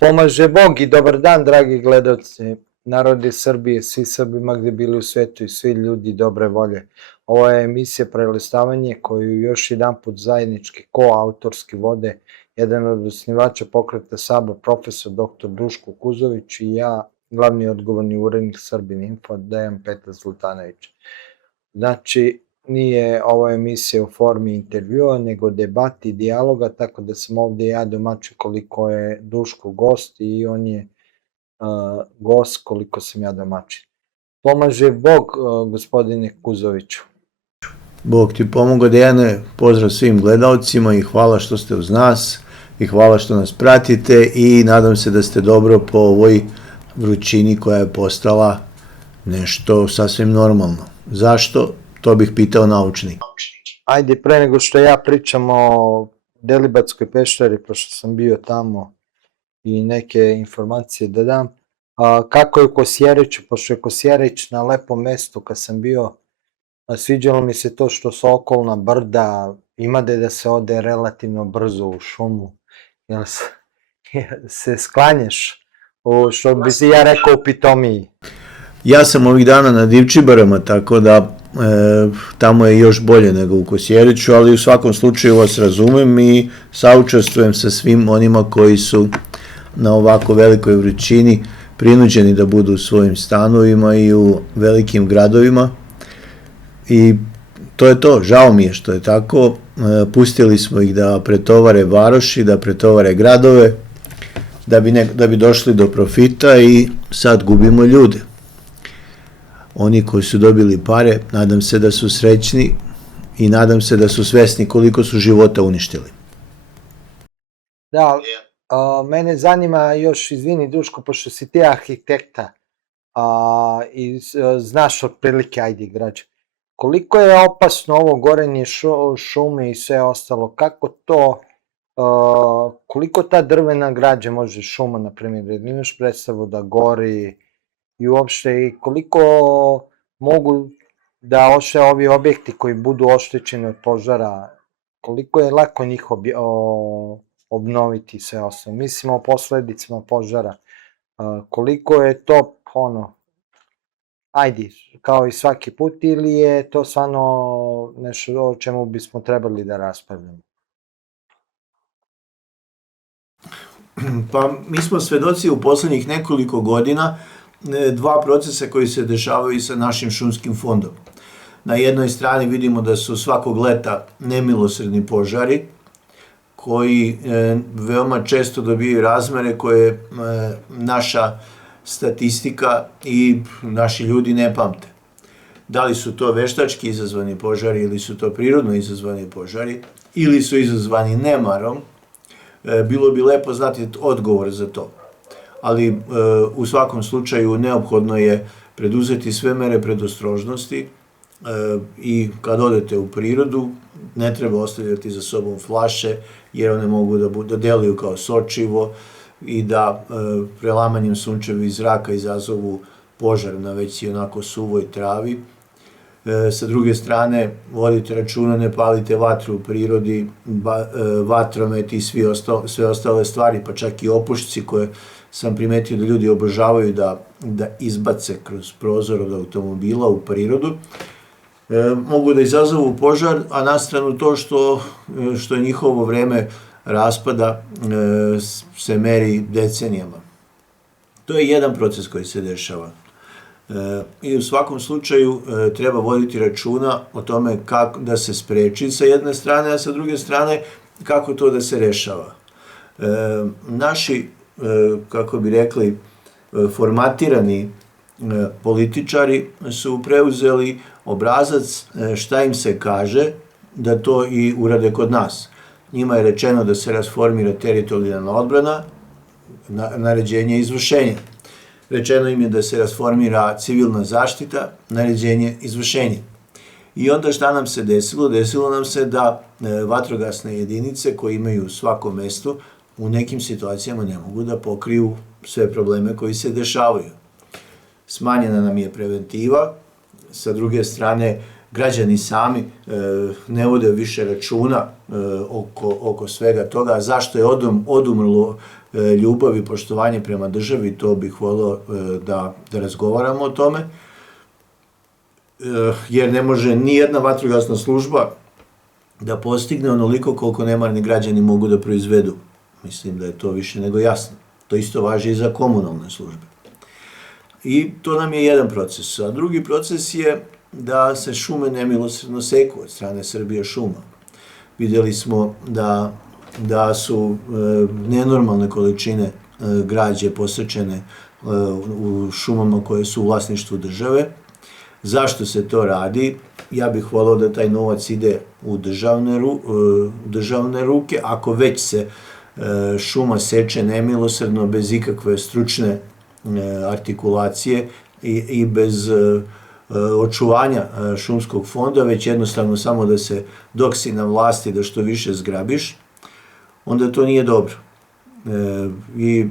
Pomaže Bog i dobar dan, dragi gledalci, narodi Srbije, svi Srbima gde bili u svetu i svi ljudi dobre volje. Ovo je emisija Prelistavanje koju još jedan put zajednički koautorski vode jedan od osnivača pokreta SABA, profesor dr. Duško Kuzović i ja, glavni odgovorni urednik Srbin Info, Dejan Petar Zlutanović. Znači, nije ova emisija u formi intervjua, nego debati i dijaloga, tako da sam ovde ja domaćin koliko je Duško gost i on je gost koliko sam ja domaćin. Pomaže Bog, gospodine Kuzoviću. Bog ti pomogao, Dejane, pozdrav svim gledalcima i hvala što ste uz nas i hvala što nas pratite i nadam se da ste dobro po ovoj vrućini koja je postala nešto sasvim normalno. Zašto? To bih pitao naučnik. Ajde, pre nego što ja pričam o Delibatskoj peščari, pošto sam bio tamo i neke informacije da dam, kako je u Kosjeriću, pošto je Kosjerić na lepom mestu kad sam bio, sviđalo mi se to što su okolna brda, ima da se ode relativno brzo u šumu, jel se sklanjaš, što bi se ja rekao u pitomiji. Ja sam ovih dana na Divčibarama, tako da tamo je još bolje nego u Kosjeriću, ali u svakom slučaju vas razumem i saučestvujem sa svim onima koji su na ovako velikoj vrućini prinuđeni da budu u svojim stanovima i u velikim gradovima. I to je to, žao mi je što je tako, pustili smo ih da pretovare varoši, da pretovare gradove, da bi došli do profita i sad gubimo ljude. Oni koji su dobili pare, nadam se da su srećni i nadam se da su svesni koliko su života uništili. Da, mene zanima još, izvini Duško, pošto si ti arhitekta i znaš otprilike, ajde građe, koliko je opasno ovo gorenje šume i sve ostalo, kako to, koliko ta drvena građa može šuma, na primjer, da imaš predstavu da gori i uopšte i koliko mogu da ovi objekti koji budu oštećeni od požara, koliko je lako njih obnoviti sve ostalo. Mislimo o posledicama požara, koliko je to ajde, kao i svaki put, ili je to stvarno nešto o čemu bismo trebali da raspravljamo? Pa mi smo svedoci u poslednjih nekoliko godina dva procesa koji se dešavaju sa našim šumskim fondom. Na jednoj strani vidimo da su svakog leta nemilosrdni požari, koji veoma često dobijaju razmere koje naša statistika i naši ljudi ne pamte. Da li su to veštački izazvani požari ili su to prirodno izazvani požari ili su izazvani nemarom, bilo bi lepo znati odgovor za to. Ali u svakom slučaju neophodno je preduzeti sve mere predostrožnosti i kad odete u prirodu ne treba ostavljati za sobom flaše jer one mogu da deluju kao sočivo i da prelamanjem sunčevih zraka izazovu požar na već i onako suvoj travi. Sa druge strane, vodite računa, ne palite vatru u prirodi, vatromet i sve ostale stvari, pa čak i opušci koje sam primetio da ljudi obožavaju da izbace kroz prozor od automobila u prirodu, mogu da izazovu požar, a na stranu to što je njihovo vreme raspada se meri decenijama. To je jedan proces koji se dešava. I u svakom slučaju treba voditi računa o tome kako da se spreči sa jedne strane, a sa druge strane kako to da se rešava. Naši, kako bi rekli, formatirani političari su preuzeli obrazac šta im se kaže da to i urade kod nas. Njima je rečeno da se rasformira teritorijalna odbrana, naređenje izvršenja. Rečeno im je da se rasformira civilna zaštita, naređenje izvršenja. I onda šta nam se desilo? Desilo nam se da vatrogasne jedinice koje imaju u svakom mestu u nekim situacijama ne mogu da pokriju sve probleme koji se dešavaju. Smanjena nam je preventiva, sa druge strane građani sami ne vode više računa oko svega toga. Zašto je odumrlo ljubav i poštovanje prema državi, to bih volio da razgovaramo o tome. Jer ne može ni jedna vatrogasna služba da postigne onoliko koliko nemarni građani mogu da proizvedu. Mislim da je to više nego jasno. To isto važi i za komunalne službe. I to nam je jedan proces. A drugi proces je da se šume nemilosrdno seku od strane Srbije šuma. Vidjeli smo da su nenormalne količine građe posečene u šumama koje su u vlasništvu države. Zašto se to radi? Ja bih volio da taj novac ide u državne ruke, ako već se šuma seče nemilosrdno, bez ikakve stručne artikulacije i bez očuvanja šumskog fonda, već jednostavno samo da se, dok si na vlasti, da što više zgrabiš, onda to nije dobro. I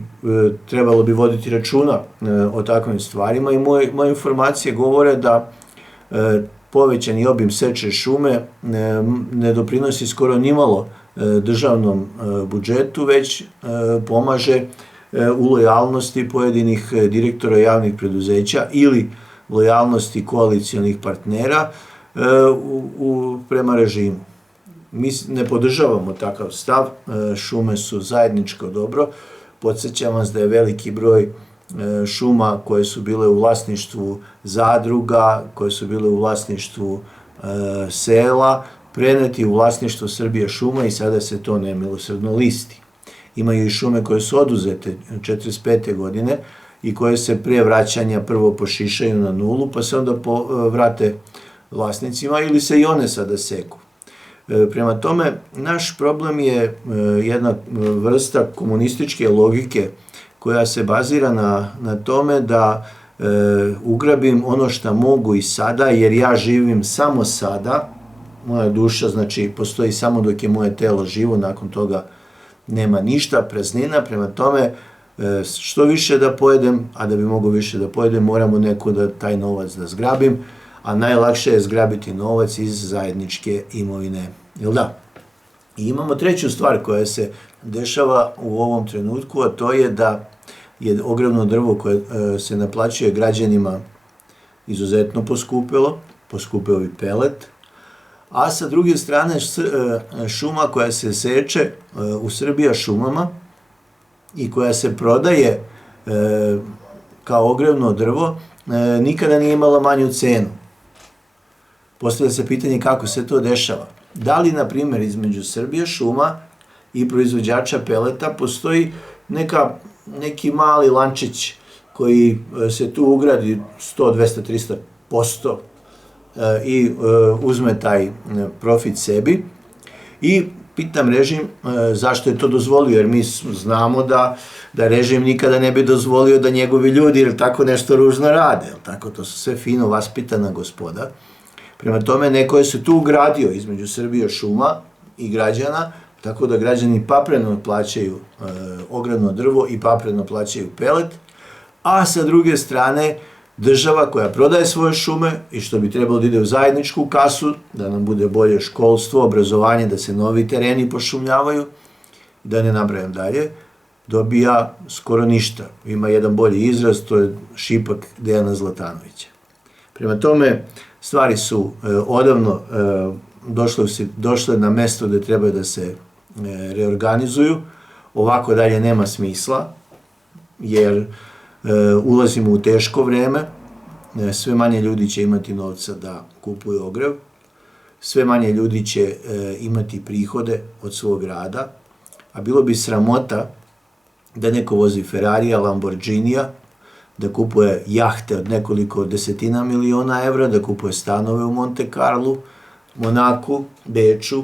trebalo bi voditi računa o takvim stvarima i moje informacije govore da povećani obim seče šume ne doprinosi skoro nimalo državnom budžetu, već pomaže u lojalnosti pojedinih direktora javnih preduzeća ili lojalnosti koalicionih partnera prema režimu. Mi ne podržavamo takav stav, šume su zajedničko dobro. Podsjećam vas da je veliki broj šuma koje su bile u vlasništvu zadruga, koje su bile u vlasništvu sela, preneti u vlasništvo Srbije šuma i sada se to nemilosrdno listi. Imaju i šume koje su oduzete 1945. godine i koje se prije vraćanja prvo pošišaju na nulu, pa se onda vrate vlasnicima ili se i one sada seku. Prema tome, naš problem je jedna vrsta komunističke logike koja se bazira na tome da ugrabim ono što mogu i sada, jer ja živim samo sada, moja duša znači postoji samo dok je moje telo živo, nakon toga nema ništa, praznina, prema tome što više da pojedem, a da bi mogo više da pojedem, moramo neko da taj novac da zgrabim, a najlakše je zgrabiti novac iz zajedničke imovine, jel da? I imamo treću stvar koja se dešava u ovom trenutku, a to je da je ogromno drvo koje se naplaćuje građanima izuzetno poskupeo i pelet, a sa druge strane šuma koja se seče u Srbija šumama i koja se prodaje kao ogromno drvo, nikada nije imala manju cenu. Postavlja se pitanje kako se to dešava. Da li, na primjer, između Srbije šuma i proizvođača peleta postoji neki mali lančić koji se tu ugradi 100, 200, 300% i uzme taj profit sebi i pitam režim zašto je to dozvolio, jer mi znamo da režim nikada ne bi dozvolio da njegovi ljudi jer tako nešto ružno rade, tako, to su sve fino vaspitana gospoda. Prema tome, neko je se tu ugradio između Srbije šuma i građana, tako da građani papreno plaćaju ogromno drvo i papreno plaćaju pelet, a sa druge strane država koja prodaje svoje šume i što bi trebalo da ide u zajedničku kasu, da nam bude bolje školstvo, obrazovanje, da se novi tereni pošumljavaju, da ne nabrajam dalje, dobija skoro ništa. Ima jedan bolji izraz, to je šipak Dejana Zlatanovića. Prema tome, stvari su odavno došle na mesto gde treba da se reorganizuju. Ovako dalje nema smisla, jer ulazimo u teško vreme, sve manje ljudi će imati novca da kupuju ogrev, sve manje ljudi će imati prihode od svog rada, a bilo bi sramota da neko vozi Ferrarija, Lamborghinija, da kupuje jahte od nekoliko desetina miliona evra, da kupuje stanove u Monte Carlu, Monaku, Beču,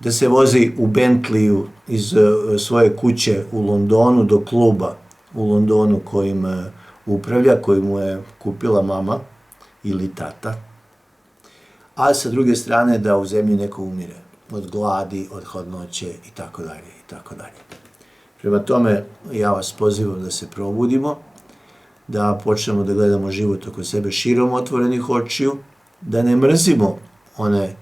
da se vozi u Bentleyu iz svoje kuće u Londonu do kluba u Londonu kojim upravlja, koji mu je kupila mama ili tata, a sa druge strane da u zemlji neko umire od gladi, od hladnoće i tako dalje i tako dalje. Prema tome, ja vas pozivam da se probudimo, da počnemo da gledamo život oko sebe širom otvorenih očiju, da ne mrzimo one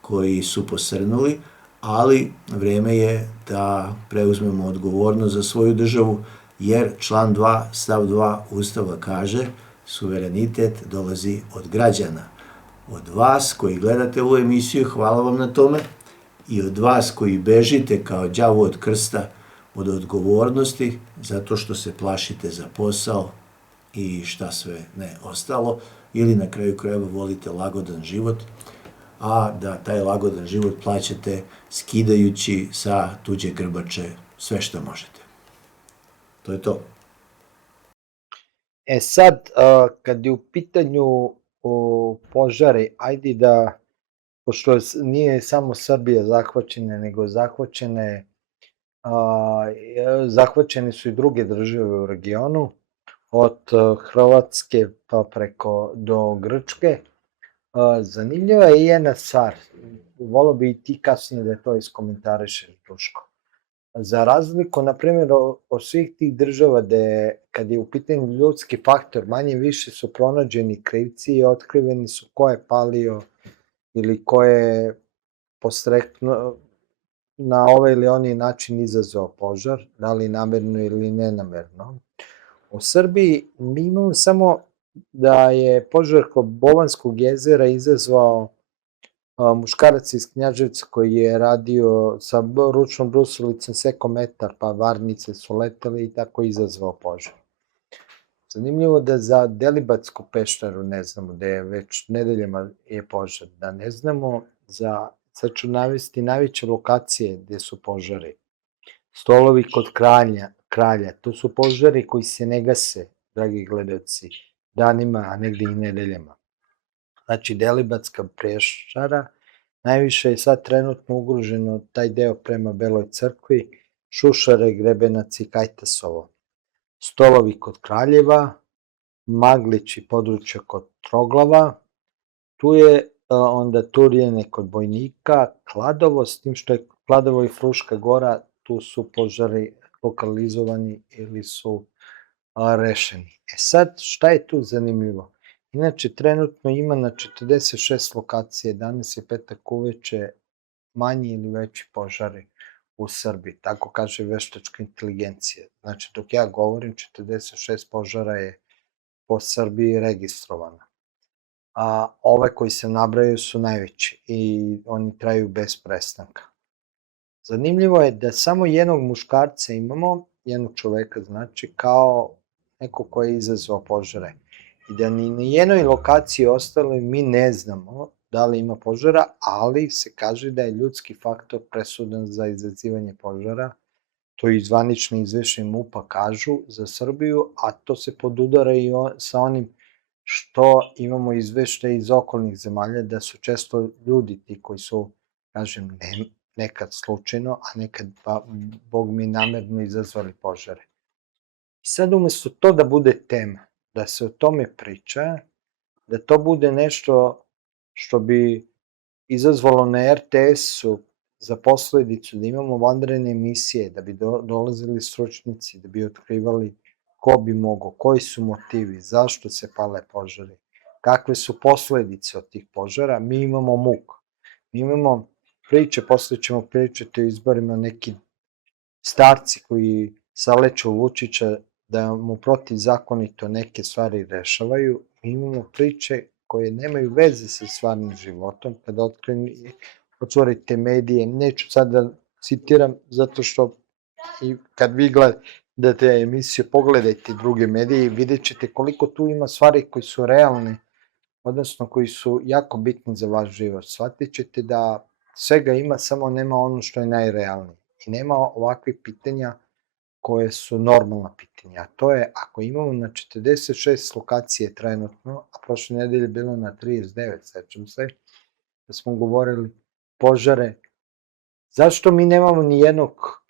koji su posrnuli, ali vreme je da preuzmemo odgovornost za svoju državu, jer član 2, stav 2 Ustava kaže suverenitet dolazi od građana. Od vas koji gledate ovu emisiju, hvala vam na tome, i od vas koji bežite kao đavo od krsta, od odgovornosti, zato što se plašite za posao i šta sve ne ostalo, ili na kraju krajeva volite lagodan život, a da taj lagodan život plaćate skidajući sa tuđe grbače sve što možete. To je to. E sad, kad je u pitanju požari, ajde da, pošto nije samo Srbija zahvaćena, nego zahvaćene su i druge države u regionu, od Hrvatske pa preko do Grčke. Zanimljiva je i jedna stvar, volio bi i ti kasnije da to iskomentarišeš, Duško. Za razliku, na primjer, od svih tih država gde, kad je u pitanju ljudski faktor, manje više su pronađeni krivci i otkriveni su ko je palio ili ko je postreknuo na ovaj ili onaj način izazvao požar, da li namerno ili nenamerno. U Srbiji mi imamo samo da je požar kod Bovanskog jezera izazvao muškarac iz Knjaževca koji je radio sa ručnom brusilicom sekao metar, pa varnice su letele i tako izazvao požar. Zanimljivo da za Delibatsku peštaru ne znamo, da je već nedeljama je požar, da ne znamo sad ću navesti najveće lokacije gde su požari. Stolovi kod kralja, to su požari koji se ne gase, dragi gledalci, danima, a negde i nedeljama. Znači, Delibatska peščara, najviše je sad trenutno ugroženo taj deo prema Beloj crkvi, Šušare, Grebenac i Kajtasovo. Stolovi kod Kraljeva, Maglić i područja kod Troglava, tu je onda Turjene kod Bojnika, Kladovo, s tim što je Kladovo i Fruška gora, tu su požari lokalizovani ili su rešeni. E sad, šta je tu zanimljivo? Inače, trenutno ima na 46 lokacije, danas je petak uveče, manji ili veći požari u Srbiji, tako kaže veštačka inteligencija. Znači, dok ja govorim, 46 požara je po Srbiji registrovano. A ove koji se nabraju su najveći i oni traju bez prestanka. Zanimljivo je da samo jednog muškarca imamo, jednog čoveka znači, kao neko ko je izazvao požare. I da ni na jednoj lokaciji ostale mi ne znamo da li ima požara, ali se kaže da je ljudski faktor presudan za izazivanje požara. To i zvanični izveštaj MUP-a kažu za Srbiju, a to se podudara i sa onim što imamo izveštaj iz okolnih zemalja, da su često ljudi ti koji su, kažem, nekad slučajno, a nekad, Bog mi, namerno izazvali požare. I sad umesto to da bude tema, da se o tome priča, da to bude nešto što bi izazvalo na RTS-u za posledicu da imamo vanredne emisije, da bi dolazili stručnjaci, da bi otkrivali ko bi mogao, koji su motivi, zašto se pale požari, kakve su posledice od tih požara, mi imamo muk. Mi imamo priče, posle ćemo pričati o izborima, neki starci koji saleću Vučića da mu protivzakonito neke stvari rešavaju. Mi imamo priče koje nemaju veze sa stvarnim životom, kada otvorite medije, neću sad da citiram, zato što i kad vi gledate emisiju, pogledajte druge medije i vidjet ćete koliko tu ima stvari koji su realne, odnosno koji su jako bitni za vaš život. Shvatit ćete da svega ima, samo nema ono što je najrealnije. I nema ovakvih pitanja koje su normalna pitanja. A to je, ako imamo na 46 lokacije trenutno, a prošle nedelje je bilo na 39, sećam se, da smo govorili požare, zašto mi nemamo ni jednog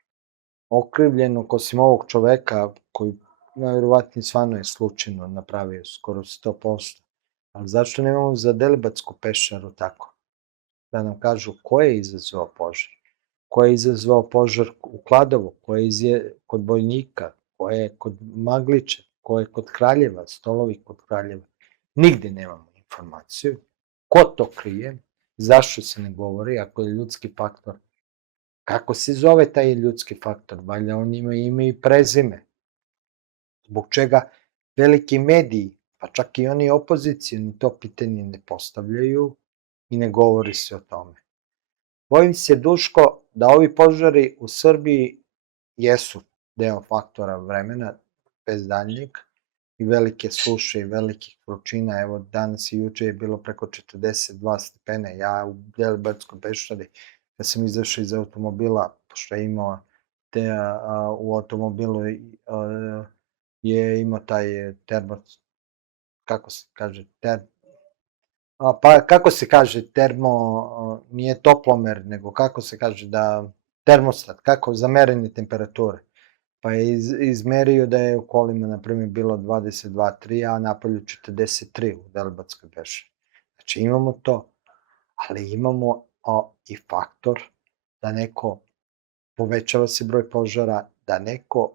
okrivljenog, osim ovog čoveka koji najverovatnije stvarno je slučajno napravio skoro 100%, ali zašto nemamo za Delibatsku peščaru tako? Da nam kažu ko je izazvao požar, ko je izazvao požar u Kladovu, ko je kod Bojnika, ko je kod Maglića, ko je kod Kraljeva, Stolovi kod Kraljeva. Nigde nemamo informaciju. Ko to krije? Zašto se ne govori ako je ljudski faktor? Kako se zove taj ljudski faktor? Valjda on ima ime i prezime. Zbog čega veliki mediji, pa čak i oni opozicijni, to pitanje ne postavljaju i ne govori se o tome. Bojim se, Duško, da ovi požari u Srbiji jesu deo faktora vremena, bez daljnjeg, i velike suše i velikih vrućina. Evo, danas i juče je bilo preko 42 stepena. Ja u Deliblatskoj Peščari, kad sam izašao iz automobila, pošto je imao u automobilu je imao taj termos, kako se kaže, kako se kaže nije toplomer, nego kako se kaže termostat, kako za merenje temperature. Pa je izmerio da je u kolima, na primjer, bilo 22-3, a napolju 43 u Delibatskoj Peščari. Znači imamo to, ali imamo i faktor da neko povećava se broj požara, da neko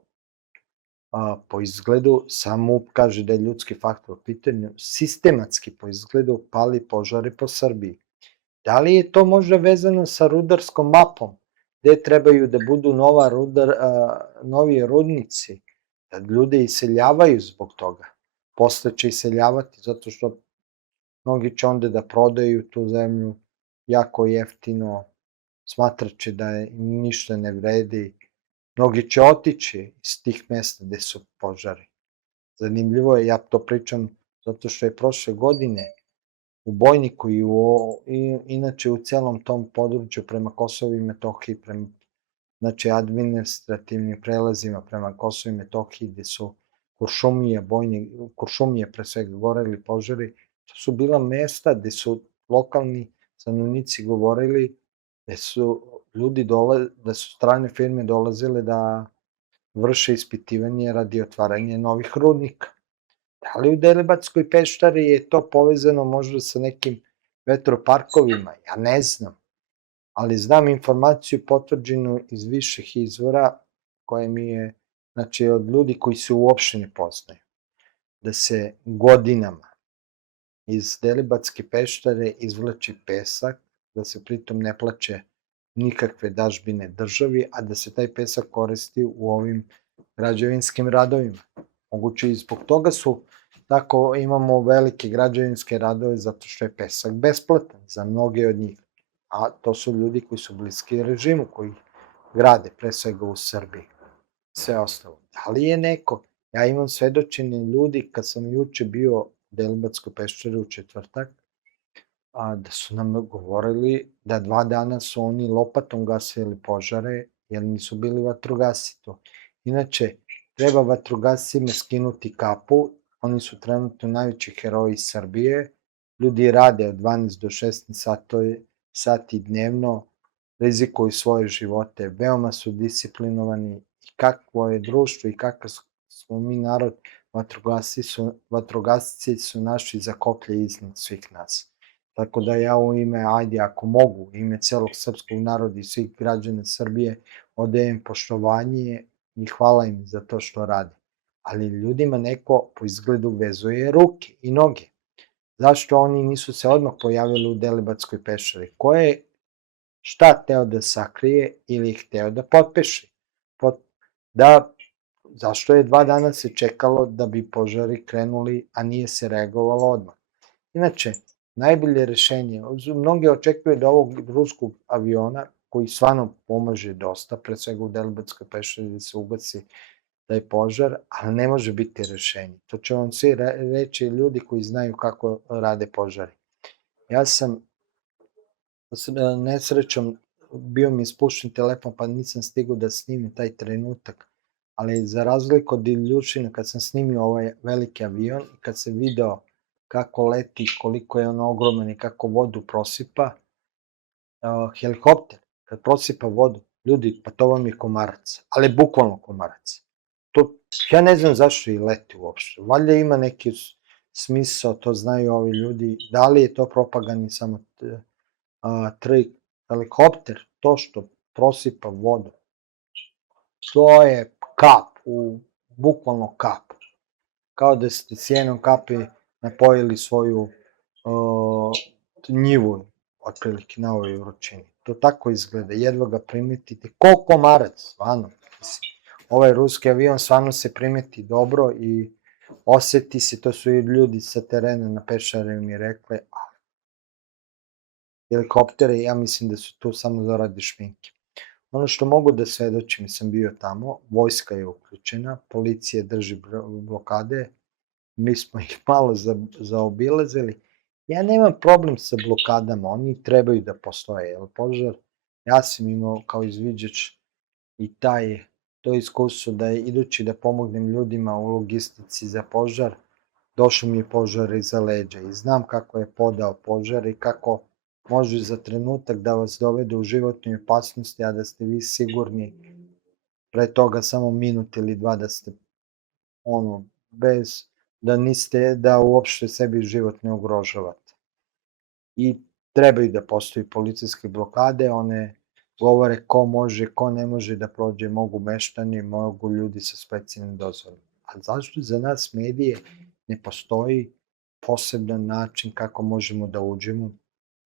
po izgledu, sam MUP kaže da je ljudski faktor u pitanju, sistematski po izgledu pali požari po Srbiji. Da li je to možda vezano sa rudarskom mapom, gde trebaju da budu novi rudnici, da ljude iseljavaju zbog toga? Posle će iseljavati, zato što mnogi će onda da prodaju tu zemlju jako jeftino, smatraće da ništa ne vredi. Mnogi će otići iz tih mesta gde su požari. Zanimljivo je, ja to pričam zato što je prošle godine u Bojniku i inače u celom tom području prema Kosovu i Metohiji, znači administrativnim prelazima prema Kosovu i Metohiji, gde su Kuršumije pre svega goreli požari, to su bila mesta gde su lokalni stanovnici govorili da su strane firme dolazile da vrše ispitivanje radi otvaranja novih rudnika. Da li u Delibatskoj Peščari je to povezano možda sa nekim vetroparkovima? Ja ne znam, ali znam informaciju potvrđenu iz viših izvora koje mi je, znači od ljudi koji se uopšte ne poznaju, da se godinama iz Delibatske Peščare izvlači pesak, da se pritom ne plaće nikakve dažbine državi, a da se taj pesak koristi u ovim građevinskim radovima. Moguće i zbog toga tako imamo velike građevinske radove, zato što je pesak besplatan za mnoge od njih. A to su ljudi koji su bliski režimu, koji grade, pre svega u Srbiji. Sve ostalo. Da li je neko, ja imam svedočenje ljudi, kad sam juče bio u Delibatskoj Peščari u četvrtak, da su nam govorili da 2 dana su oni lopatom gasili požare, jer nisu bili vatrogasci tu. Inače, treba vatrogascima skinuti kapu, oni su trenutno najveći heroji Srbije, ljudi rade od 12 do 16 sati dnevno, rizikuju svoje živote, veoma su disciplinovani i kakvo je društvo i kakav smo mi narod, vatrogasci su naši za koplje iznad svih nas. Tako da ja u ime, ako mogu, u ime celog srpskog naroda i svih građana Srbije odajem poštovanje i hvala im za to što rade. Ali ljudima neko po izgledu vezuje ruke i noge. Zašto oni nisu se odmah pojavili u Delibatskoj Peščari? Ko je šta teo da sakrije ili hteo da potpeši? Zašto je 2 dana se čekalo da bi požari krenuli, a nije se reagovalo odmah? Inače, najbolje rešenje, mnogi očekuju da ovog ruskog aviona, koji stvarno pomaže dosta, pre svega u Delibatskoj Peščari da se ugasi taj požar, ali ne može biti rešenje. To će vam svi reći ljudi koji znaju kako rade požari. Ja sam nesrećom, bio mi ispušten telefon pa nisam stigao da snimim taj trenutak, ali za razliku od Iljušina, kad sam snimio ovaj veliki avion i kad se video kako leti, koliko je on ogroman i kako vodu prosipa, helikopter, kad prosipa vodu, ljudi, pa to vam je komarac, ali bukvalno komarac. Ja ne znam zašto i leti uopšte, valjda ima neki smisao, to znaju ovi ljudi, da li je to propagandni samo trik, helikopter, to što prosipa vodu, to je kap, bukvalno kap, kao da ste s jednom kapi napojili svoju njivu, otprilike na ovoj vrućini. To tako izgleda, jedva ga primetite. Ko komarac, stvarno. Ovaj ruski avion stvarno se primeti dobro i oseti se, to su i ljudi sa terena na Pešarevi mi rekli, helikoptere, ja mislim da su tu samo zaradi šminke. Ono što mogu da svedočim, sam bio tamo, vojska je uključena, policija drži blokade, mi smo ih malo zaobilazili. Ja nemam problem sa blokadama, oni trebaju da postoje, jer požar, ja sam imao kao izviđač i to iskustvo da je idući da pomognem ljudima u logistici za požar, došao mi je požar iza leđa i znam kako je podao požar i kako može za trenutak da vas dovede u životnu opasnosti, a da ste vi sigurni pre toga samo minut ili dva da ste bez da uopšte sebi život ne ugrožavate. I trebaju da postoji policijske blokade, one govore ko može, ko ne može da prođe, mogu meštani, mogu ljudi sa specijalnim dozvolama. A zašto za nas medije ne postoji poseban način kako možemo da uđemo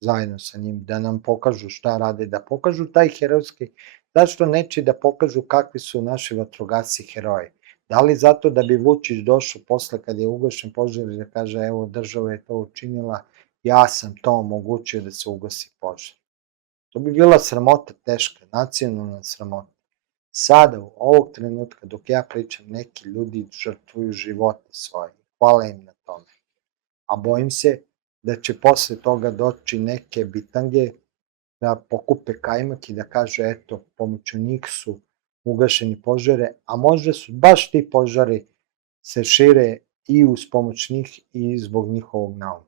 zajedno sa njim, da nam pokažu šta rade, da pokažu taj herojski, zašto neće da pokažu kakvi su naši vatrogasci heroji. Da li zato da bi Vučić došao posle kad je ugašen požar i da kaže evo država je to učinila, ja sam to omogućio da se ugasi požar. To bi bila sramota teška, nacionalna sramota. Sada, u ovog trenutka, dok ja pričam, neki ljudi žrtvuju živote svoje. Hvala im na tome. A bojim se da će posle toga doći neke bitange da pokupe kajmak i da kaže eto, pomoću njih su ugašeni požare, a možda su baš ti požari se šire i uz pomoć njih i zbog njihovog nauma.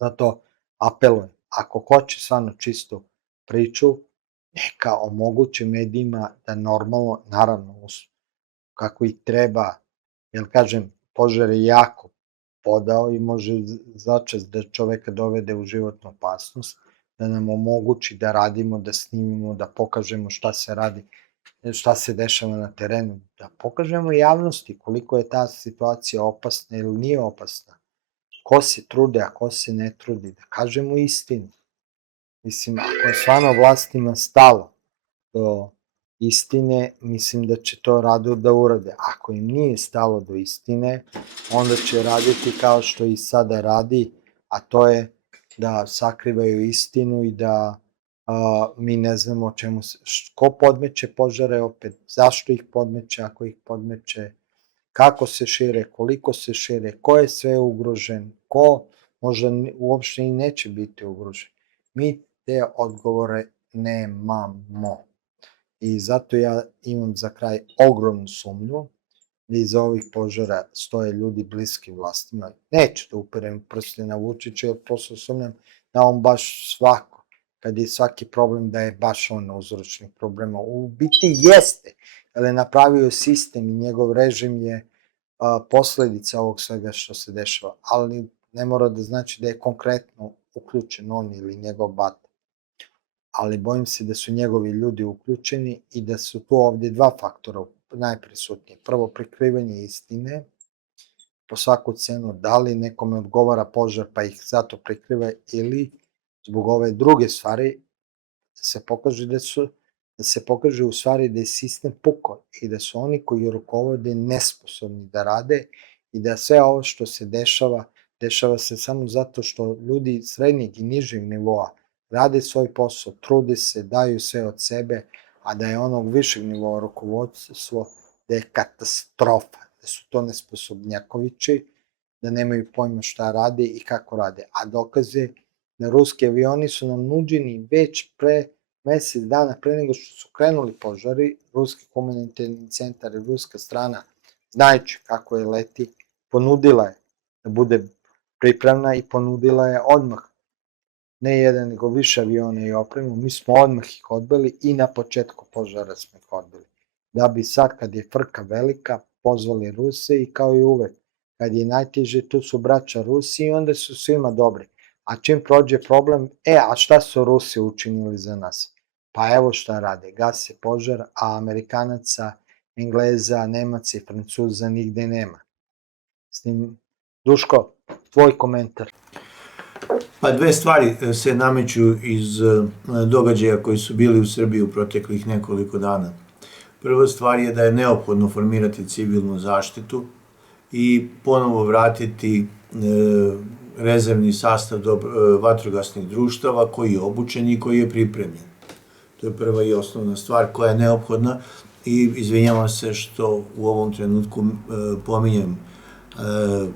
Zato apelujem, ako hoće stvarno čistu priču, neka omoguće medijima da normalno, naravno, kako i treba, jer kažem, požar je jako podao i može začas da čoveka dovede u životnu opasnost, da nam omogući da radimo, da snimimo, da pokažemo šta se radi, šta se dešava na terenu, da pokažemo javnosti koliko je ta situacija opasna ili nije opasna, ko se trude, a ko se ne trudi, da kažemo istinu. Mislim, ako je stvarno vlastima stalo do istine, mislim da će to rado da urade. Ako im nije stalo do istine, onda će raditi kao što i sada radi, a to je da sakrivaju istinu i da mi ne znamo čemu ko podmeće požare opet, zašto ih podmeće, ako ih podmeće, kako se šire, koliko se šire, ko je sve ugrožen, ko možda uopšte i neće biti ugrožen. Mi te odgovore nemamo. I zato ja imam za kraj ogromnu sumnju da iza ovih požara stoje ljudi bliski vlastima. Neću da uperem prste na Vučića, jer prosto sumnjam da on baš svako, kad je svaki problem, da je baš on uzročnik problema. U biti jeste, jer je napravio sistem i njegov režim je posledica ovog svega što se dešava, ali ne mora da znači da je konkretno uključen on ili njegov bata. Ali bojim se da su njegovi ljudi uključeni i da su tu ovde dva faktora najprisutnije. Prvo, prikrivanje istine, po svaku cenu, da li nekome odgovara požar pa ih zato prikriva ili zbog ove druge stvari da se pokaže u stvari da je sistem pukao i da su oni koji rukovode nesposobni da rade i da sve ovo što se dešava se samo zato što ljudi srednjeg i nižeg nivoa rade svoj posao, trude se, daju sve od sebe, a da je onog višeg nivoa rukovodstvo, da je katastrofa, da su to nesposobnjakovići, da nemaju pojma šta rade i kako rade. A dokaze da ruski avioni su nam nuđeni već pre mesec dana, pre nego što su krenuli požari, Ruski humanitarni centar i ruska strana, znajući kako je leti, ponudila je da bude pripravna i ponudila je odmah ne jedan, nego više aviona i opremu, mi smo odmah ih odbili i na početku požara smo ih odbili. Da bi sad, kad je frka velika, pozvali Ruse i kao i uvek, kad je najteže, tu su braća Rusi i onda su svima dobri. A čim prođe problem, a šta su Rusi učinili za nas? Pa evo šta rade, gase požar, a Amerikanaca, Engleza, Nemaca i Francuza nigde nema. S tim, Duško, tvoj komentar. Pa dve stvari se nameću iz događaja koji su bili u Srbiji u proteklih nekoliko dana. Prva stvar je da je neophodno formirati civilnu zaštitu i ponovo vratiti rezervni sastav vatrogasnih društava koji je obučen i koji je pripremljen. To je prva i osnovna stvar koja je neophodna i izvinjavam se što u ovom trenutku pominjem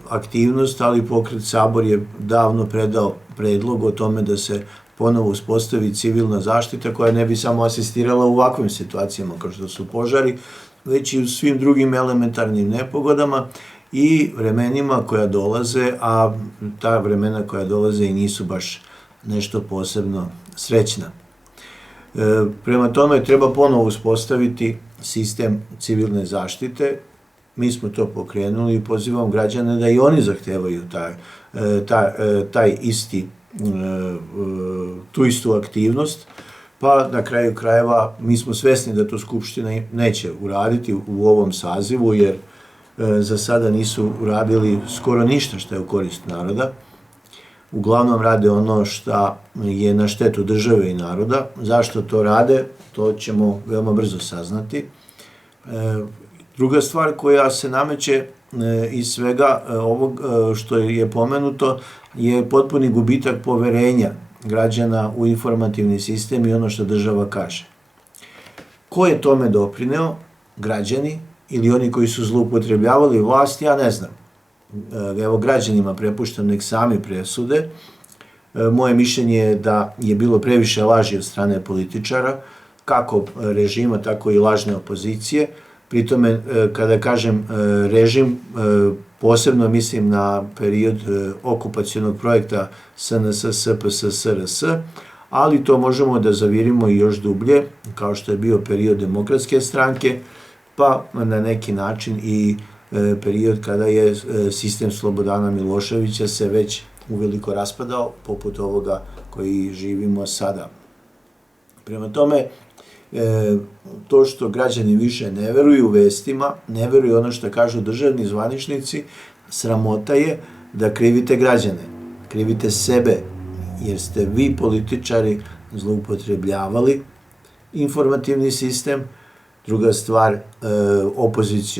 aktivnost, ali Pokret Sabor je davno predao predlog o tome da se ponovo uspostavi civilna zaštita koja ne bi samo asistirala u ovakvim situacijama kao što su požari, već i u svim drugim elementarnim nepogodama i vremenima koja dolaze, a ta vremena koja dolaze i nisu baš nešto posebno srećna. Prema tome treba ponovo uspostaviti sistem civilne zaštite. Mi smo to pokrenuli i pozivam građane da i oni zahtevaju tu istu aktivnost, pa na kraju krajeva mi smo svesni da to Skupština neće uraditi u ovom sazivu, jer za sada nisu uradili skoro ništa što je u korist naroda. Uglavnom rade ono što je na štetu države i naroda. Zašto to rade, to ćemo veoma brzo saznati. Druga stvar koja se nameće iz svega ovog što je pomenuto je potpuni gubitak poverenja građana u informativni sistem i ono što država kaže. Ko je tome doprineo? Građani ili oni koji su zloupotrebljavali vlast, ja ne znam. Evo, građanima prepuštam, nek sami presude. Moje mišljenje je da je bilo previše laži od strane političara, kako režima, tako i lažne opozicije. Pri tome, kada kažem režim, posebno mislim na period okupacionog projekta SNS, SPS, SRS, ali to možemo da zavirimo i još dublje, kao što je bio period Demokratske stranke, pa na neki način i period kada je sistem Slobodana Miloševića se već uveliko raspadao, poput ovoga koji živimo sada. Prema tome, to što građani više ne veruju vestima, ne veruju ono što kažu državni zvaničnici, sramota je da krivite građane, krivite sebe, jer ste vi političari zloupotrebljavali informativni sistem. Druga stvar,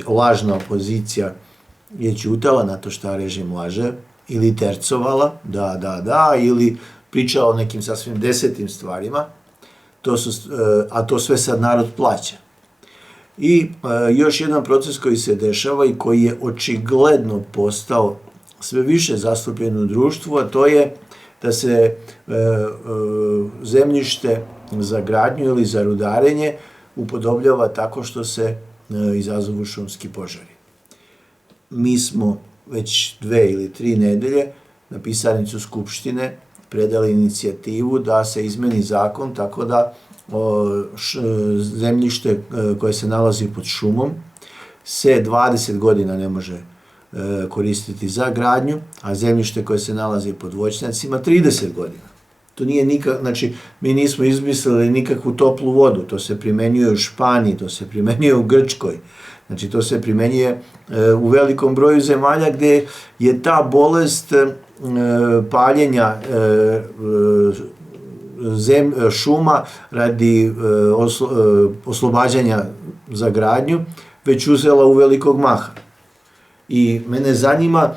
lažna opozicija je ćutala na to šta režim laže, ili tercovala, da, ili pričala o nekim sasvim desetim stvarima, a to sve sad narod plaća. I još jedan proces koji se dešava i koji je očigledno postao sve više zastupljen u društvu, a to je da se zemljište za gradnju ili za rudarenje upodobljava tako što se izazovu šumski požari. Mi smo već 2 ili 3 nedelje na pisarnicu Skupštine predali inicijativu da se izmeni zakon tako da zemljište koje se nalazi pod šumom se 20 godina ne može koristiti za gradnju, a zemljište koje se nalazi pod voćnjacima 30 godina. To nije znači mi nismo izmislili nikakvu toplu vodu, to se primenjuje u Španiji, to se primenjuje u Grčkoj, znači to se primenjuje u velikom broju zemalja gde je ta bolest paljenja šuma radi oslobađanja za gradnju već uzela u velikog maha. I mene zanima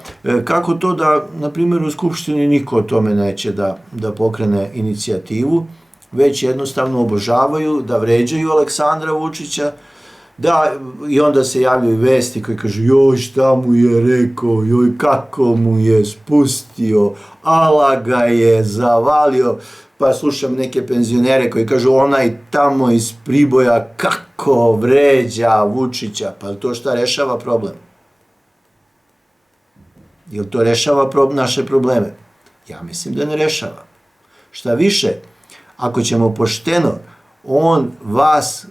kako to da, na primjer, u Skupštini niko o tome neće da pokrene inicijativu, već jednostavno obožavaju, da vređaju Aleksandra Vučića, i onda se javljaju vesti koji kažu joj šta mu je rekao, joj kako mu je spustio, ala ga je zavalio, pa slušam neke penzionere koji kažu onaj tamo iz Priboja kako vređa Vučića, pa to šta rešava problem? Jel to rešava naše probleme? Ja mislim da ne rešava. Šta više, ako ćemo pošteno, on vas,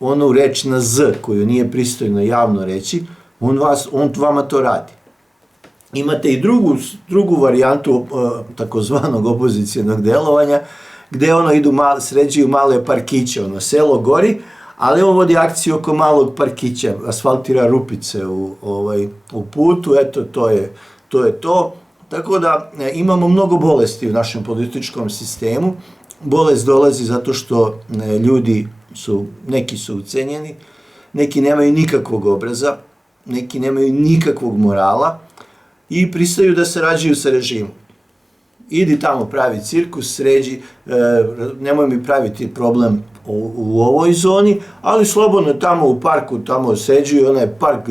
onu reč na Z, koju nije pristojno javno reći, on vama to radi. Imate i drugu varijantu takozvanog opozicionog delovanja, gde idu sređuju male parkiće, selo gori, ali on vodi akciju oko malog parkića, asfaltira rupice u putu, eto to je to, Tako da imamo mnogo bolesti u našem političkom sistemu. Bolest dolazi zato što ljudi neki su ucenjeni, neki nemaju nikakvog obraza, neki nemaju nikakvog morala i pristaju da sarađuju sa režimom. Idi tamo pravi cirkus, sređi, nemoj mi praviti problem u ovoj zoni, ali slobodno tamo u parku, tamo seđuju, onaj park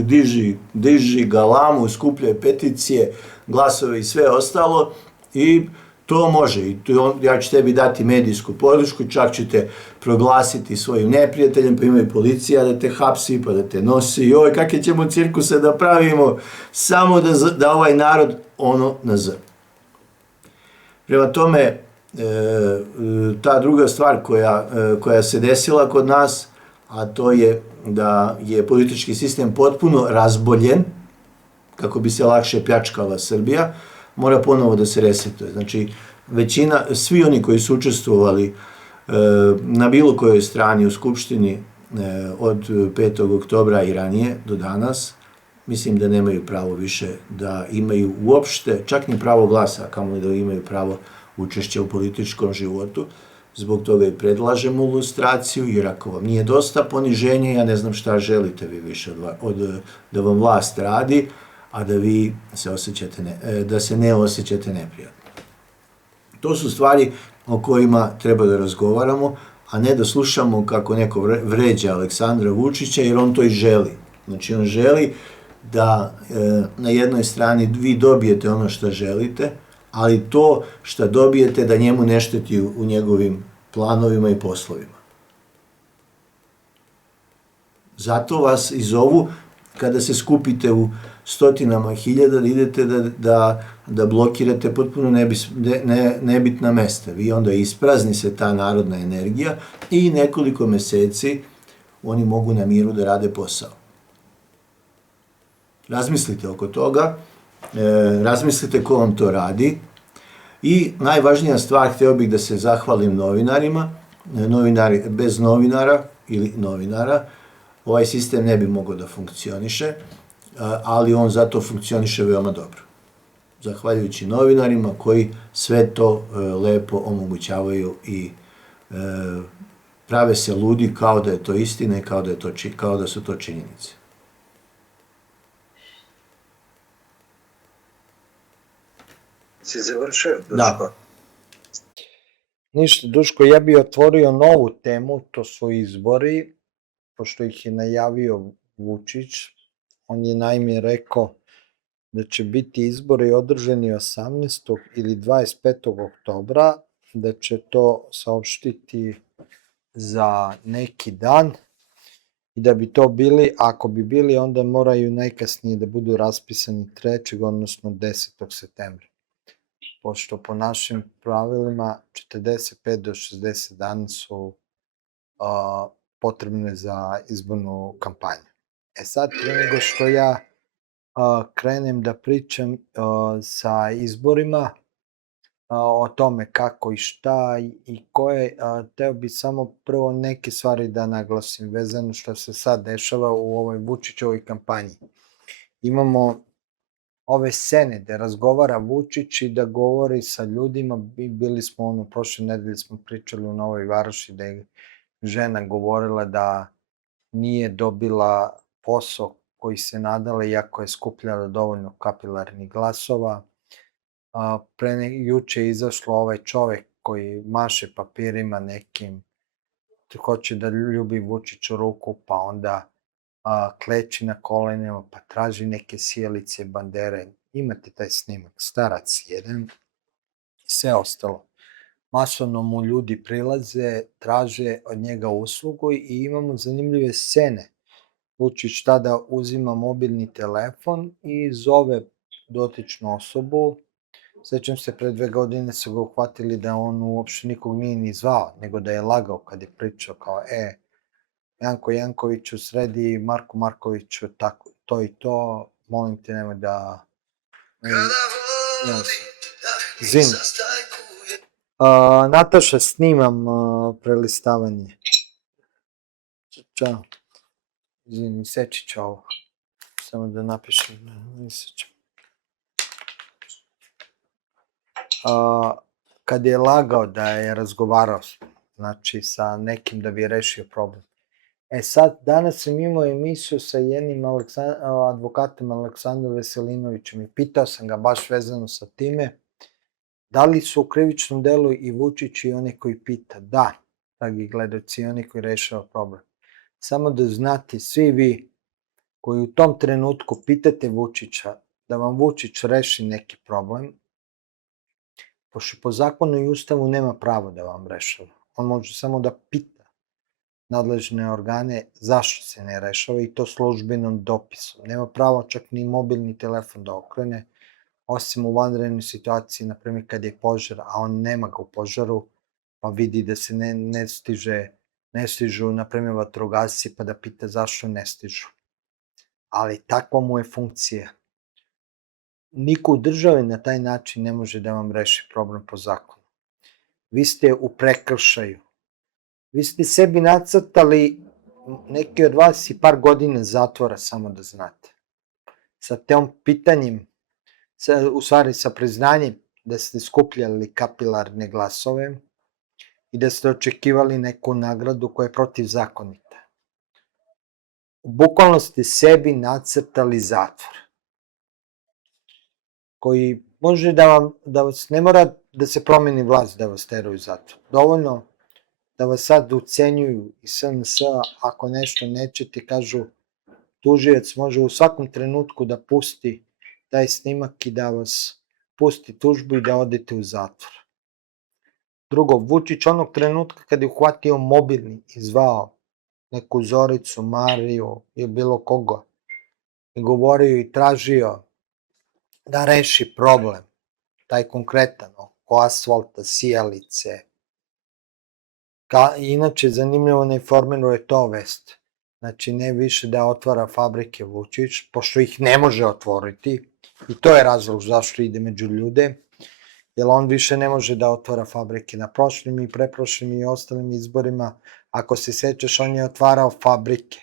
diži galamu, skupljaju peticije, glasove i sve ostalo i to može. I ja ću tebi dati medijsku podršku, čak ću te proglasiti svojim neprijateljem, pa ima i policija da te hapsi, pa da te nosi. Joj, kakve ćemo cirkuse da pravimo, samo da ovaj narod ono nazove. Prema tome, ta druga stvar koja se desila kod nas, a to je da je politički sistem potpuno razboljen, kako bi se lakše pljačkala Srbija, mora ponovo da se resetuje. Znači, svi oni koji su učestvovali na bilo kojoj strani u Skupštini od 5. oktobra i ranije do danas, mislim da nemaju pravo više da imaju uopšte, čak ni pravo glasa, kamoli da imaju pravo učešća u političkom životu. Zbog toga i predlažemo lustraciju, jer ako vam nije dosta poniženja, ja ne znam šta želite vi više da vam vlast radi, a da vi se ne osjećate neprijatno. To su stvari o kojima treba da razgovaramo, a ne da slušamo kako neko vređa Aleksandra Vučića, jer on to i želi. Znači, on želi da na jednoj strani vi dobijete ono što želite, ali to što dobijete da njemu ne šteti u njegovim planovima i poslovima. Zato vas i zovu kada se skupite u stotinama hiljada, da idete da blokirate potpuno nebitna mesta. Vi onda isprazni se ta narodna energija i nekoliko meseci oni mogu na miru da rade posao. Razmislite oko toga, razmislite ko vam to radi i najvažnija stvar, hteo bih da se zahvalim novinarima, bez novinara ili novinara, ovaj sistem ne bi mogao da funkcioniše, ali on zato funkcioniše veoma dobro. Zahvaljujući novinarima koji sve to lepo omogućavaju i prave se ludi kao da je to istina i kao da su to činjenice. Si završio, Duško? Da. Ništa, Duško, ja bi otvorio novu temu, to su izbori, pošto ih je najavio Vučić. On je naime rekao da će biti izbori održani 18. ili 25. oktobra, da će to saopštiti za neki dan i da bi to bili, ako bi bili, onda moraju najkasnije da budu raspisani 3. odnosno 10. septembra. Pošto po našim pravilima 45 do 60 dana su potrebne za izbornu kampanju. Sad, pre nego što ja krenem da pričam sa izborima, o tome kako i šta i ko je, teo bi samo prvo neke stvari da naglasim vezano što se sad dešava u ovoj Vučićovoj kampanji. Imamo ove scene gde razgovara Vučić i da govori sa ljudima, bili smo prošle nedelje smo pričali u Novoj Varoši da je žena govorila da nije dobila posao koji se nadala iako je skupljala dovoljno kapilarnih glasova. Juče je izašlo ovaj čovek koji maše papirima nekim, hoće da ljubi Vučiću ruku, pa onda kleči na kolenima, pa traži neke sjelice, bandere. Imate taj snimak, starac jedan i sve ostalo. Masovno mu ljudi prilaze, traže od njega uslugu i imamo zanimljive scene. Vučić tada uzima mobilni telefon i zove dotičnu osobu. Sećam se, pre 2 godine su ga uhvatili da on uopšte nikog nije ni zvao, nego da je lagao kad je pričao kao, Janko Jankoviću, sredi Marko Markoviću, tako, to i to, molim te, nemoj da... Zim. Nataša, snimam prelistavanje. Ćao. Izvini, seći ću ovo. Samo da napišem, ne sećam. kada je lagao da je razgovarao, znači sa nekim da bi rešio problem. Sad, danas sam imao emisiju sa jednim advokatom Aleksandrom Veselinovićem i pitao sam ga baš vezano sa time, da li su u krivičnom delu i Vučić i oni koji pita? Da, dragi gledaoci, i oni koji rešava problem. Samo da znate, svi vi koji u tom trenutku pitate Vučića da vam Vučić reši neki problem, pošto po zakonu i ustavu nema pravo da vam rešava. On može samo da pita nadležne organe zašto se ne rešava i to službenom dopisom. Nema pravo čak ni mobilni telefon da okrene, osim u vanrednoj situaciji, na primjer kad je požar, a on nema ga u požaru, pa vidi da se ne stižu, na primjer, vatrogasci, pa da pita zašto ne stižu. Ali takva mu je funkcija. Niko u državi na taj način ne može da vam reši problem po zakonu. Vi ste u prekršaju. Vi ste sebi nacrtali, neki od vas, i par godina zatvora, samo da znate. Sa tom pitanjem, u stvari sa priznanjem da ste skupljali kapilarne glasove i da ste očekivali neku nagradu koja je protivzakonita. Bukvalno ste sebi nacrtali zatvor, koji može da vas, ne mora da se promeni vlast da vas teraju u zatvor. Dovoljno da vas sad ucenjuju i SNS, ako nešto nećete, kažu, tužilac može u svakom trenutku da pusti taj snimak i da vas pusti tužbu i da odete u zatvor. Drugo, Vučić onog trenutka kada je uhvatio mobilni i zvao neku Zoricu, Mariju ili bilo koga i govorio i tražio da reši problem, taj konkretan, oko asfalta, sijalice. Inače, zanimljivo na Informeru je to vest. Znači, ne više da otvara fabrike Vučić, pošto ih ne može otvoriti, i to je razlog zašto ide među ljude, jer on više ne može da otvara fabrike. Na prošlim i preprošlim i ostalim izborima, ako se sećaš, on je otvarao fabrike.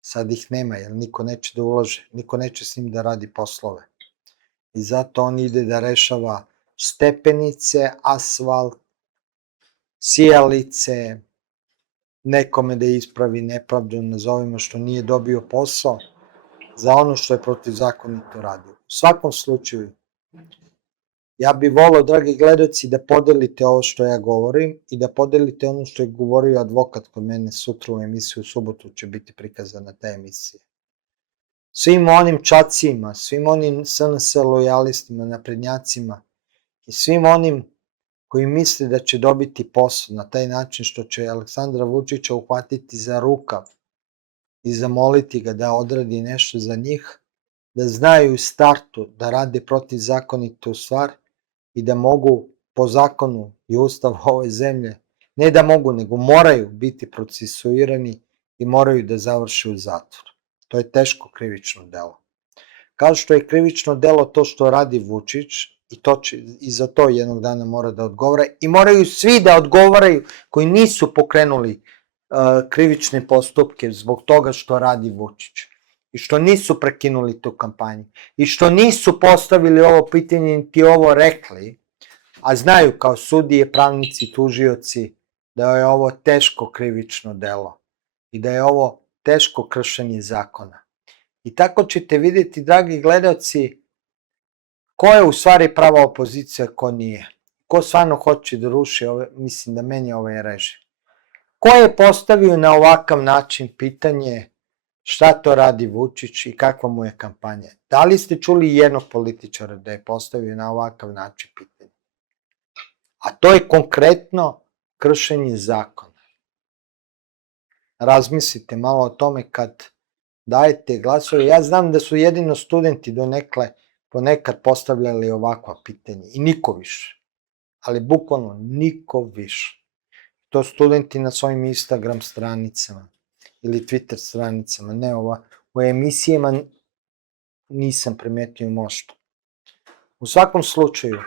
Sad ih nema, jer niko neće da ulaže, niko neće s njim da radi poslove. I zato on ide da rešava stepenice, asfalt, sijalice, nekome da ispravi nepravdu, nazovimo, što nije dobio posao, za ono što je protivzakonito radio. U svakom slučaju, ja bih volao, dragi gledaoci, da podelite ovo što ja govorim i da podelite ono što je govorio advokat kod mene sutra u emisiji, u subotu će biti prikazana ta emisija. Svim onim čacima, svim onim SNS lojalistima, naprednjacima i svim onim koji misle da će dobiti posao na taj način što će Aleksandra Vučića uhvatiti za rukav i zamoliti ga da odradi nešto za njih, da znaju u startu da rade protivzakonitu stvar i da mogu po zakonu i ustavu ove zemlje, ne da mogu, nego moraju biti procesuirani i moraju da završe u zatvoru. To je teško krivično delo. Kao što je krivično delo to što radi Vučić, i za to jednog dana mora da odgovara, i moraju svi da odgovaraju koji nisu pokrenuli krivične postupke zbog toga što radi Vučić i što nisu prekinuli tu kampanju i što nisu postavili ovo pitanje niti ovo rekli, a znaju kao sudije, pravnici, tužioci da je ovo teško krivično delo i da je ovo teško kršenje zakona. I tako ćete vidjeti, dragi gledaoci, ko je u stvari prava opozicija, ko nije. Ko stvarno hoće da ruši, mislim da meni ovaj režim. Ko je postavio na ovakav način pitanje šta to radi Vučić i kakva mu je kampanja? Da li ste čuli jednog političara da je postavio na ovakav način pitanje? A to je konkretno kršenje zakona. Razmislite malo o tome kad dajete glasove. Ja znam da su jedino studenti ponekad postavljali ovakva pitanja i niko više. Ali bukvalno niko više. To studenti na svojim Instagram stranicama ili Twitter stranicama, ne u emisijama nisam primetio možda. U svakom slučaju,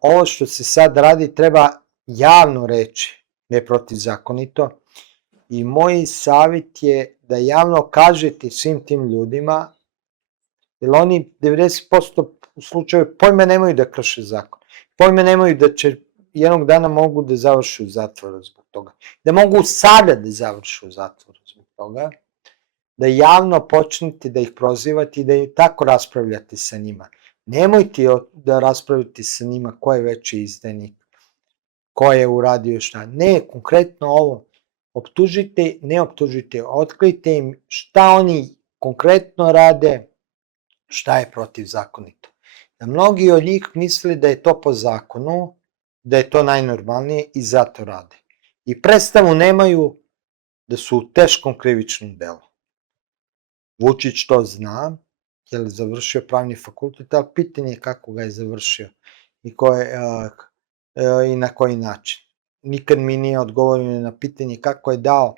ovo što se sad radi treba javno reći da je protivzakonito i moj savjet je da javno kažete svim tim ljudima, jer oni 90% u slučaju pojma nemaju da krše zakon. Pojma nemaju da će jednog dana mogu da završi u zatvoru zbog toga. Da mogu sada da završi u zatvoru zbog toga. Da javno počnete da ih prozivate i da tako raspravljate sa njima. Nemojte da raspravljate sa njima ko je veći izdajnik, ko je uradio šta. Ne, konkretno ovo. Optužite, ne optužite, otkrijte im šta oni konkretno rade, šta je protivzakonito. Da mnogi od njih misle da je to po zakonu, da je to najnormalnije i zato rade. I predstavu nemaju da su u teškom krivičnom delu. Vučić to zna, jer je završio pravni fakultet, ali pitanje je kako ga je završio i na koji način. Nikad mi nije odgovorio na pitanje kako je dao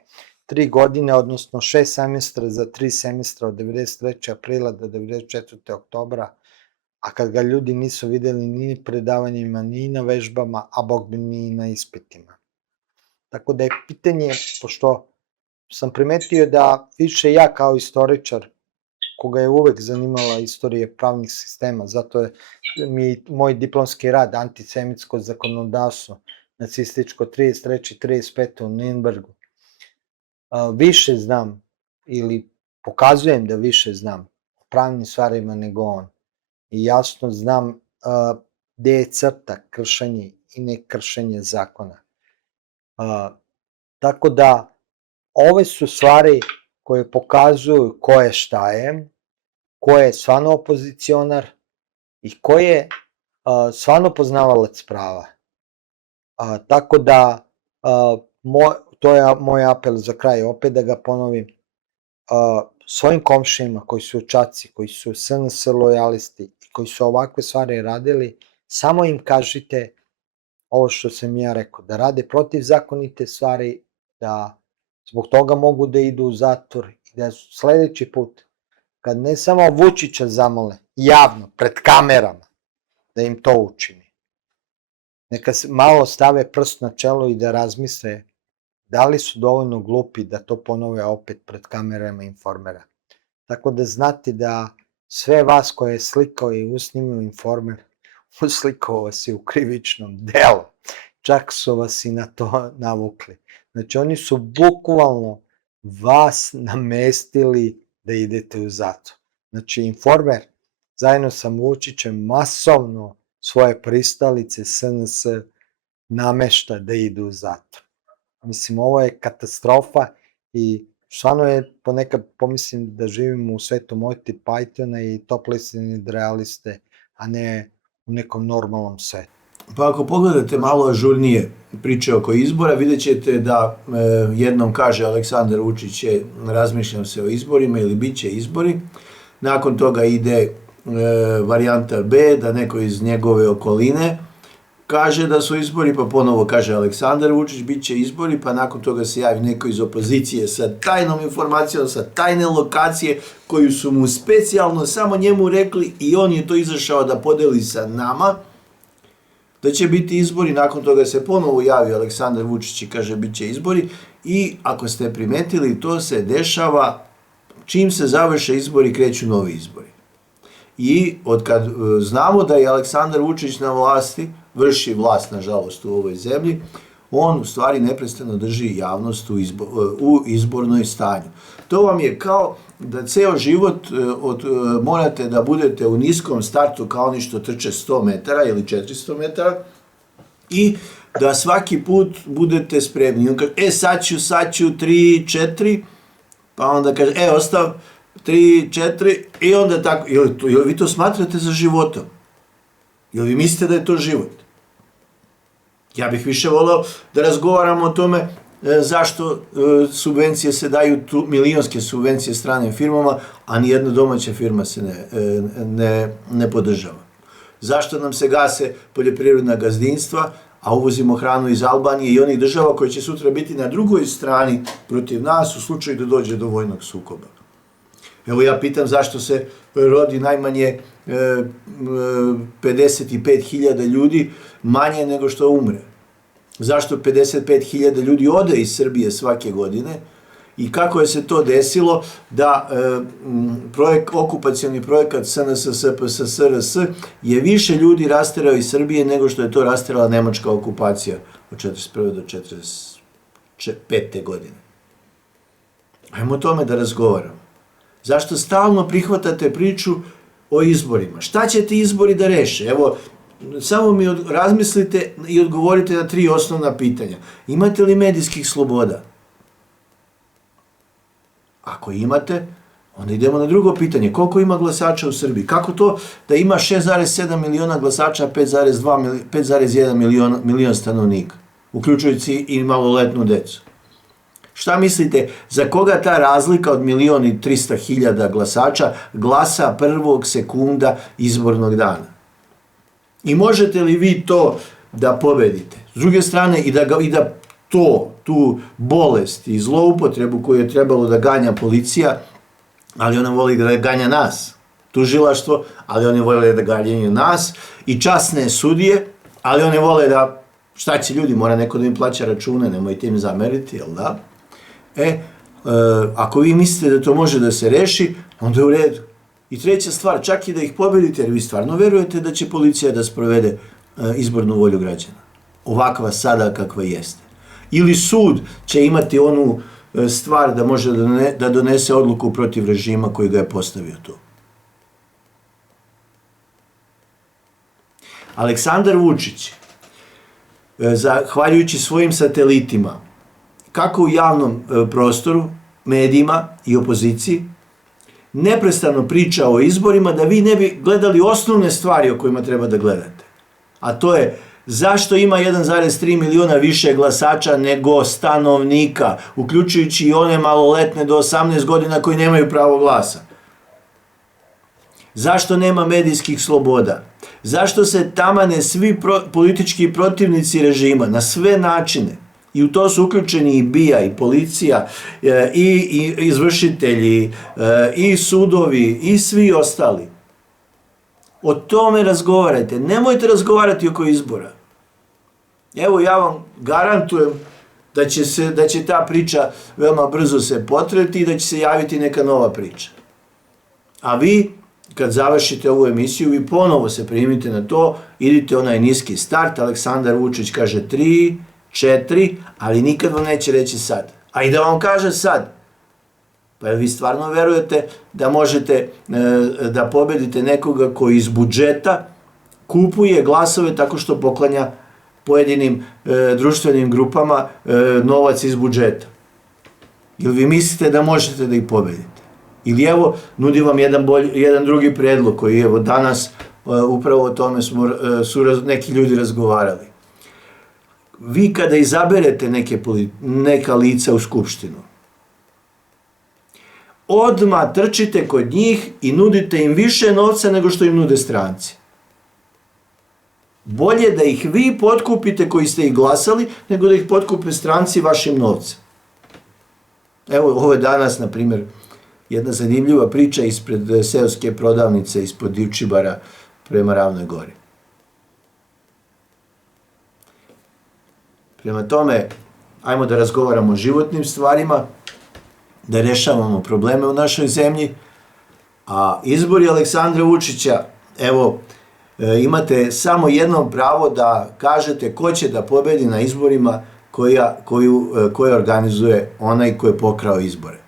3 godine, odnosno 6 semestra za 3 semestra od 93. aprila do 94. oktobra, a kad ga ljudi nisu videli ni predavanjima, ni na vežbama, a bog ni na ispitima. Tako da je pitanje, pošto sam primetio da više ja kao istoričar, koga je uvek zanimala istorija pravnih sistema, zato je mi moj diplomski rad antisemitsko zakonodavstvo, nacističko 33. 35. u Nürnbergu, više znam ili pokazujem da više znam o pravnim stvarima nego on. I jasno znam gde je crta kršenje i ne kršenje zakona. Tako da ove su stvari koje pokazuju ko je šta je, ko je stvarno opozicionar i ko je stvarno poznavalac prava. Tako da, to je moj apel za kraj, opet da ga ponovim, svojim komšijima koji su učaci, koji su SNS lojalisti i koji su ovakve stvari radili, samo im kažite ovo što sam ja rekao, da rade protivzakonite stvari, da zbog toga mogu da idu u zatvor i da sledeći put, kad ne samo Vučića zamole, javno, pred kamerama, da im to učini. Neka se malo stave prst na čelo i da razmisle da li su dovoljno glupi da to ponove opet pred kamerama Informera. Tako da znate da sve vas koje je slikao i usnimio Informer, uslikao vas je u krivičnom delu. Čak su vas i na to navukli. Znači oni su bukvalno vas namestili da idete u zatvor. Znači Informer zajedno sa Vučićem masovno svoje pristalice SNS namešta da idu u zatvor. Mislim, ovo je katastrofa i stvarno je ponekad pomislim da živimo u svetu Monty Pythona i Top Listening realiste, a ne u nekom normalnom svetu. Pa ako pogledate malo ažurnije priče oko izbora, vidjet ćete da jednom kaže Aleksandar Vučić razmišljam se o izborima ili bit će izbori. Nakon toga ide varijanta B, da neko iz njegove okoline kaže da su izbori, pa ponovo kaže Aleksandar Vučić, bit će izbori, pa nakon toga se javi neko iz opozicije sa tajnom informacijom, sa tajne lokacije, koju su mu specijalno samo njemu rekli i on je to izašao da podeli sa nama, da će biti izbori. Nakon toga se ponovo javi Aleksandar Vučić i kaže bit će izbori i ako ste primetili, to se dešava čim se završe izbori, kreću novi izbori. I od kad znamo da je Aleksandar Vučić na vlasti, vrši vlast nažalost u ovoj zemlji, on u stvari neprestano drži javnost u izbornoj stanju. To vam je kao da ceo život morate da budete u niskom startu kao oni što trče 100 metara ili 400 metara i da svaki put budete spremni. On kaže, sad ću, 3, 4, pa onda kaže, ostav, 3, 4, i onda tako, ili vi to smatrate za životom? Ili vi mislite da je to život? Ja bih više voleo da razgovaramo o tome zašto subvencije se daju, milionske subvencije stranim firmama, a nijedna domaća firma se ne podržava. Zašto nam se gase poljoprivredna gazdinstva, a uvozimo hranu iz Albanije i onih država koje će sutra biti na drugoj strani protiv nas u slučaju da dođe do vojnog sukoba. Evo ja pitam zašto se rodi najmanje 55.000 ljudi manje nego što umre. Zašto 55.000 ljudi ode iz Srbije svake godine i kako je se to desilo da okupacioni projekat SNS, SPS, SRS je više ljudi rasterao iz Srbije nego što je to rasterala nemačka okupacija od 1941. do 1945. godine. Ajmo o tome da razgovaramo. Zašto stalno prihvatate priču o izborima? Šta će ti izbori da reše? Evo, samo mi razmislite i odgovorite na 3 osnovna pitanja. Imate li medijskih sloboda? Ako imate, onda idemo na drugo pitanje. Koliko ima glasača u Srbiji? Kako to da ima 6,7 miliona glasača, 5,1 milion stanovnika, uključujući i maloletnu decu? Šta mislite, za koga ta razlika od 1.300.000 glasača glasa prvog sekunda izbornog dana? I možete li vi to da pobedite? S druge strane, i da tu bolest i zloupotrebu koju je trebalo da ganja policija, ali ona voli da ganja nas, tužilaštvo, ali oni vole da ganjaju nas, i časne sudije, ali oni vole da, šta će ljudi, mora neko da im plaća račune, nemojte im zameriti, jel da? Ako vi mislite da to može da se reši, onda je u redu. I treća stvar, čak i da ih pobedite, jer vi stvarno verujete da će policija da sprovede izbornu volju građana, ovakva sada kakva jeste. Ili sud će imati onu stvar da može da donese odluku protiv režima koji ga je postavio tu. Aleksandar Vučić, zahvaljujući svojim satelitima, kako u javnom prostoru, medijima i opoziciji, neprestano priča o izborima da vi ne bi gledali osnovne stvari o kojima treba da gledate. A to je zašto ima 1,3 miliona više glasača nego stanovnika, uključujući i one maloletne do 18 godina koji nemaju pravo glasa. Zašto nema medijskih sloboda? Zašto se tamane svi politički protivnici režima na sve načine? I u to su uključeni i BIA, i policija, i izvršitelji, i sudovi, i svi ostali. O tome razgovarajte. Nemojte razgovarati oko izbora. Evo, ja vam garantujem da će ta priča veoma brzo se potreti i da će se javiti neka nova priča. A vi, kad završite ovu emisiju, vi ponovo se primite na to, idite onaj niski start, Aleksandar Vučić kaže 3, 4, ali nikad vam neće reći sad. A i da vam kaže sad, pa vi stvarno verujete da možete da pobedite nekoga koji iz budžeta kupuje glasove tako što poklanja pojedinim društvenim grupama novac iz budžeta? Ili vi mislite da možete da ih pobedite? Ili evo, nudim vam jedan drugi predlog koji evo danas upravo o tome su neki ljudi razgovarali. Vi kada izaberete neka lica u skupštinu, odmah trčite kod njih i nudite im više novca nego što im nude stranci. Bolje da ih vi potkupite koji ste ih glasali, nego da ih potkupe stranci vašim novcem. Evo, ovo je danas, na primjer, jedna zanimljiva priča ispred seoske prodavnice ispod Divčibara prema Ravnoj Gori. Prema tome, ajmo da razgovaramo o životnim stvarima, da rešavamo probleme u našoj zemlji, a izbori Aleksandra Vučića, evo, imate samo jedno pravo da kažete ko će da pobedi na izborima koje organizuje onaj ko je pokrao izbore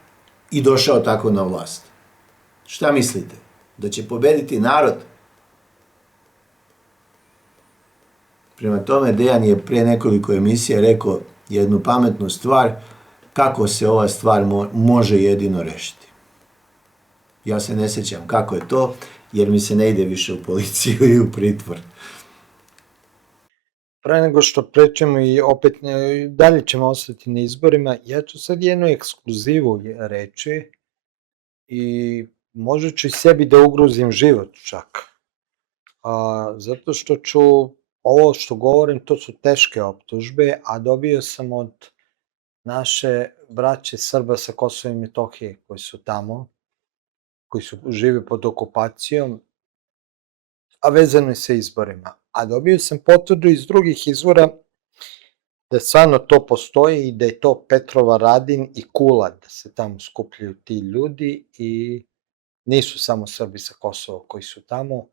i došao tako na vlast. Šta mislite? Da će pobediti narod? Prema tome, Dejan je pre nekoliko emisija rekao jednu pametnu stvar, kako se ova stvar može jedino rešiti. Ja se ne sjećam kako je to, jer mi se ne ide više u policiju i u pritvor. Pre nego što prećemo i opet dalje ćemo ostati na izborima, ja ću sad jednu ekskluzivu reći i možda ću i sebi da ugrozim život čak. Zato što ću, ovo što govorim, to su teške optužbe, a dobio sam od naše braće Srba sa Kosova i Metohije koji su tamo, koji žive pod okupacijom, a vezano je sa izborima. A dobio sam potvrdu iz drugih izvora da stvarno to postoji i da je to Petrova Radin i Kula, da se tamo skupljaju ti ljudi i nisu samo Srbi sa Kosova koji su tamo,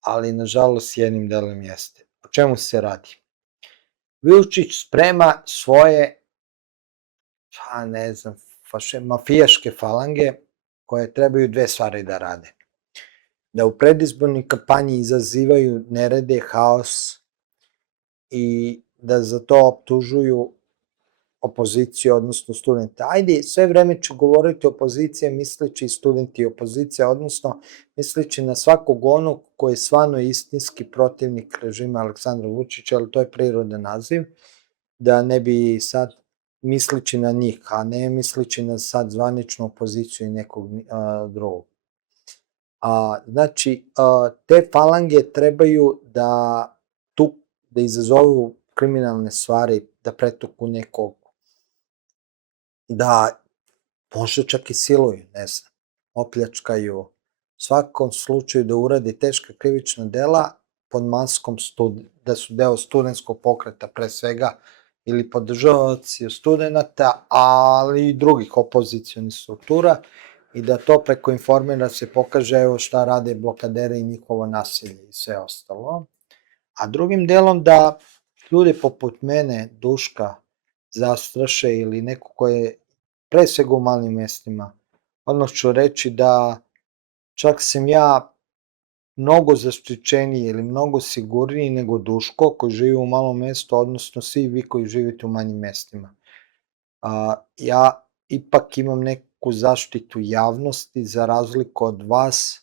ali nažalost jednim delom jeste. O čemu se radi? Vučić sprema svoje, ne znam, mafijaške falange koje trebaju dve stvari da rade. Da u predizbornoj kampanji izazivaju nerede, haos i da za to optužuju opoziciju, odnosno studente. Ajde, sve vreme ću govoriti opozicija misleći studenti i opozicija, odnosno misleći na svakog onog koji je stvarno istinski protivnik režima Aleksandra Vučića, ali to je prirodan naziv, da ne bi sad misleći na njih, a ne misleći na sad zvaničnu opoziciju i nekog drugog. Znači, te falange trebaju da izazovu kriminalne stvari, da pretuku nekog, da možda čak i siluju, ne znam, opljačkaju, u svakom slučaju da urade teška krivična dela pod maskom da su deo studentskog pokreta pre svega, ili podržavaoci studenta, ali i drugih opozicionih struktura, i da to preko Informera se pokaže evo šta rade blokadere i njihovo nasilje i sve ostalo. A drugim delom da ljude poput mene, Duška, zastraše ili neko ko je pre svega u malim mestima. Odmah ću reći da čak sam ja mnogo zaštićeniji ili mnogo sigurniji nego Duško koji živi u malom mestu, odnosno svi vi koji živite u manjim mestima. Ja ipak imam neku zaštitu javnosti za razliku od vas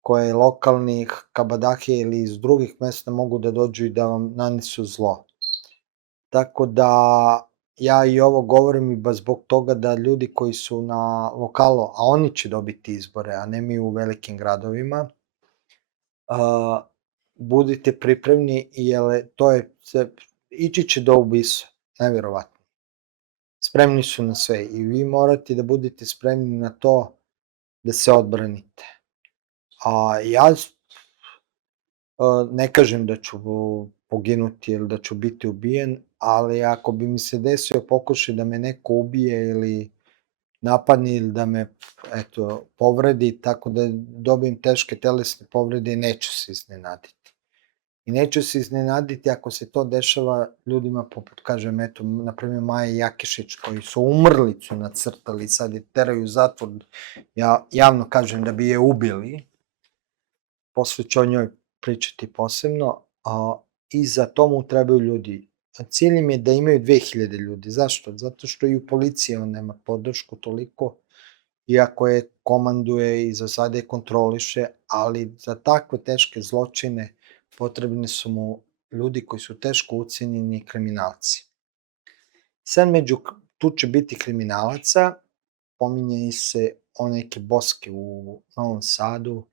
koje lokalnih kabadahe ili iz drugih mesta mogu da dođu i da vam nanesu zlo. Tako da ja i ovo govorim i baš zbog toga da ljudi koji su na lokalu, a oni će dobiti izbore, a ne mi u velikim gradovima, budite pripremni, jer to je, ići će do ubistva, nevjerovatno. Spremni su na sve i vi morate da budete spremni na to da se odbranite. Ja ne kažem da ću poginuti ili da ću biti ubijen, ali ako bi mi se desio pokušaj da me neko ubije ili napadne ili da me povredi, tako da dobijem teške telesne povrede, neću se iznenaditi. I neću se iznenaditi ako se to dešava ljudima poput, kažem, na primjer Maje Jakišić, koji su umrlicu nacrtali, sad je teraju u zatvor, ja javno kažem da bi je ubili, posle ću o njoj pričati posebno, i za to mu trebaju ljudi. Cilj im je da imaju 2000 ljudi. Zašto? Zato što i u policiji on nema podršku toliko, iako je komanduje i za sada je kontroliše, ali za takve teške zločine potrebni su mu ljudi koji su teško ucenjeni kriminalci. Sad tu će biti kriminalaca, pominje se o neke boske u Novom Sadu,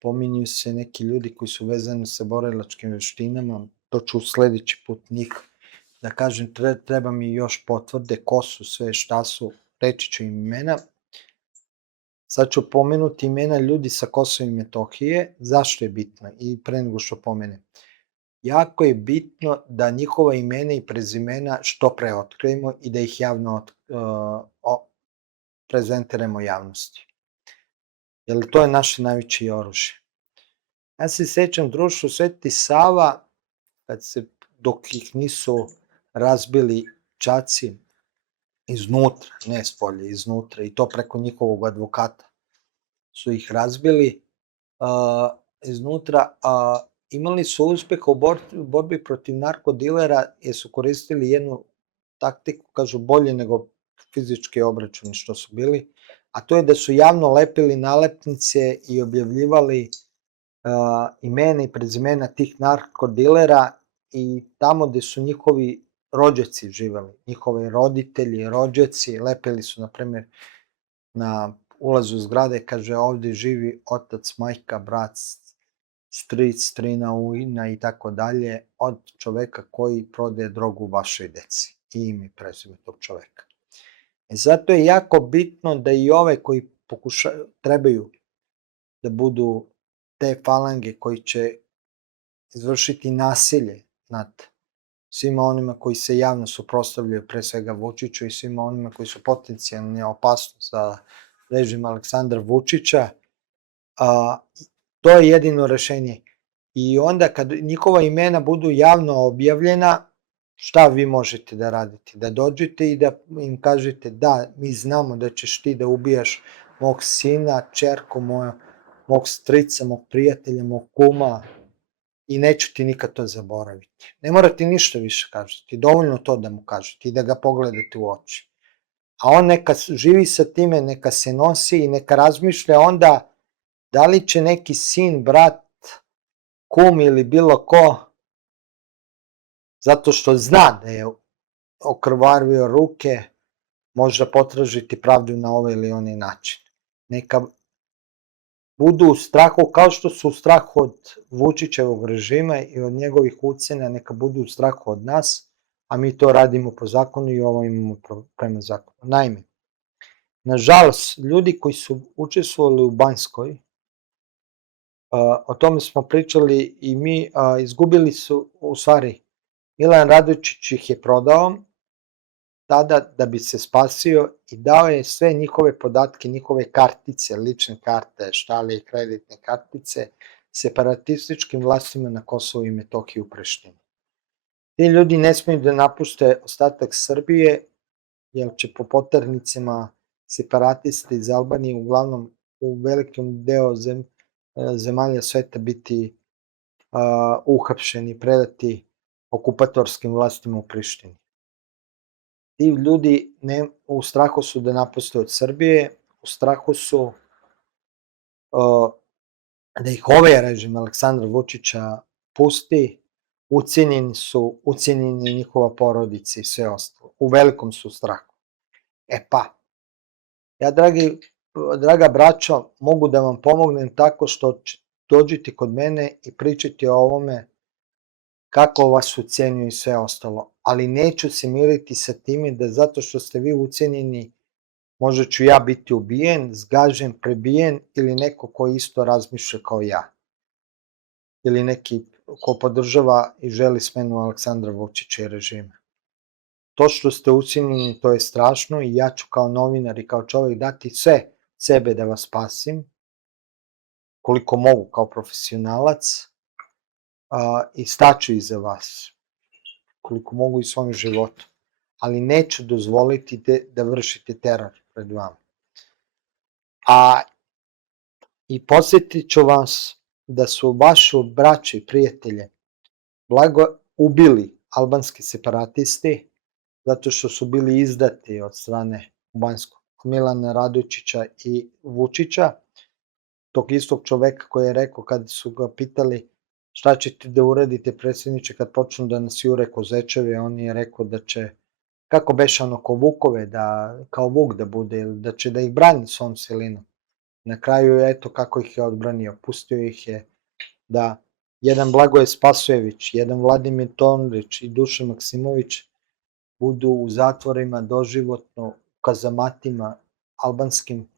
pominju se neki ljudi koji su vezani sa borilačkim veštinama, to ću sledeći put njih da kažem, treba mi još potvrde ko su sve, šta su, reći ću im imena. Sad ću pomenuti imena ljudi sa Kosova i Metohije, zašto je bitno i pre nego što pomenem. Jako je bitno da njihova imena i prezimena što pre otkrijemo i da ih javno prezentiramo javnosti. Jer to je naše najveće oružje. Ja se sećam društvo Sveti Sava, dok ih nisu razbili đaci iznutra, ne spolje, iznutra, i to preko njihovog advokata su ih razbili iznutra, imali su uspeha u borbi protiv narkodilera jer su koristili jednu taktiku, kažu bolje nego fizički obračuni što su bili, a to je da su javno lepili nalepnice i objavljivali imena i prezimena tih narkodilera i tamo gde su njihovi rođaci živeli, njihovi roditelji, rođaci, lepili su, na primjer, na ulazu zgrade, kaže ovde živi otac, majka, brat, stric, strina, ujna i tako dalje, od čoveka koji prodaje drogu vašoj deci i ime i prezime tog čoveka. Zato je jako bitno da i ove koji trebaju da budu te falange koji će izvršiti nasilje nad svima onima koji se javno suprotstavljaju pre svega Vučiću i svima onima koji su potencijalna opasnost za režim Aleksandra Vučića. To je jedino rešenje. I onda kad njihova imena budu javno objavljena, šta vi možete da radite? Da dođete i da im kažete da, mi znamo da ćeš ti da ubijaš mog sina, ćerku, mog strica, mog prijatelja, mog kuma i neću ti nikad to zaboraviti. Ne morate ništa više kažete, dovoljno to da mu kažete i da ga pogledate u oči. A on neka živi sa time, neka se nosi i neka razmišlja onda da li će neki sin, brat, kum ili bilo ko, zato što zna da je okrvarvio ruke, možda potražiti pravdu na ovaj ili onaj način. Neka budu u strahu, kao što su u strahu od Vučićevog režima i od njegovih ucena, neka budu u strahu od nas, a mi to radimo po zakonu i ovo imamo prema zakonu. Naime, nažalost, ljudi koji su učestvovali u Banjskoj, o tome smo pričali i mi, izgubili su, u stvari, Milan Radojičić ih je prodao tada da bi se spasio i dao je sve njihove podatke, njihove kartice, lične karte, štale i kreditne kartice, separatističkim vlastima na Kosovo i Metohiji u Prištini. Ti ljudi ne smiju da napušte ostatak Srbije, jer će po poternicama separatista iz Albanije uglavnom u velikom deo zemalja sveta biti uhapšeni, predati okupatorskim vlastima u Prištini. Ti ljudi u strahu su da napuste od Srbije, u strahu su da ih ovaj režim Aleksandra Vučića pusti, ucenjeni njihova porodica i sve ostalo. U velikom su strahu. Ja, draga braćo, mogu da vam pomognem tako što dođite kod mene i pričate o ovome kako vas ucenjuju i sve ostalo, ali neću se miriti sa time da zato što ste vi ucenjeni, možda ću ja biti ubijen, zgažen, prebijen ili neko ko isto razmišlja kao ja. Ili neki ko podržava i želi smenu Aleksandra Vučića i režima. To što ste ucenjeni, to je strašno i ja ću kao novinar i kao čovjek dati sve sebe da vas spasim, koliko mogu kao profesionalac, i staću iza vas, koliko mogu i svojim životom, ali neću dozvoliti da vršite teror pred vama. I podsjetit ću vas da su vašu braću i prijatelje blago ubili albanski separatisti, zato što su bili izdati od strane Banjskog Milana Radojičića i Vučića, tog istog čoveka koji je rekao kada su ga pitali šta ćete da uradite predsjedniče kad počnu da nas jure ko zečeve, on je rekao da će, kako beše ono, ko vukove, kao vuk da bude, ili da će da ih brani svom silinom. Na kraju, eto kako ih je odbranio, pustio ih je da jedan Blagoje Spasojević, jedan Vladimir Tonrić i Dušan Maksimović budu u zatvorima doživotno, u kazamatima albanskim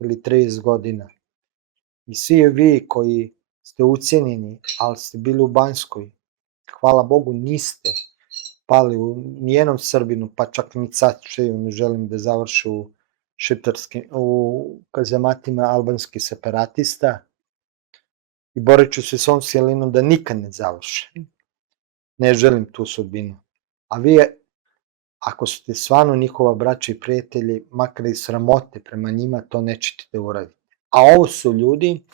ili 30 godina. I svi vi koji ste ucenjeni, ali ste bili u Banjskoj, hvala Bogu niste pali u nijednom Srbinu, pa čak ni Cačeju, ne želim da završi u kazamatima albanskih separatista i borit ću se svom silinom da nikad ne završe. Ne želim tu sudbinu. A vi, ako ste stvarno njihova braća i prijatelji, makar i sramote prema njima, to nećete da uradite. A ovo su ljudi,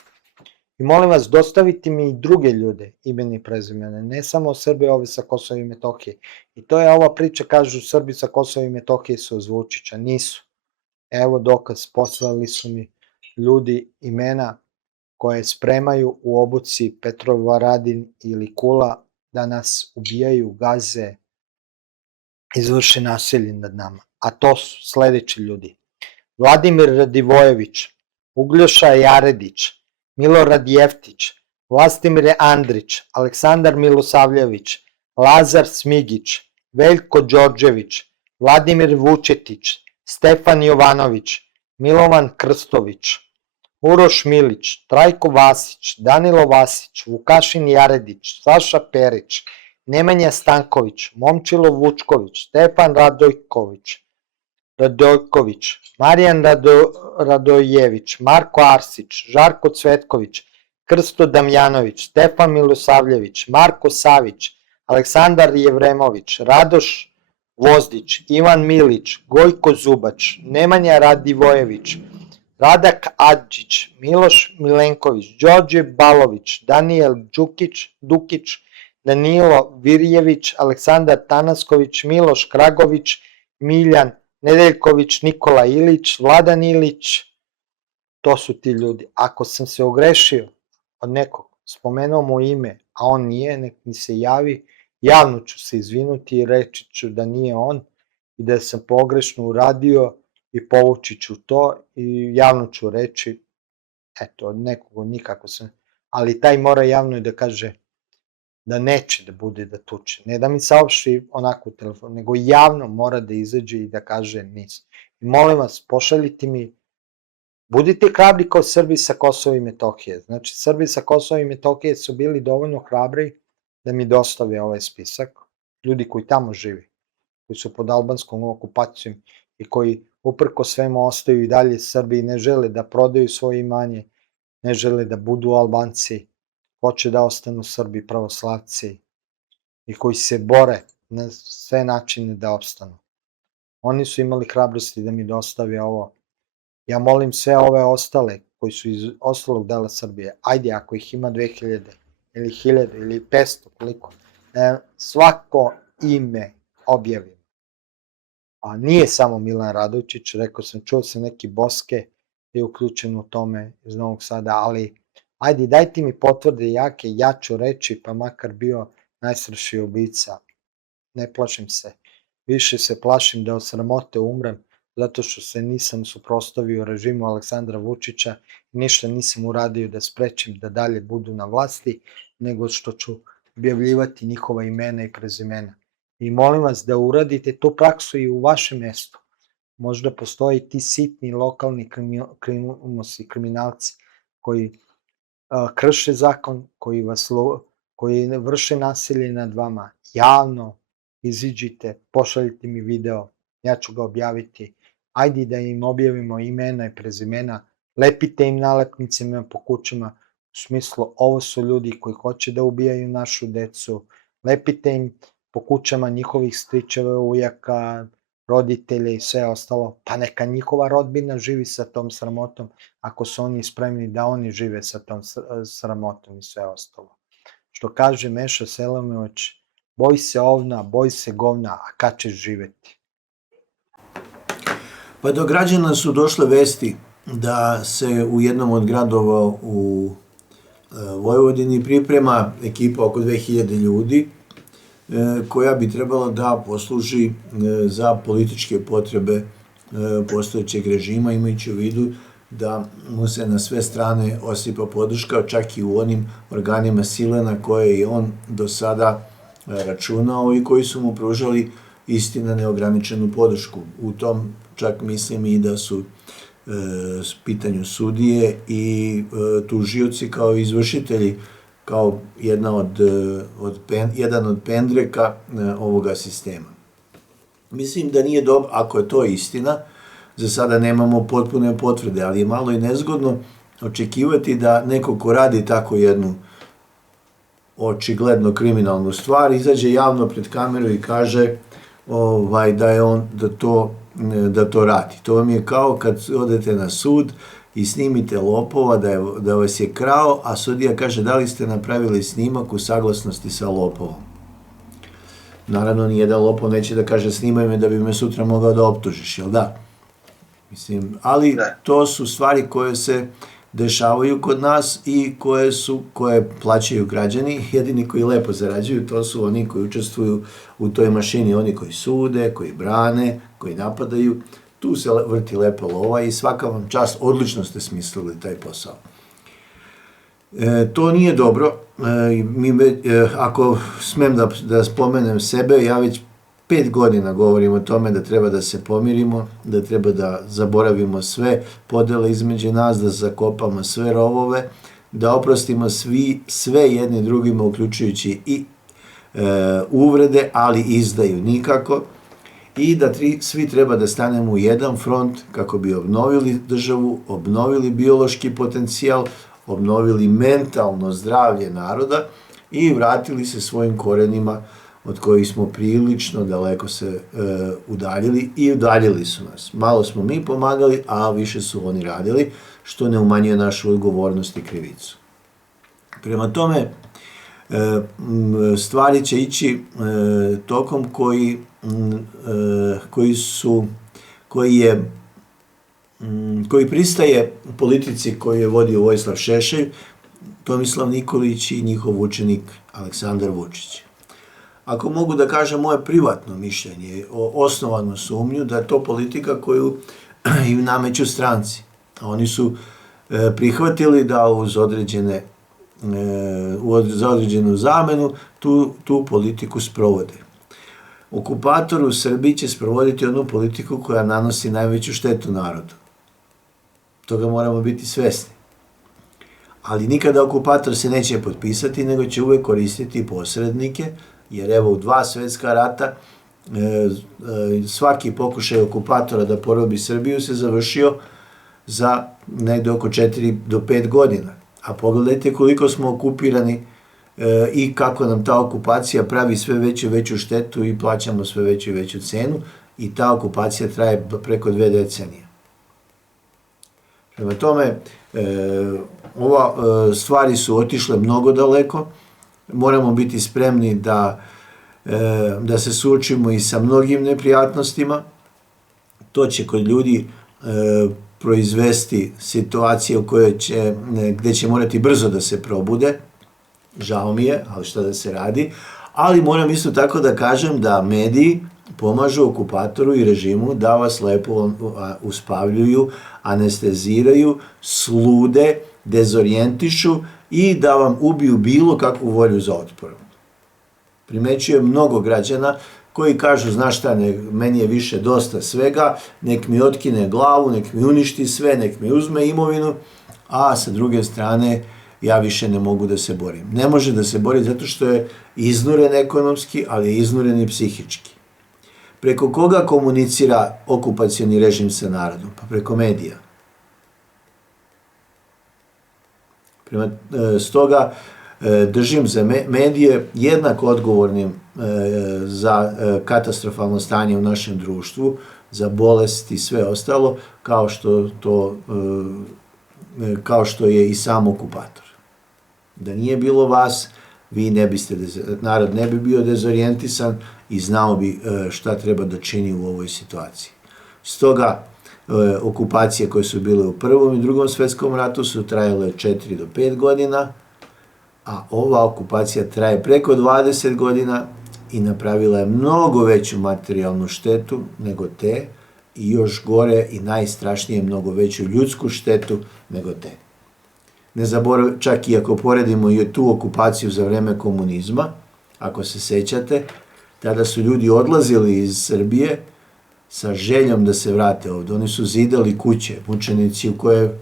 i molim vas, dostavite mi i druge ljude, imena i prezimena, ne samo Srbi ove sa Kosova i Metohije. I to je ova priča, kažu Srbi sa Kosova i Metohije su uz Vučića, nisu. Evo dokaz, poslali su mi ljudi imena koje spremaju u obuci Petrov Varadin ili Kula da nas ubijaju, gaze, izvrše nasilje nad nama. A to su sledeći ljudi: Vladimir Radivojević, Ugljoša Jaredić, Milorad Jeftić, Vlastimir Andrić, Aleksandar Milosavljević, Lazar Smigić, Veljko Đorđević, Vladimir Vučetić, Stefan Jovanović, Milovan Krstović, Uroš Milić, Trajko Vasić, Danilo Vasić, Vukašin Jaredić, Saša Perić, Nemanja Stanković, Momčilo Vučković, Stefan Radojković, Marijan Radojević, Marko Arsić, Žarko Cvetković, Krsto Damjanović, Stefan Milosavljević, Marko Savić, Aleksandar Jevremović, Radoš Vozdić, Ivan Milić, Gojko Zubač, Nemanja Radivojević, Radak Adžić, Miloš Milenković, Đorđe Balović, Daniel Dukić, Danilo Virjević, Aleksandar Tanasković, Miloš Kragović, Miljan Nedeljković, Nikola Ilić, Vladan Ilić, to su ti ljudi. Ako sam se ogrešio od nekog, spomenuo mu ime, a on nije, nek mi se javi, javno ću se izvinuti i reći ću da nije on i da sam pogrešno uradio i povući ću to i javno ću reći, eto, od nekog nikako sam, ali taj mora javno da kaže da neće da bude da tuče, ne da mi saopšti onako u telefonu, nego javno mora da izađe i da kaže nisam. I molim vas, pošaljite mi, budite hrabri kao Srbi sa Kosova i Metohije. Znači, Srbi sa Kosova i Metohije su bili dovoljno hrabri da mi dostave ovaj spisak, ljudi koji tamo živi, koji su pod albanskom okupacijom i koji uprko svemu ostaju i dalje Srbi i ne žele da prodaju svoje imanje, ne žele da budu Albanci, hoće da ostanu Srbi, pravoslavci i koji se bore na sve načine da opstanu. Oni su imali hrabrosti da mi dostave ovo. Ja molim sve ove ostale koji su iz ostalog dela Srbije, ajde ako ih ima 2000 ili 1000 ili 500, koliko, svako ime objavim. A nije samo Milan Radojčić, rekao sam, čuo sam neki Boske je uključen u tome iz Novog Sada, ali ajde dajte mi potvrde jake, ja ću reći, pa makar bio najstrašniji ubica, ne plašim se, više se plašim da od sramote umrem, zato što se nisam suprotstavio režimu Aleksandra Vučića i ništa nisam uradio da sprečim da dalje budu na vlasti, nego što ću objavljivati njihova imena i prezimena. I molim vas da uradite tu praksu i u vašem mestu. Možda postoji ti sitni lokalni kriminalci koji krše zakon, koji vrše nasilje nad vama. Javno iziđite, pošaljite mi video, ja ću ga objaviti. Ajde da im objavimo imena i prezimena, lepite im nalepnicama po kućama, u smislu ovo su ljudi koji hoće da ubijaju našu decu, lepite im po kućama njihovih stričeva, ujaka, roditelja i sve ostalo, pa neka njihova rodbina živi sa tom sramotom, ako su oni spremni da oni žive sa tom sramotom i sve ostalo. Što kaže Meša Selimović, boj se ovna, boj se govna, a kad ćeš živeti? Pa do građana su došle vesti da se u jednom od gradova u Vojvodini priprema ekipa oko 2000 ljudi koja bi trebala da posluži za političke potrebe postojećeg režima, imajući u vidu da mu se na sve strane osipa podrška, čak i u onim organima sile na koje je on do sada računao i koji su mu pružali istina neograničenu podršku. U tom čak mislim i da su pitanju sudije i tužioci kao izvršitelji, kao jedan od pendreka ovoga sistema. Mislim da nije dobro, ako je to istina, za sada nemamo potpune potvrde, ali je malo i nezgodno očekivati da neko ko radi tako jednu očigledno kriminalnu stvar izađe javno pred kameru i kaže da je on da to radi. To vam je kao kad odete na sud i snimite lopova da vas je krao, a sudija kaže da li ste napravili snimak u saglasnosti sa lopovom. Naravno, nijedan lopov neće da kaže snimaj me da bi me sutra mogao da optužiš, jel da? Mislim, ali to su stvari koje se dešavaju kod nas i koje plaćaju građani. Jedini koji lepo zarađuju, to su oni koji učestvuju u toj mašini, oni koji sude, koji brane, koji napadaju. Tu se vrti lepa lova i svaka vam čast, odlično ste smislili taj posao. To nije dobro. Ako smem da spomenem sebe, ja već 5 godina govorim o tome da treba da se pomirimo, da treba da zaboravimo sve podele između nas, da zakopamo sve rovove, da oprostimo sve jedni drugima, uključujući i uvrede, ali izdaju nikako, i da svi treba da stanemo u jedan front kako bi obnovili državu, obnovili biološki potencijal, obnovili mentalno zdravlje naroda i vratili se svojim korenima od kojih smo prilično daleko se udaljili, i udaljili su nas. Malo smo mi pomagali, a više su oni radili, što ne umanjuje našu odgovornost i krivicu. Prema tome, stvari će ići tokom koji pristaje politici koju je vodio Vojislav Šešelj, Tomislav Nikolić i njihov učenik Aleksandar Vučić. Ako mogu da kažem moje privatno mišljenje, osnovanu sumnju da je to politika koju im nameću stranci. Oni su prihvatili da za određenu zamenu tu politiku sprovode. Okupator u Srbiji će sprovoditi onu politiku koja nanosi najveću štetu narodu. Toga moramo biti svesni. Ali nikada okupator se neće potpisati, nego će uvek koristiti posrednike, jer evo u 2 svetska rata svaki pokušaj okupatora da porobi Srbiju se završio za negde oko 4 do 5 godina. A pogledajte koliko smo okupirani i kako nam ta okupacija pravi sve veću i veću štetu i plaćamo sve veću i veću cenu, i ta okupacija traje preko 2 decenije. Prema tome, stvari su otišle mnogo daleko, moramo biti spremni da se suočimo i sa mnogim neprijatnostima. To će kod ljudi proizvesti situacije gde će morati brzo da se probude. Žao mi je, ali šta da se radi. Ali moram isto tako da kažem da mediji pomažu okupatoru i režimu da vas lepo uspavljuju, anesteziraju, slude, dezorijentišu i da vam ubiju bilo kakvu volju za otporom. Primećujem mnogo građana koji kažu, znaš šta, meni je više dosta svega, nek mi otkine glavu, nek mi uništi sve, nek mi uzme imovinu, a sa druge strane ja više ne mogu da se borim. Ne može da se bori zato što je iznuren ekonomski, ali je iznuren i psihički. Preko koga komunicira okupacioni režim sa narodom? Pa preko medija. Stoga držim za medije jednako odgovornim za katastrofalno stanje u našem društvu, za bolest i sve ostalo, kao što je i sam okupator. Da nije bilo vas, narod ne bi bio dezorijentisan i znao bi šta treba da čini u ovoj situaciji. Stoga, okupacije koje su bile u Prvom i Drugom svetskom ratu su trajale 4 do 5 godina, a ova okupacija traje preko 20 godina i napravila je mnogo veću materijalnu štetu nego te, i još gore i najstrašnije, mnogo veću ljudsku štetu nego te. Ne zaboravim, čak i ako poredimo i tu okupaciju za vreme komunizma, ako se sećate, tada su ljudi odlazili iz Srbije sa željom da se vrate ovde. Oni su zidali kuće, mučenici u koje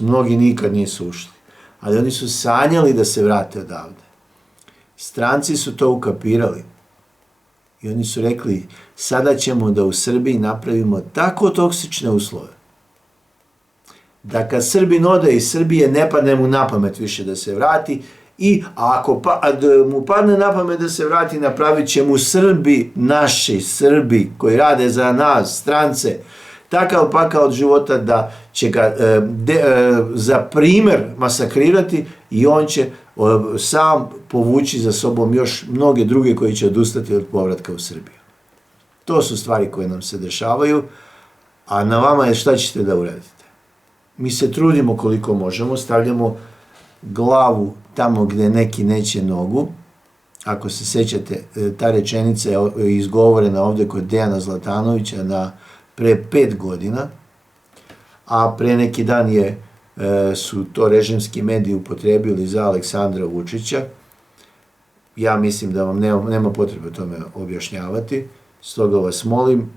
mnogi nikad nisu ušli. Ali oni su sanjali da se vrate odavde. Stranci su to ukapirali. I oni su rekli, sada ćemo da u Srbiji napravimo tako toksične uslove, da kad Srbin ode iz Srbije ne padne mu na pamet više da se vrati, i ako mu padne na pamet da se vrati, napravit će mu naši Srbi koji rade za nas, strance, takav pakao od života da će ga za primer masakrirati, i on će sam povući za sobom još mnoge druge koji će odustati od povratka u Srbiju. To su stvari koje nam se dešavaju, a na vama je šta ćete da uradite. Mi se trudimo koliko možemo, stavljamo glavu tamo gde neki neće nogu. Ako se sećate, ta rečenica je izgovorena ovde kod Dejana Zlatanovića pre 5 godina, a pre neki dan su to režimski mediji upotrebili za Aleksandra Vučića. Ja mislim da vam nema potrebe o tome objašnjavati, stoga vas molim,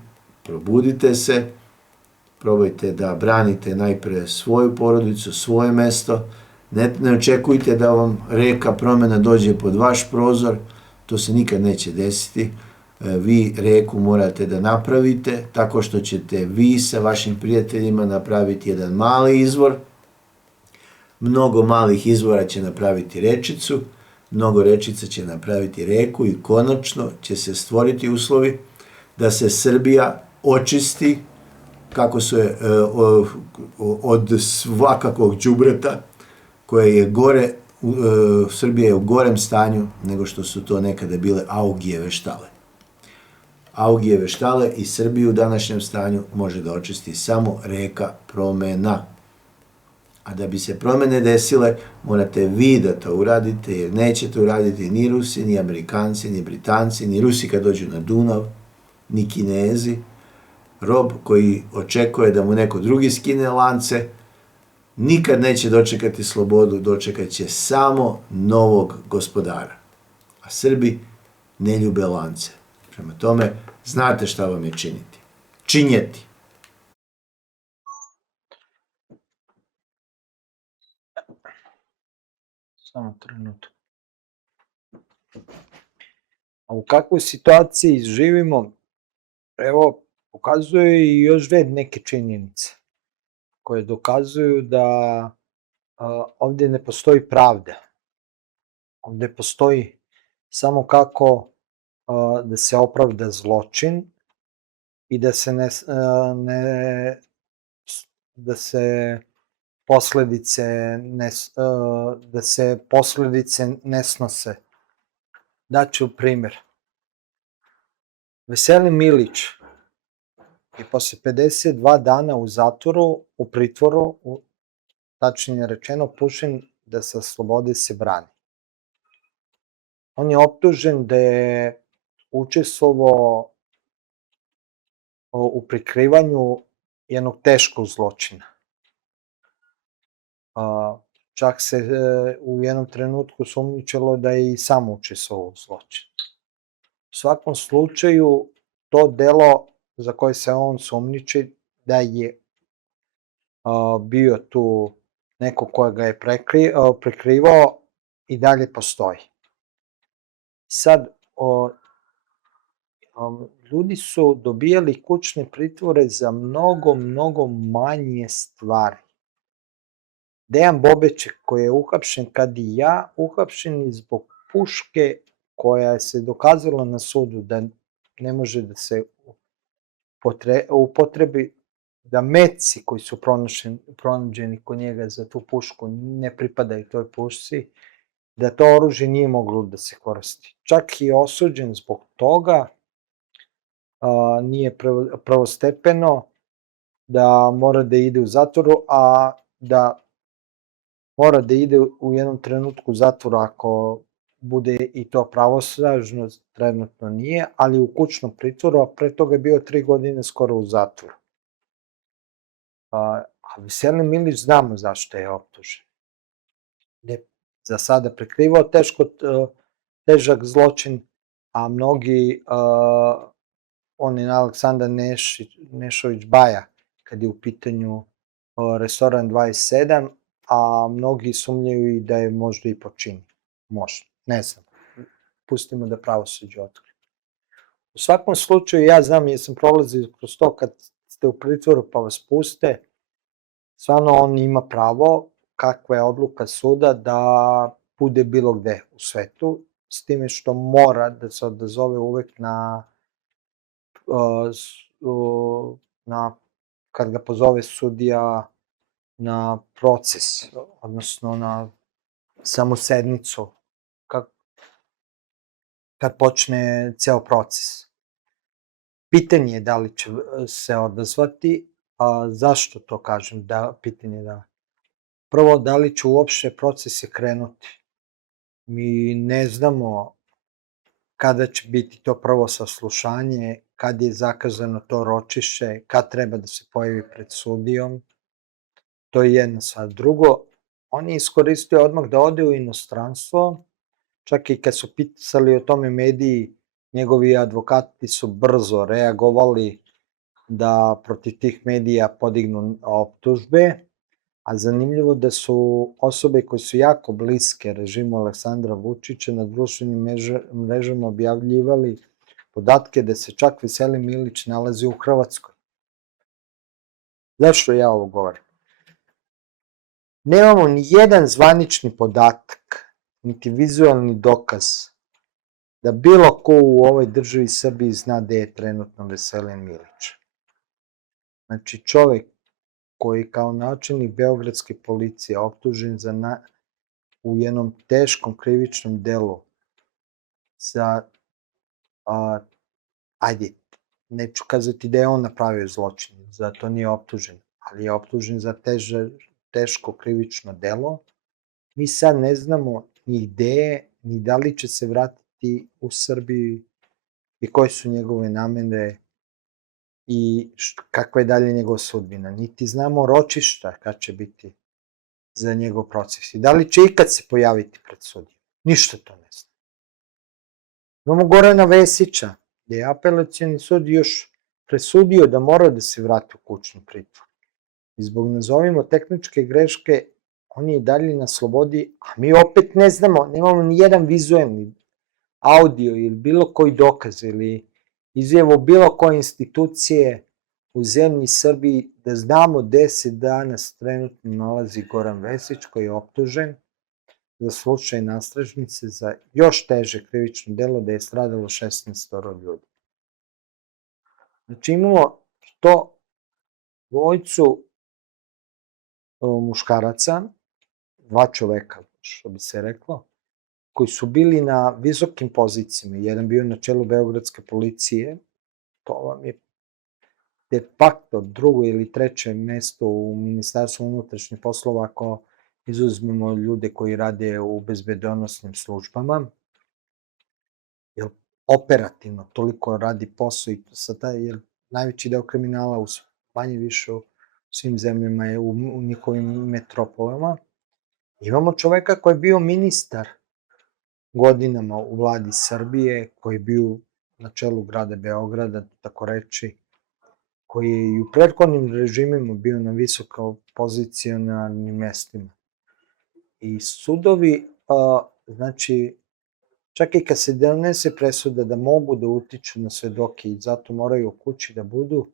probudite se, probajte da branite najpre svoju porodicu, svoje mesto, ne očekujte da vam reka promena dođe pod vaš prozor, To se nikad neće desiti. Vi reku morate da napravite tako što ćete vi sa vašim prijateljima napraviti jedan mali izvor. Mnogo malih izvora će napraviti rečicu, mnogo rečica će napraviti reku i konačno će se stvoriti uslovi da se Srbija očisti kako se od svakakvog đubreta koje je gore, Srbija je u gorem stanju nego što su to nekada bile Augijeve štale. Augijeve štale i Srbiju u današnjem stanju može da očisti samo reka promena. A da bi se promene desile, morate vi da to uradite, jer nećete uraditi ni Rusi, ni Amerikanci, ni Britanci, ni Rusi kad dođu na Dunav, ni Kinezi. Rob koji očekuje da mu neko drugi skine lance, nikad neće dočekati slobodu, dočekat će samo novog gospodara. A Srbi ne ljube lance. Prema tome, znate šta vam je činiti. Činjeti. Samo trenutak. A u kakvoj situaciji živimo, evo, pokazuje i još neke činjenice koje dokazuju da ovdje ne postoji pravda. Ovdje postoji samo kako da se opravda zločin i da se posledice ne snose. Daću primjer. Veselin Milić je posle 52 dana u zatvoru, u pritvoru, tačnije rečeno, pušten da sa slobode se brani. On je optužen da je učestvovao u prikrivanju jednog teškog zločina. Čak se u jednom trenutku sumnjičilo da je i sam učestvovao u zločinu. U svakom slučaju, to delo za koje se on sumnjiči da je bio tu neko koja ga je prekrivao i dalje postoji. Sad, ljudi su dobijali kućne pritvore za mnogo manje stvari. Dejan Bobeček, koji je uhapšen kad i ja, uhapšen je zbog puške koja se dokazala na sudu da ne može da se upotrebi, da meci koji su pronađeni kod njega za tu pušku ne pripadaju toj pušci, da to oružje nije moglo da se koristi. Čak i osuđen zbog toga, nije prvostepeno, da mora da ide u zatvoru, a da mora da ide u jednom trenutku u zatvoru ako bude i to pravosnažno, trenutno nije, ali u kućnom pritvoru, a pre toga je bio 3 godine skoro u zatvoru. A Veselin Milić znamo zašto je optužen. Za sada prekrivao težak zločin, a mnogi, on je Aleksandar Nešović Baja, kad je u pitanju restoran 27, a mnogi sumnjaju i da je možda i počinio. Možda, ne znam. Pustimo da pravosuđe otkrije. U svakom slučaju, ja znam, jer sam prolazio kroz to kad ste u pritvoru pa vas puste, stvarno on ima pravo, kakva je odluka suda, da bude bilo gde u svetu, s time što mora da se odazove uvek kad ga pozove sudija na proces, odnosno na samu sednicu, kad počne ceo proces. Pitanje je da li će se odazvati, a zašto to kažem, pitanje da. Prvo, da li će uopšte procese krenuti. Mi ne znamo kada će biti to prvo saslušanje, kad je zakazano to ročišće, kad treba da se pojavi pred sudijom. To je jedna stvar. Drugo, on je iskoristio odmah da ode u inostranstvo, čak i kad su pisali o tome mediji, njegovi advokati su brzo reagovali da protiv tih medija podignu optužbe, A zanimljivo da su osobe koje su jako bliske režimu Aleksandra Vučića na društvenim mrežama objavljivali podatke da se čak Veselin Milić nalazi u Hrvatskoj. Zašto ja ovo govorim? Nemamo ni jedan zvanični podatak, niti vizualni dokaz da bilo ko u ovoj državi Srbiji zna gde je trenutno Veselin Milić. Znači čovek koji kao načelnik beogradske policije optužen u jednom teškom krivičnom delu za, ajde, neću kazati da je on napravio zločin, zato nije optužen, ali je optužen za teško krivično delo. Mi sad ne znamo ni gde je, ni da li će se vratiti u Srbiju i koje su njegove namere i kakva je dalje njegova sudbina. Niti znamo ročišta kad će biti za njegov proces i da li će ikad se pojaviti pred sudijom. Ništa to ne zna. Imamo Gorana Vesića, gde je apelacioni sud još presudio da mora da se vrati u kućni pritvor. I zbog, nazovimo, tehničke greške, on je i dalje na slobodi, a mi opet ne znamo, nemamo ni jedan vizuelni audio ili bilo koji dokaz ili izjavu bilo koje institucije u zemlji Srbiji da znamo gde se danas trenutno nalazi Goran Vesić koji je optužen za slučaj nastražnice za još teže krivično delo da je stradalo 16 ljudi. Znači imamo to dvojicu muškaraca, dva čoveka, što bi se reklo, koji su bili na visokim pozicijama. Jedan bio na čelu beogradske policije, to vam je de facto drugo ili treće mesto u Ministarstvu unutrašnjih poslova ako izuzmemo ljude koji rade u bezbedonosnim službama, jer operativno toliko radi posao i jer najveći deo kriminala manje više u svim zemljama je u njihovim metropolama. Imamo čoveka koji je bio ministar godinama u vladi Srbije, koji je bio na čelu grada Beograda, tako reći, koji je i u prethodnim režimima bio na visoko pozicionalnim mestima. I sudovi, znači, čak i kad se donese presuda da mogu da utiču na svedoke i zato moraju u kući da budu,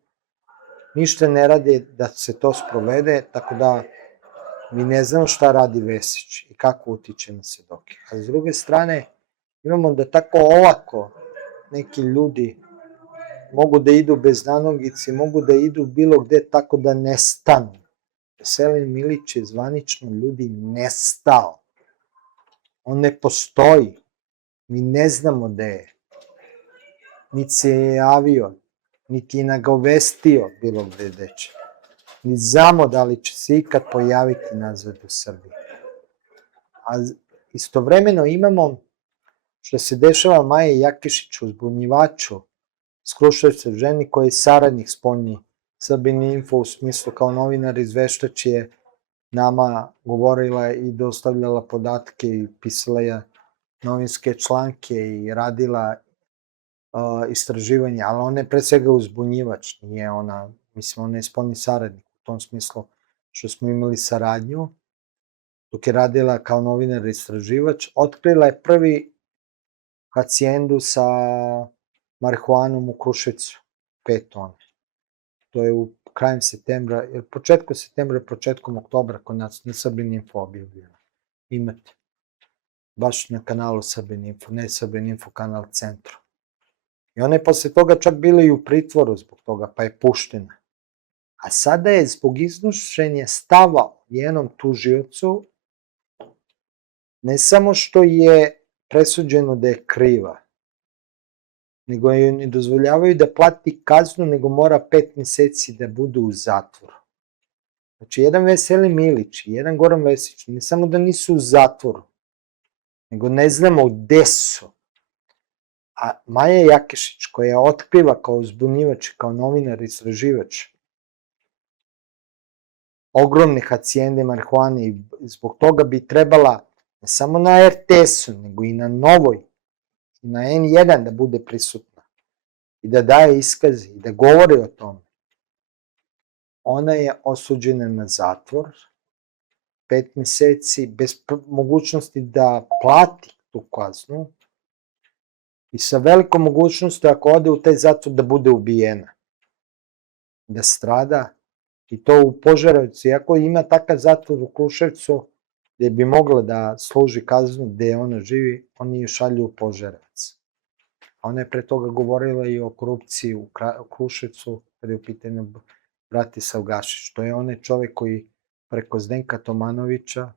ništa ne rade da se to sprovede, tako da mi ne znamo šta radi Vesić i kako utiče na svedoke. A s druge strane, imamo da tako olako neki ljudi mogu da idu bez nanogice, mogu da idu bilo gde tako da nestanu. Veselin Milić je zvanično ljudi nestao. On ne postoji. Mi ne znamo gde je. Niti se je javio, niti je nagovestio bilo gde deče. Niti znamo da li će se ikad pojaviti nazad u Srbiji. A istovremeno imamo što se dešava Maji Jakišiću, uzbunjivaču s Kruševca, ženi koja je saradnik spoljni Srbin Info, u smislu kao novinar izveštač je nama govorila i dostavljala podatke i pisala je novinske članke i radila istraživanja, ali ona je pre svega uzbunjivač, nije ona, mislim, ona je spoljni saradnik u tom smislu što smo imali saradnju, dok je radila kao novinar istraživač, otkrila je prvi hacijendu sa marihuanom u Kruševcu, 5 tona. To je u krajem septembra, početkom septembra, početkom oktobra kod nas na Srbin Info objavljeno. Imate. Baš na kanalu Srbin Info, ne Srbin Info, kanal Centru. I ona je posle toga čak bila i u pritvoru zbog toga, pa je puštena. A sada je zbog iznošenja stava jednom tužiocu, ne samo što je presuđeno da je kriva, nego joj ne dozvoljavaju da plati kaznu, nego mora 5 meseci da bude u zatvoru. Znači, jedan Veselin Milić i jedan Goran Vesić, ne samo da nisu u zatvoru, nego ne znamo gde su. A Maja Jakišić, koja otkriva kao uzbunjivač, kao novinar, istraživač, ogromne hacijende marihuane i zbog toga bi trebala ne samo na RTS-u, nego i na Novoj, i na N1 da bude prisutna i da daje iskaze i da govori o tome. Ona je osuđena na zatvor 5 meseci, bez mogućnosti da plati tu kaznu i sa velikom mogućnosti ako ode u taj zatvor da bude ubijena, da strada, i to u Požarevcu, iako ima takav zatvor u Kruševcu gde bi mogla da služi kaznu gde ona živi, oni ju šalju u Požarevac. Ona je pre toga govorila i o korupciji u Kruševcu, kada je u pitanju Bratislav Gašić. To je onaj čovek koji preko Zdenka Tomanovića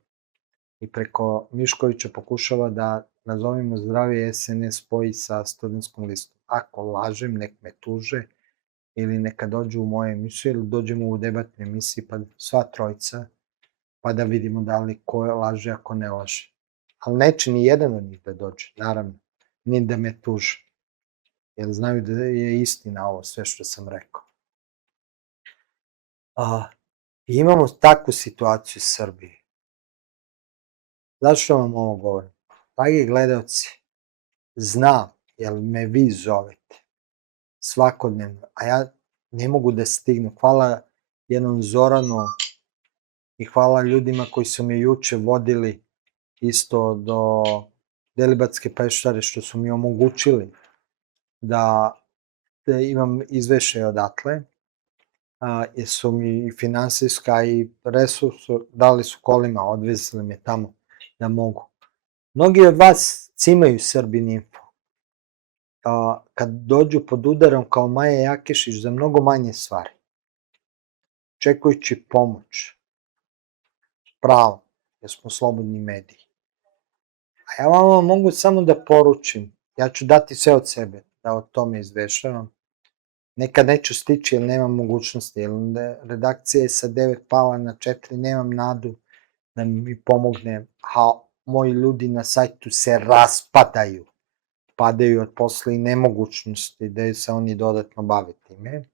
i preko Miškovića pokušava da, nazovimo zdravi SNS, spoji sa Studentskom listom. Ako lažem, nek me tuže, ili neka dođu u moje emisije, ili dođemo u debatne emisije, pa sva trojica, pa da vidimo da li ko laže, ako ne laže. Ali neće ni jedan od njih da dođe, naravno, ni da me tuže, jer znaju da je istina ovo sve što sam rekao. Imamo takvu situaciju u Srbiji. Zašto vam ovo govorim? Dragi gledalci, znam, jer me vi zovete svakodnevno, a ja ne mogu da stignu. Hvala jednom Zoranu i hvala ljudima koji su me juče vodili isto do Delibatske Peštare, što su mi omogućili da imam izveštaj odatle, jer su mi i finansijska i resursu dali su kolima, odvezli me tamo da mogu. Mnogi od vas cimaju Srbin Info. Kad dođu pod udarom kao Maja Jakešić za mnogo manje stvari, čekujući pomoć, pravo, jer smo slobodni mediji. A ja vama mogu samo da poručim, ja ću dati sve od sebe da o tome izvešavam. Nekad neću stići jer nemam mogućnosti, jer redakcija je sa 9 pala na 4, nemam nadu da mi pomogne, a moji ljudi na sajtu se raspadaju, padaju od posla i nemogućnosti da se oni dodatno bave time.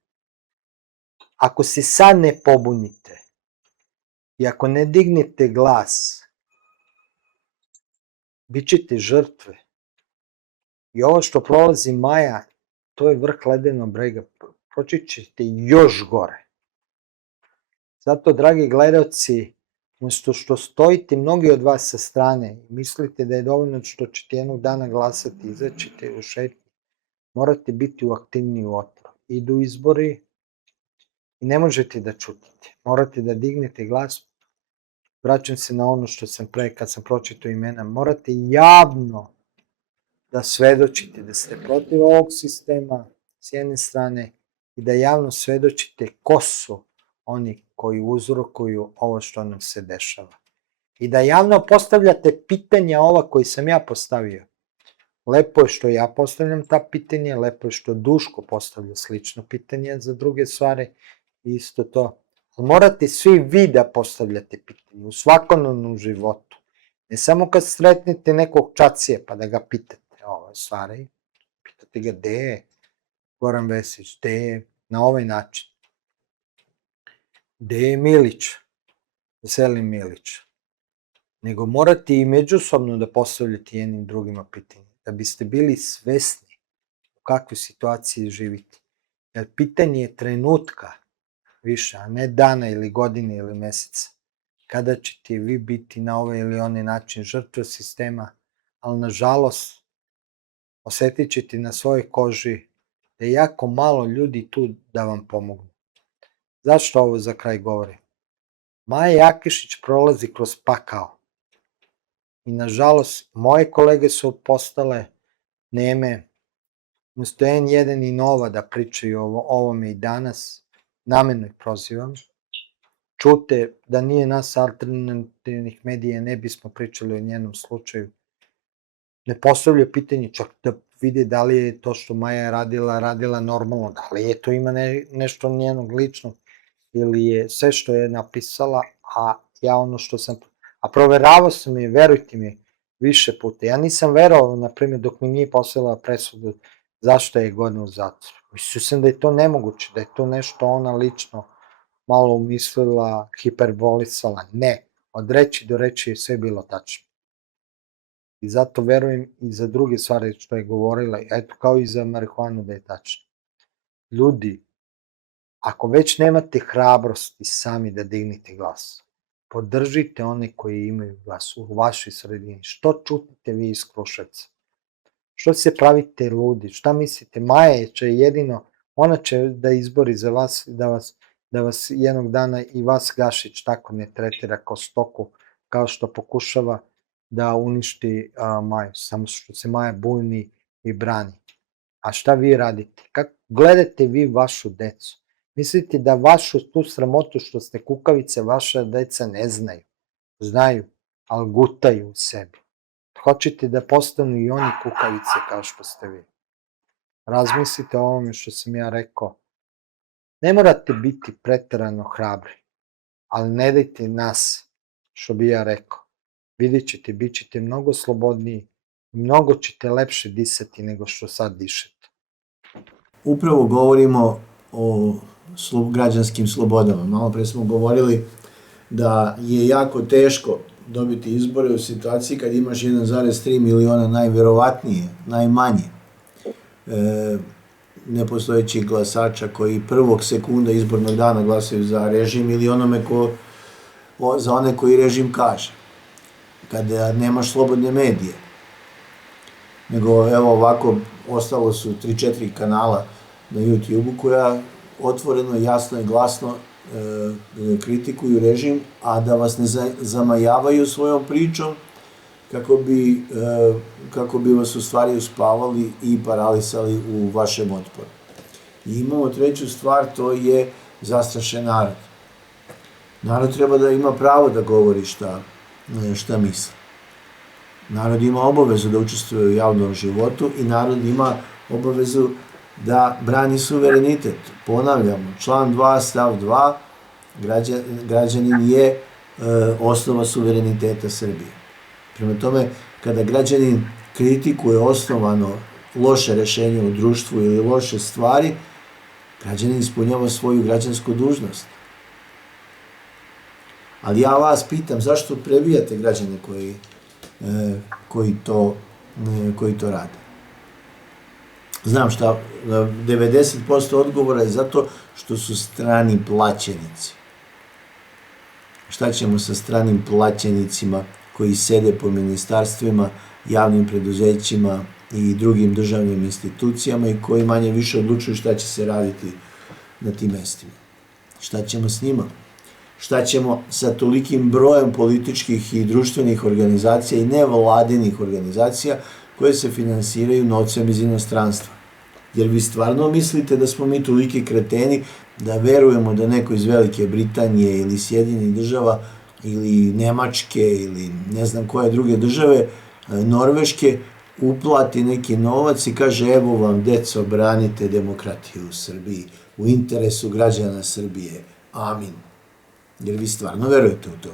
Ako se sad ne pobunite i ako ne dignete glas, bit ćete žrtve. I ovo što prolazi Maja, to je vrh ledenog brega, proći ćete još gore. Zato, dragi gledalci, umesto što stojite mnogi od vas sa strane i mislite da je dovoljno što ćete jednog dana glasati, izaćete u šetnju, morate biti aktivniji u otporu. Idu izbori i ne možete da čutite. Morate da dignete glas. Vraćam se na ono što sam pre, kad sam pročitao imena. Morate javno da svedočite da ste protiv ovog sistema s jedne strane i da javno svedočite ko su oni koji uzrokuju ovo što nam se dešava. I da javno postavljate pitanja ova koji sam ja postavio. Lepo je što ja postavljam ta pitanja, lepo je što Duško postavlja slično pitanje za druge stvari, isto to. Ali morate svi vi da postavljate pitanje u svakodnevnom životu. Ne samo kad sretnete nekog čacije pa da ga pitate ove stvari, pitate ga gde je Goran Vesić, gde je na ovaj način. Gde je Milić, Veselin Milić. Nego morate i međusobno da postavljate jednim drugima pitanje, da biste bili svesni u kakvoj situaciji živite. Jer pitanje je trenutka više, a ne dana ili godine ili meseca, kada ćete vi biti na ovaj ili onaj način žrtva sistema, ali nažalost osetit ćete na svojoj koži da je jako malo ljudi tu da vam pomognu. Zašto ovo za kraj govorim? Maja Jakešić prolazi kroz pakao i nažalost moje kolege su postale neme, umesto N1 i Nova da pričaju o ovome i danas, namerno ih prozivam, čute da nije nas alternativnih medija, ne bismo pričali o njenom slučaju. Ne postavljaju pitanje čak da vide da li je to što Maja radila normalno, da li je to ima nešto njenog ličnog ili je sve što je napisala, a ja ono što sam... A proveravao sam je, verujte mi, više puta. Ja nisam verovao, na primjer, dok mi nije poslala presudu zašto je godinu u zatvoru. Mislio sam da je to nemoguće, da je to nešto ona lično malo umislila, hiperbolisala. Ne, od reči do reči je sve bilo tačno. I zato verujem i za druge stvari što je govorila, eto kao i za marihuanu da je tačno. Ljudi, ako već nemate hrabrosti sami da dignete glas, podržite one koji imaju glas u vašoj sredini. Što čutite vi iz Kruševca? Što se pravite ludi? Šta mislite? Maja će jedino, ona će da izbori za vas, da vas jednog dana i vas Gašić tako ne tretira kao stoku, kao što pokušava da uništi Maju, samo što se Maja buni i brani. A šta vi radite? Kako gledate vi vašu decu? Mislite da vašu tu sramotu što ste kukavice, vaša deca ne znaju? Znaju, ali gutaju u sebi. Hoćete da postanu i oni kukavice kao što ste vi. Razmislite o ovome što sam ja rekao. Ne morate biti preterano hrabri, ali ne dajte nas, što bi ja rekao. Vidjet ćete, bit ćete mnogo slobodniji, mnogo ćete lepše disati nego što sad dišete. Upravo govorimo o građanskim slobodama. Malo pre smo govorili da je jako teško dobiti izbore u situaciji kad imaš 1,3 miliona najverovatnije, najmanje nepostojećih glasača koji prvog sekunda izbornog dana glasaju za režim ili za one koji režim kaže. Kada nemaš slobodne medije. Nego evo ovako, ostalo su 3-4 kanala na YouTube-u koja otvoreno, jasno i glasno kritikuju režim, a da vas ne zamajavaju svojom pričom kako bi vas u stvari uspavali i paralisali u vašem otporu. I imamo treću stvar, to je zastrašen narod. Narod treba da ima pravo da govori šta misli. Narod ima obavezu da učestvuje u javnom životu i narod ima obavezu da brani suverenitet. Ponavljamo, član 2, stav 2, građanin je osnova suvereniteta Srbije. Prema tome, kada građanin kritikuje osnovano loše rešenje u društvu ili loše stvari, građanin ispunjava svoju građansku dužnost. Ali ja vas pitam, zašto prebijate građane koji to rade? Znam šta, 90% odgovora je zato što su strani plaćenici. Šta ćemo sa stranim plaćenicima koji sede po ministarstvima, javnim preduzećima i drugim državnim institucijama i koji manje više odlučuju šta će se raditi na tim mestima? Šta ćemo s njima? Šta ćemo sa tolikim brojem političkih i društvenih organizacija i nevladinih organizacija koje se finansiraju novcem iz inostranstva? Jer vi stvarno mislite da smo mi toliki kreteni da verujemo da neko iz Velike Britanije ili Sjedinjenih Država ili Nemačke ili ne znam koje druge države, Norveške, uplati neki novac i kaže evo vam deco, branite demokratiju u Srbiji, u interesu građana Srbije. Amin. Jer vi stvarno verujete u to.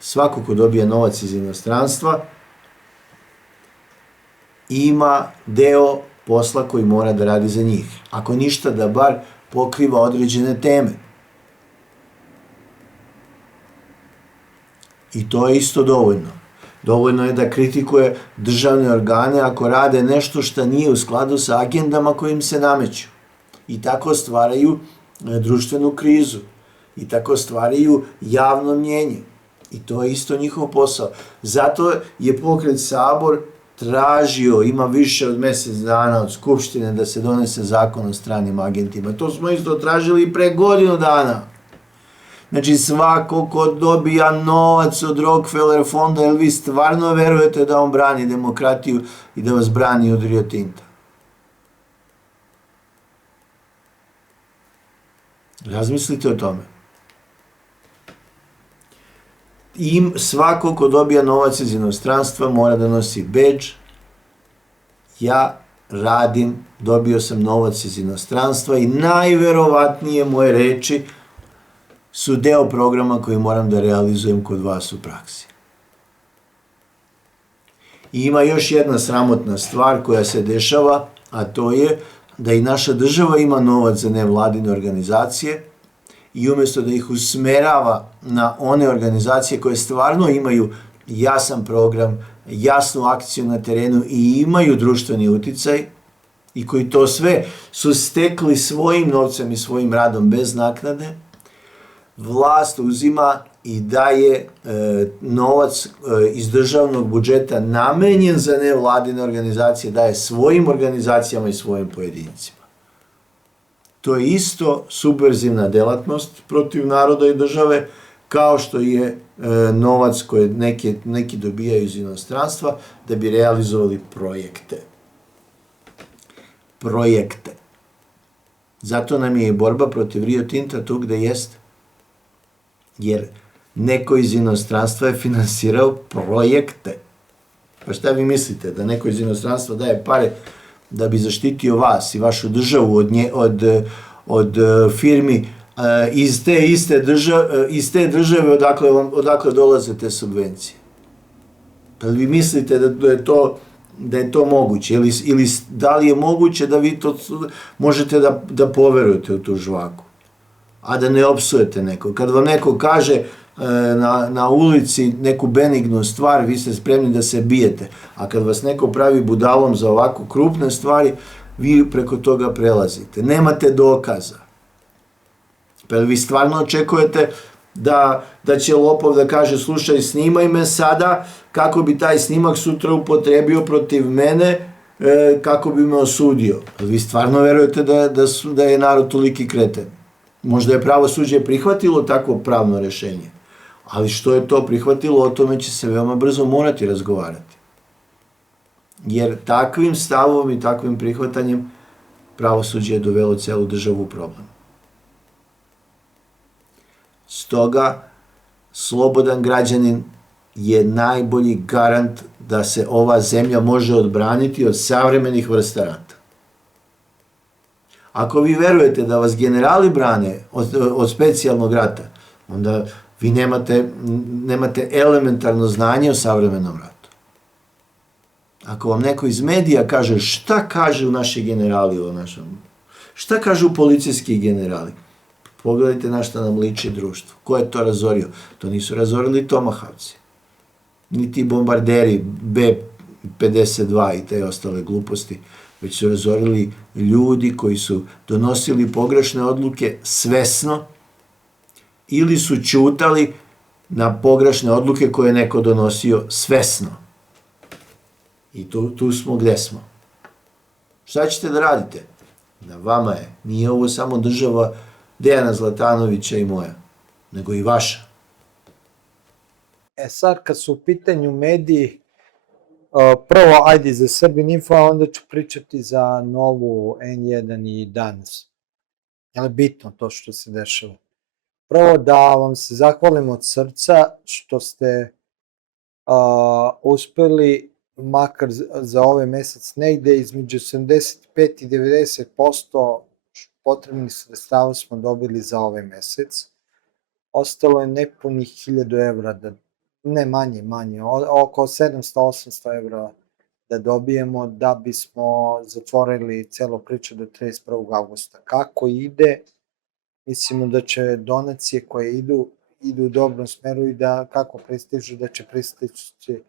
Svako ko dobija novac iz inostranstva ima deo posla koji mora da radi za njih. Ako ništa, da bar pokriva određene teme. I to je isto dovoljno. Dovoljno je da kritikuje državne organe ako rade nešto što nije u skladu sa agendama kojim se nameću. I tako stvaraju društvenu krizu. I tako stvaraju javno mnjenje. I to je isto njihov posao. Zato je pokret Sabor tražio, ima više od mesec dana od Skupštine da se donese zakon o stranim agentima. To smo isto tražili i pre godinu dana. Znači svako ko dobija novac od Rockefeller fonda, jer vi stvarno verujete da on brani demokratiju i da vas brani od Rio Tinta? Razmislite o tome. Svako ko dobija novac iz inostranstva mora da nosi bedž. Ja radim, dobio sam novac iz inostranstva i najverovatnije moje reči su deo programa koji moram da realizujem kod vas u praksi. I ima još jedna sramotna stvar koja se dešava, a to je da i naša država ima novac za nevladine organizacije i umjesto da ih usmerava na one organizacije koje stvarno imaju jasan program, jasnu akciju na terenu i imaju društveni uticaj i koji to sve su stekli svojim novcem i svojim radom bez naknade, vlast uzima i daje novac iz državnog budžeta namenjen za nevladine organizacije, daje svojim organizacijama i svojim pojedincima. To je isto subverzivna delatnost protiv naroda i države, kao što je novac koji neki dobijaju iz inostranstva da bi realizovali projekte. Zato nam je i borba protiv Rio Tinta tu gde jeste. Jer neko iz inostranstva je finansirao projekte. Pa šta vi mislite? Da neko iz inostranstva daje pare da bi zaštitio vas i vašu državu od firmi iz te države odakle dolaze te subvencije? Da li vi mislite da je to moguće? Ili da li je moguće da vi to možete da poverujete u tu žvaku, a da ne opsujete nekog? Kad vam neko kaže na ulici neku benignu stvar, vi ste spremni da se bijete, a kad vas neko pravi budalom za ovako krupne stvari, vi preko toga prelazite. Nemate dokaza. Pa vi stvarno očekujete da će lopov da kaže: slušaj, snimaj me sada kako bi taj snimak sutra upotrebio protiv mene, kako bi me osudio. Vi stvarno verujete da je narod toliki kreten? Možda je pravosuđe prihvatilo takvo pravno rešenje, ali što je to prihvatilo, o tome će se veoma brzo morati razgovarati. Jer takvim stavom i takvim prihvatanjem pravosuđe je dovelo celu državu u problem. Stoga, slobodan građanin je najbolji garant da se ova zemlja može odbraniti od savremenih vrsta rata. Ako vi verujete da vas generali brane od specijalnog rata, onda vi nemate elementarno znanje o savremenom ratu. Ako vam neko iz medija kaže šta kažu naši generali o našem, šta kažu policijski generali, pogledajte na šta nam liči društvo. Ko je to razorio? To nisu razorili tomahavci, niti bombarderi B-52 i te ostale gluposti, već su razorili ljudi koji su donosili pogrešne odluke svesno ili su ćutali na pogrešne odluke koje je neko donosio svesno. I tu smo gde smo. Šta ćete da radite? Na vama je. Nije ovo samo država Dejana Zlatanovića i moja, nego i vaša. Sad kad su u pitanju mediji, prvo ajde za Srbin Info, a onda ću pričati za Novu, N1 i Danas. Je bitno to što se dešava? Prvo da vam se zahvalim od srca što ste uspeli makar za ovaj mesec negde između 75 i 90% potrebnih sredstava smo dobili za ovaj mesec. Ostalo je nepunih 1000 evra, ne manje, oko 700-800 evra da dobijemo da bismo zatvorili celu priču do 31. augusta. Kako ide, mislimo da će donacije koje idu u dobrom smeru i da kako pristižu, da će pristići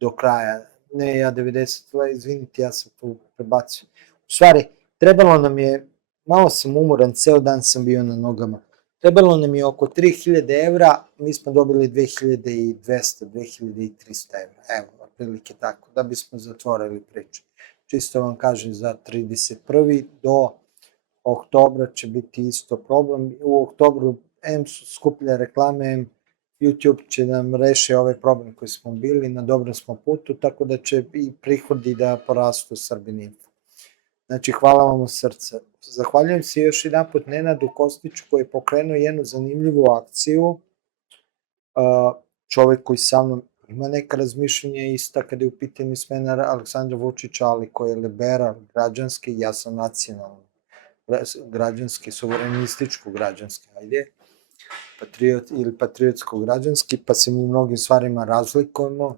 do kraja. Ne, ja 90, izvinite, ja sam tu prebacio. U stvari, trebalo nam je, malo sam umoran, ceo dan sam bio na nogama, trebalo nam je oko 3000 evra, mi smo dobili 2200, 2300 evra, evo, otprilike tako, da bismo zatvorili priču. Čisto vam kažem, za 31. do oktobra će biti isto problem. U oktobru M su skuplje reklame, M YouTube će nam reši ovaj problem koji smo bili, na dobrom smo putu, tako da će i prihodi da porastu Srbin Info. Znači, hvala vam od srca. Zahvaljujem se još jedan put Nenadu Kostiću koji je pokrenuo jednu zanimljivu akciju. Čovek koji sa mnom ima neka razmišljenja ista kada je u pitanju smena Aleksandra Vučića, ali koji je liberal, građanski, ja sam nacionalno građanski, suverenističko-građanski, ajde, patriotsko-građanski, pa se u mnogim stvarima razlikujemo,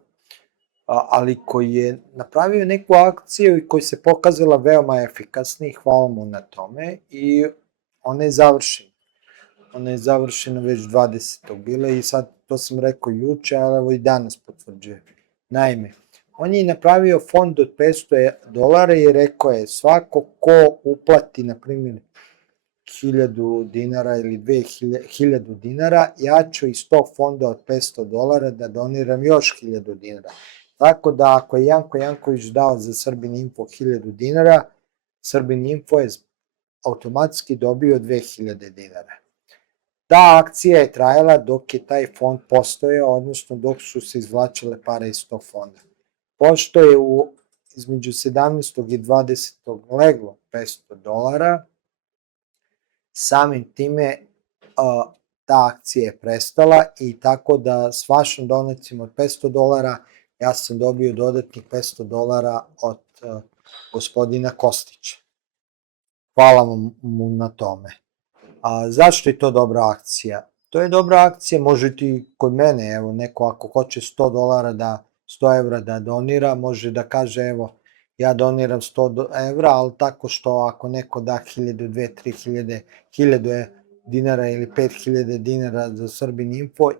ali koji je napravio neku akciju i koji se pokazala veoma efikasni, hvala mu na tome, i ona je završena. Ona je završena već 20. bila i sad, to sam rekao juče, ali evo i danas potvrđuje. Naime, on je napravio fond od $500 i rekao je svako ko uplati, na primjer, 1000 dinara ili 2000 dinara, ja ću iz tog fonda od $500 da doniram još 1000 dinara. Tako da ako je Janko Janković dao za Srbin Info 1000 dinara, Srbin Info je automatski dobio 2000 dinara. Ta akcija je trajala dok je taj fond postojao, odnosno dok su se izvlačile pare iz tog fonda. Pošto je između 17. i 20. leglo $500, samim time ta akcija je prestala i tako da s vašom donacijom od $500 ja sam dobio dodatnih $500 od gospodina Kostića. Hvala mu na tome. Zašto je to dobra akcija? To je dobra akcija, može ti kod mene, evo, neko ako hoće $100 evra da donira, može da kaže, evo, ja doniram 100 evra, ali tako što ako neko da 1000, 2, 3000, 1000 dinara ili 5000 dinara za Srbin Info,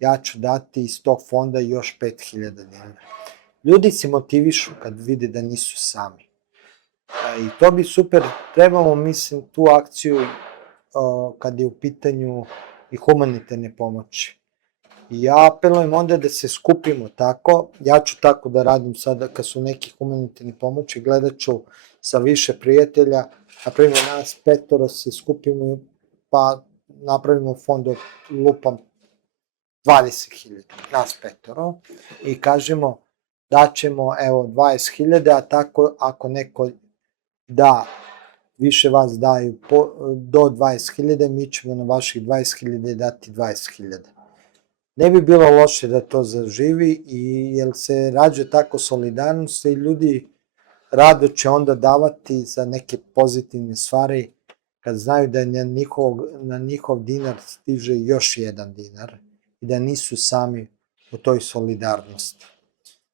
ja ću dati iz tog fonda još 5000 dinara. Ljudi se motivišu kad vide da nisu sami. I to bi super, trebamo, mislim, tu akciju kad je u pitanju i humanitarne pomoći. I ja apelujem onda da se skupimo tako, ja ću tako da radim sada kad su neki humanitarni pomoći, gledat ću sa više prijatelja, naprimjer nas 5 se skupimo pa napravimo fond od lupam 20.000, nas 5 i kažemo da ćemo evo 20.000, a tako ako neko da, više vas daju do 20.000, mi ćemo na vaših 20.000 dati 20.000. Ne bi bilo loše da to zaživi, jer se rađa tako solidarnost i ljudi rado će onda davati za neke pozitivne stvari kad znaju da na njihov dinar stiže još jedan dinar i da nisu sami u toj solidarnosti.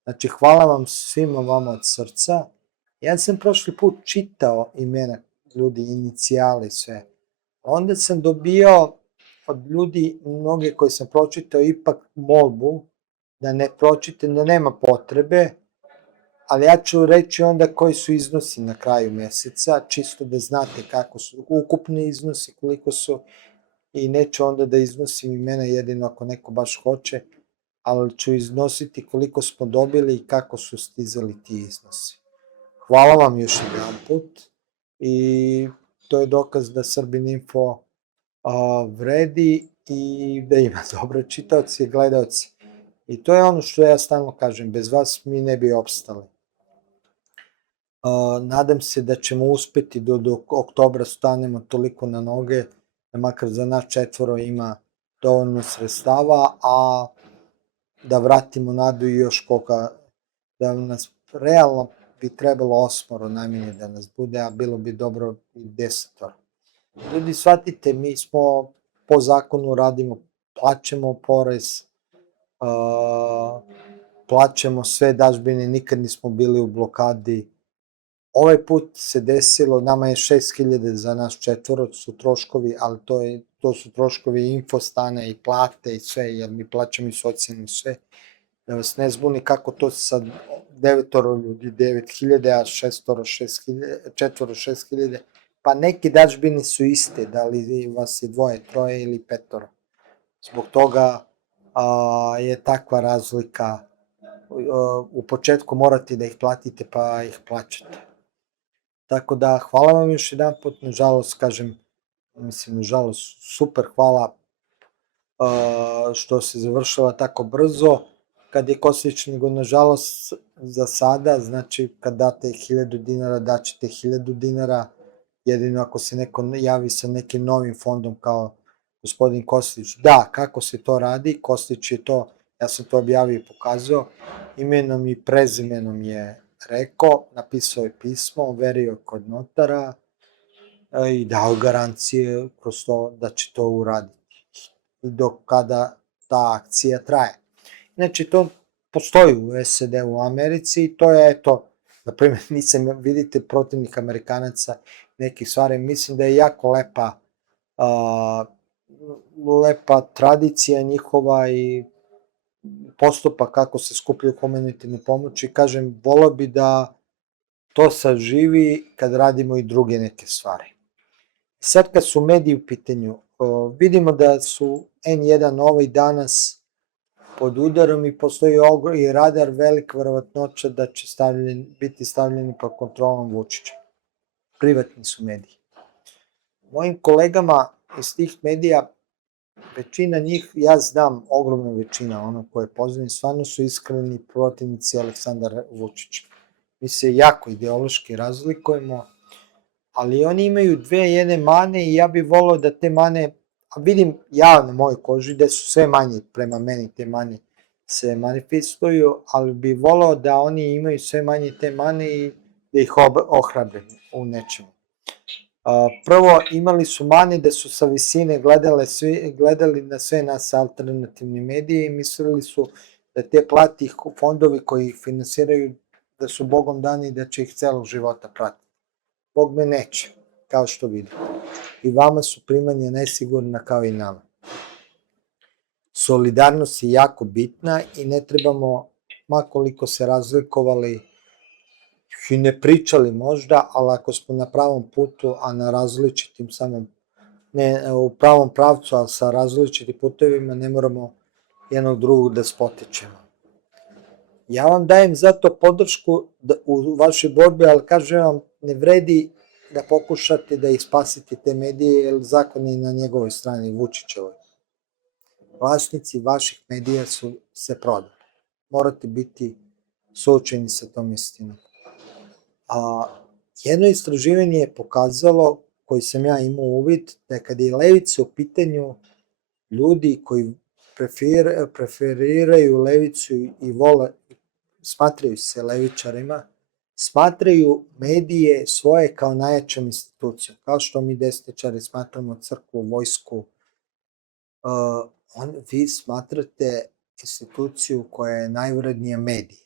Znači, hvala vam svima vama od srca. Ja sam prošli put čitao imena ljudi, inicijali, sve. Onda sam dobio od ljudi, mnoge koje sam pročitao, ipak molbu da ne pročitam, da nema potrebe, ali ja ću reći onda koji su iznosi na kraju meseca, čisto da znate kako su ukupni iznosi, koliko su, i neću onda da iznosim imena jedino ako neko baš hoće, ali ću iznositi koliko smo dobili i kako su stizali ti iznosi. Hvala vam još jedan put i to je dokaz da Srbin Info vredi i da ima dobre čitaoci i gledaoci. I to je ono što ja stalno kažem, bez vas mi ne bi opstali. Nadam se da ćemo uspeti do oktobra stanemo toliko na noge, da makar za nas 4 ima dovoljno sredstava, a da vratimo nadu i još koga, da nas realno bi trebalo 8 najmanje da nas bude, a bilo bi dobro i 10. Ljudi, shvatite, mi smo po zakonu radimo, plaćamo porez, plaćamo sve dažbine, nikad nismo bili u blokadi. Ovaj put se desilo, nama je 6.000 za nas 4 su troškovi, ali to su troškovi infostana i plate i sve, jer mi plaćamo i socijalno i sve. Da vas ne zbuni kako to sad 9 ljudi 9.000, a 4 6.000, pa neki dažbine su iste, da li vas je 2, 3 ili 5. Zbog toga je takva razlika. U početku morate da ih platite, pa ih plaćate. Tako da, hvala vam još jedan put, nažalost, kažem, nažalost, super, hvala što se završila tako brzo, kad je Kostić, nego nažalost za sada, znači kad date 1000 dinara, daćete 1000 dinara, jedino ako se neko javi sa nekim novim fondom kao gospodin Kostić. Da, kako se to radi, Kostić je to, ja sam to objavio i pokazao, imenom i prezimenom je rekao, napisao je pismo, overio kod notara i dao garancije kroz to da će to uraditi. I dok kada ta akcija traje. Znači, to postoji u SAD, u Americi, i to je, eto, na primjer, nisam, vidite, protivnik Amerikanaca, nekih stvari, mislim da je jako lepa tradicija njihova i postupak kako se skupljaju humanitarne pomoći. Kažem, volao bi da to saživi kad radimo i druge neke stvari. Sad kad su mediji u pitanju, vidimo da su N1 ovaj danas pod udarom i postoji i radar velika verovatnoća da će biti stavljeni pod kontrolom Vučića. Privatni su mediji. Mojim kolegama iz tih medija, većina njih, ja znam, ogromna većina, ono koje poznam, stvarno su iskreni protivnici Aleksandra Vučića. Mi se jako ideološki razlikujemo, ali oni imaju jedne mane i ja bih volao da te mane, a vidim ja na mojoj koži da su sve manje prema meni te mane se manifestuju, ali bih volao da oni imaju sve manje te mane i da ih ohrabre u nečemu. Prvo, imali su mane da su sa visine gledali na sve nas alternativni medije i mislili su da te plati fondovi koji ih finansiraju da su Bogom dani i da će ih celog života pratiti. Bog me neće, kao što vidite. I vama su primanja nesigurna kao i nama. Solidarnost je jako bitna i ne trebamo, makoliko se razlikovali i ne pričali možda, ali ako smo na pravom putu, a na različitim ne u pravom pravcu, ali sa različitim putevima, ne moramo jednog drugog da spotičemo. Ja vam dajem zato podršku u vašoj borbi, ali kažem vam, ne vredi da pokušate da ih spasite te medije, jer zakon je na njegovoj strani, Vučićevoj. Vlasnici vaših medija su se prodali. Morate biti suočeni sa tom istinom. Jedno istraživanje je pokazalo, koji sam ja imao uvid, da kada je levica u pitanju, ljudi koji preferiraju levicu i smatraju se levičarima, smatraju medije svoje kao najjačom institucijom, kao što mi desničari smatramo crkvu, vojsku. Vi smatrate instituciju koja je najvrednija medije.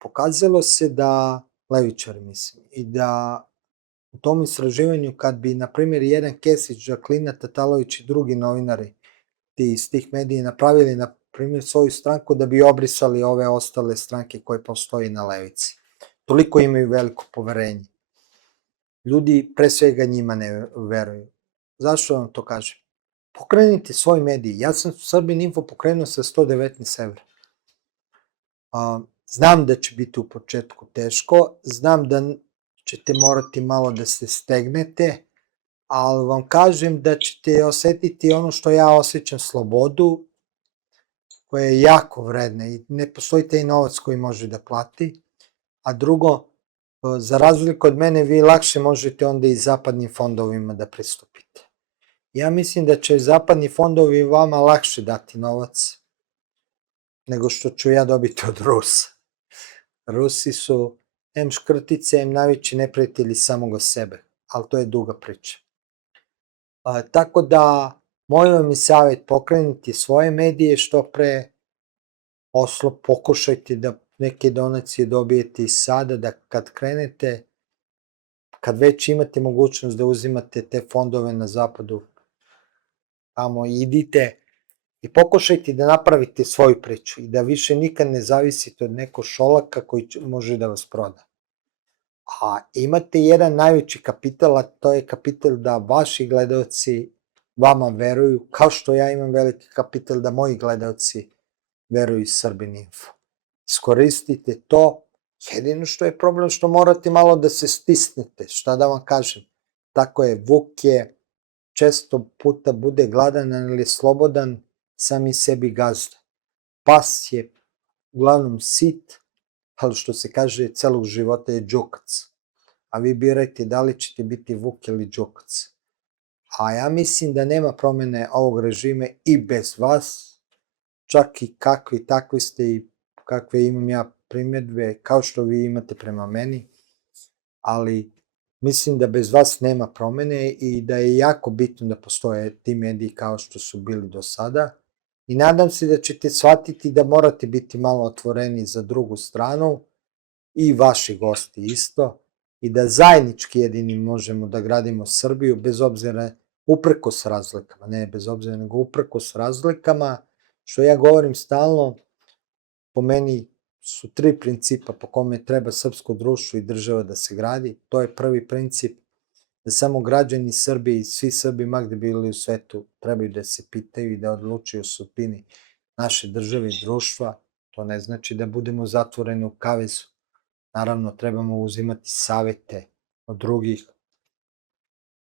Pokazalo se da, levičari mislim, i da u tom istraživanju kad bi, na primjer, jedan Kesić, Žaklina Tatalović i drugi novinari iz tih medija napravili, na primjer, svoju stranku da bi obrisali ove ostale stranke koje postoji na levici. Toliko imaju veliko poverenje. Ljudi pre svega njima ne veruju. Zašto vam to kažem? Pokrenite svoj medij. Ja sam Srbin Info pokrenuo sa 119 evra. Znam da će biti u početku teško, znam da ćete morati malo da se stegnete, ali vam kažem da ćete osetiti ono što ja osjećam, slobodu, koja je jako vredna i ne postoji taj novac koji može da plati, a drugo, za razliku od mene, vi lakše možete onda i zapadnim fondovima da pristupite. Ja mislim da će zapadni fondovi vama lakše dati novac nego što ću ja dobiti od Rusa. Rusi su em škrtice, em najveći neprijatelji samoga sebe, ali to je duga priča. Tako da, moj vam je savjet, pokrenite svoje medije što pre, pokušajte da neke donacije dobijete i sada, da kad krenete, kad već imate mogućnost da uzimate te fondove na zapadu, tamo idite i pokušajte da napravite svoju priču i da više nikad ne zavisite od nekog Šolaka koji može da vas proda. A imate jedan najveći kapital, a to je kapital da vaši gledaoci vama veruju, kao što ja imam veliki kapital da moji gledaoci veruju Srbin Info. Iskoristite to, jedino što je problem što morate malo da se stisnete, šta da vam kažem. Tako je, vuk je često puta bude gladan, ali je slobodan, sami sebi gazda. Pas je uglavnom sit, ali što se kaže, celog života je džukac. A vi birajte da li ćete biti vuk ili džukac. A ja mislim da nema promene ovog režima i bez vas, čak i kakvi takvi ste i kakve imam ja primjedbe, kao što vi imate prema meni, ali mislim da bez vas nema promene i da je jako bitno da postoje ti mediji kao što su bili do sada. I nadam se da ćete shvatiti da morate biti malo otvoreni za drugu stranu i vaši gosti isto i da zajednički jedini možemo da gradimo Srbiju bez obzira, uprkos razlikama, ne bez obzira nego uprkos razlikama, što ja govorim stalno, po meni su 3 principa po kome treba srpsko društvo i država da se gradi. To je prvi princip, da samo građani Srbije i svi Srbi ma gde bili u svetu trebaju da se pitaju i da odlučuju o sudbini naše države i društva. To ne znači da budemo zatvoreni u kavezu. Naravno, trebamo uzimati savete od drugih,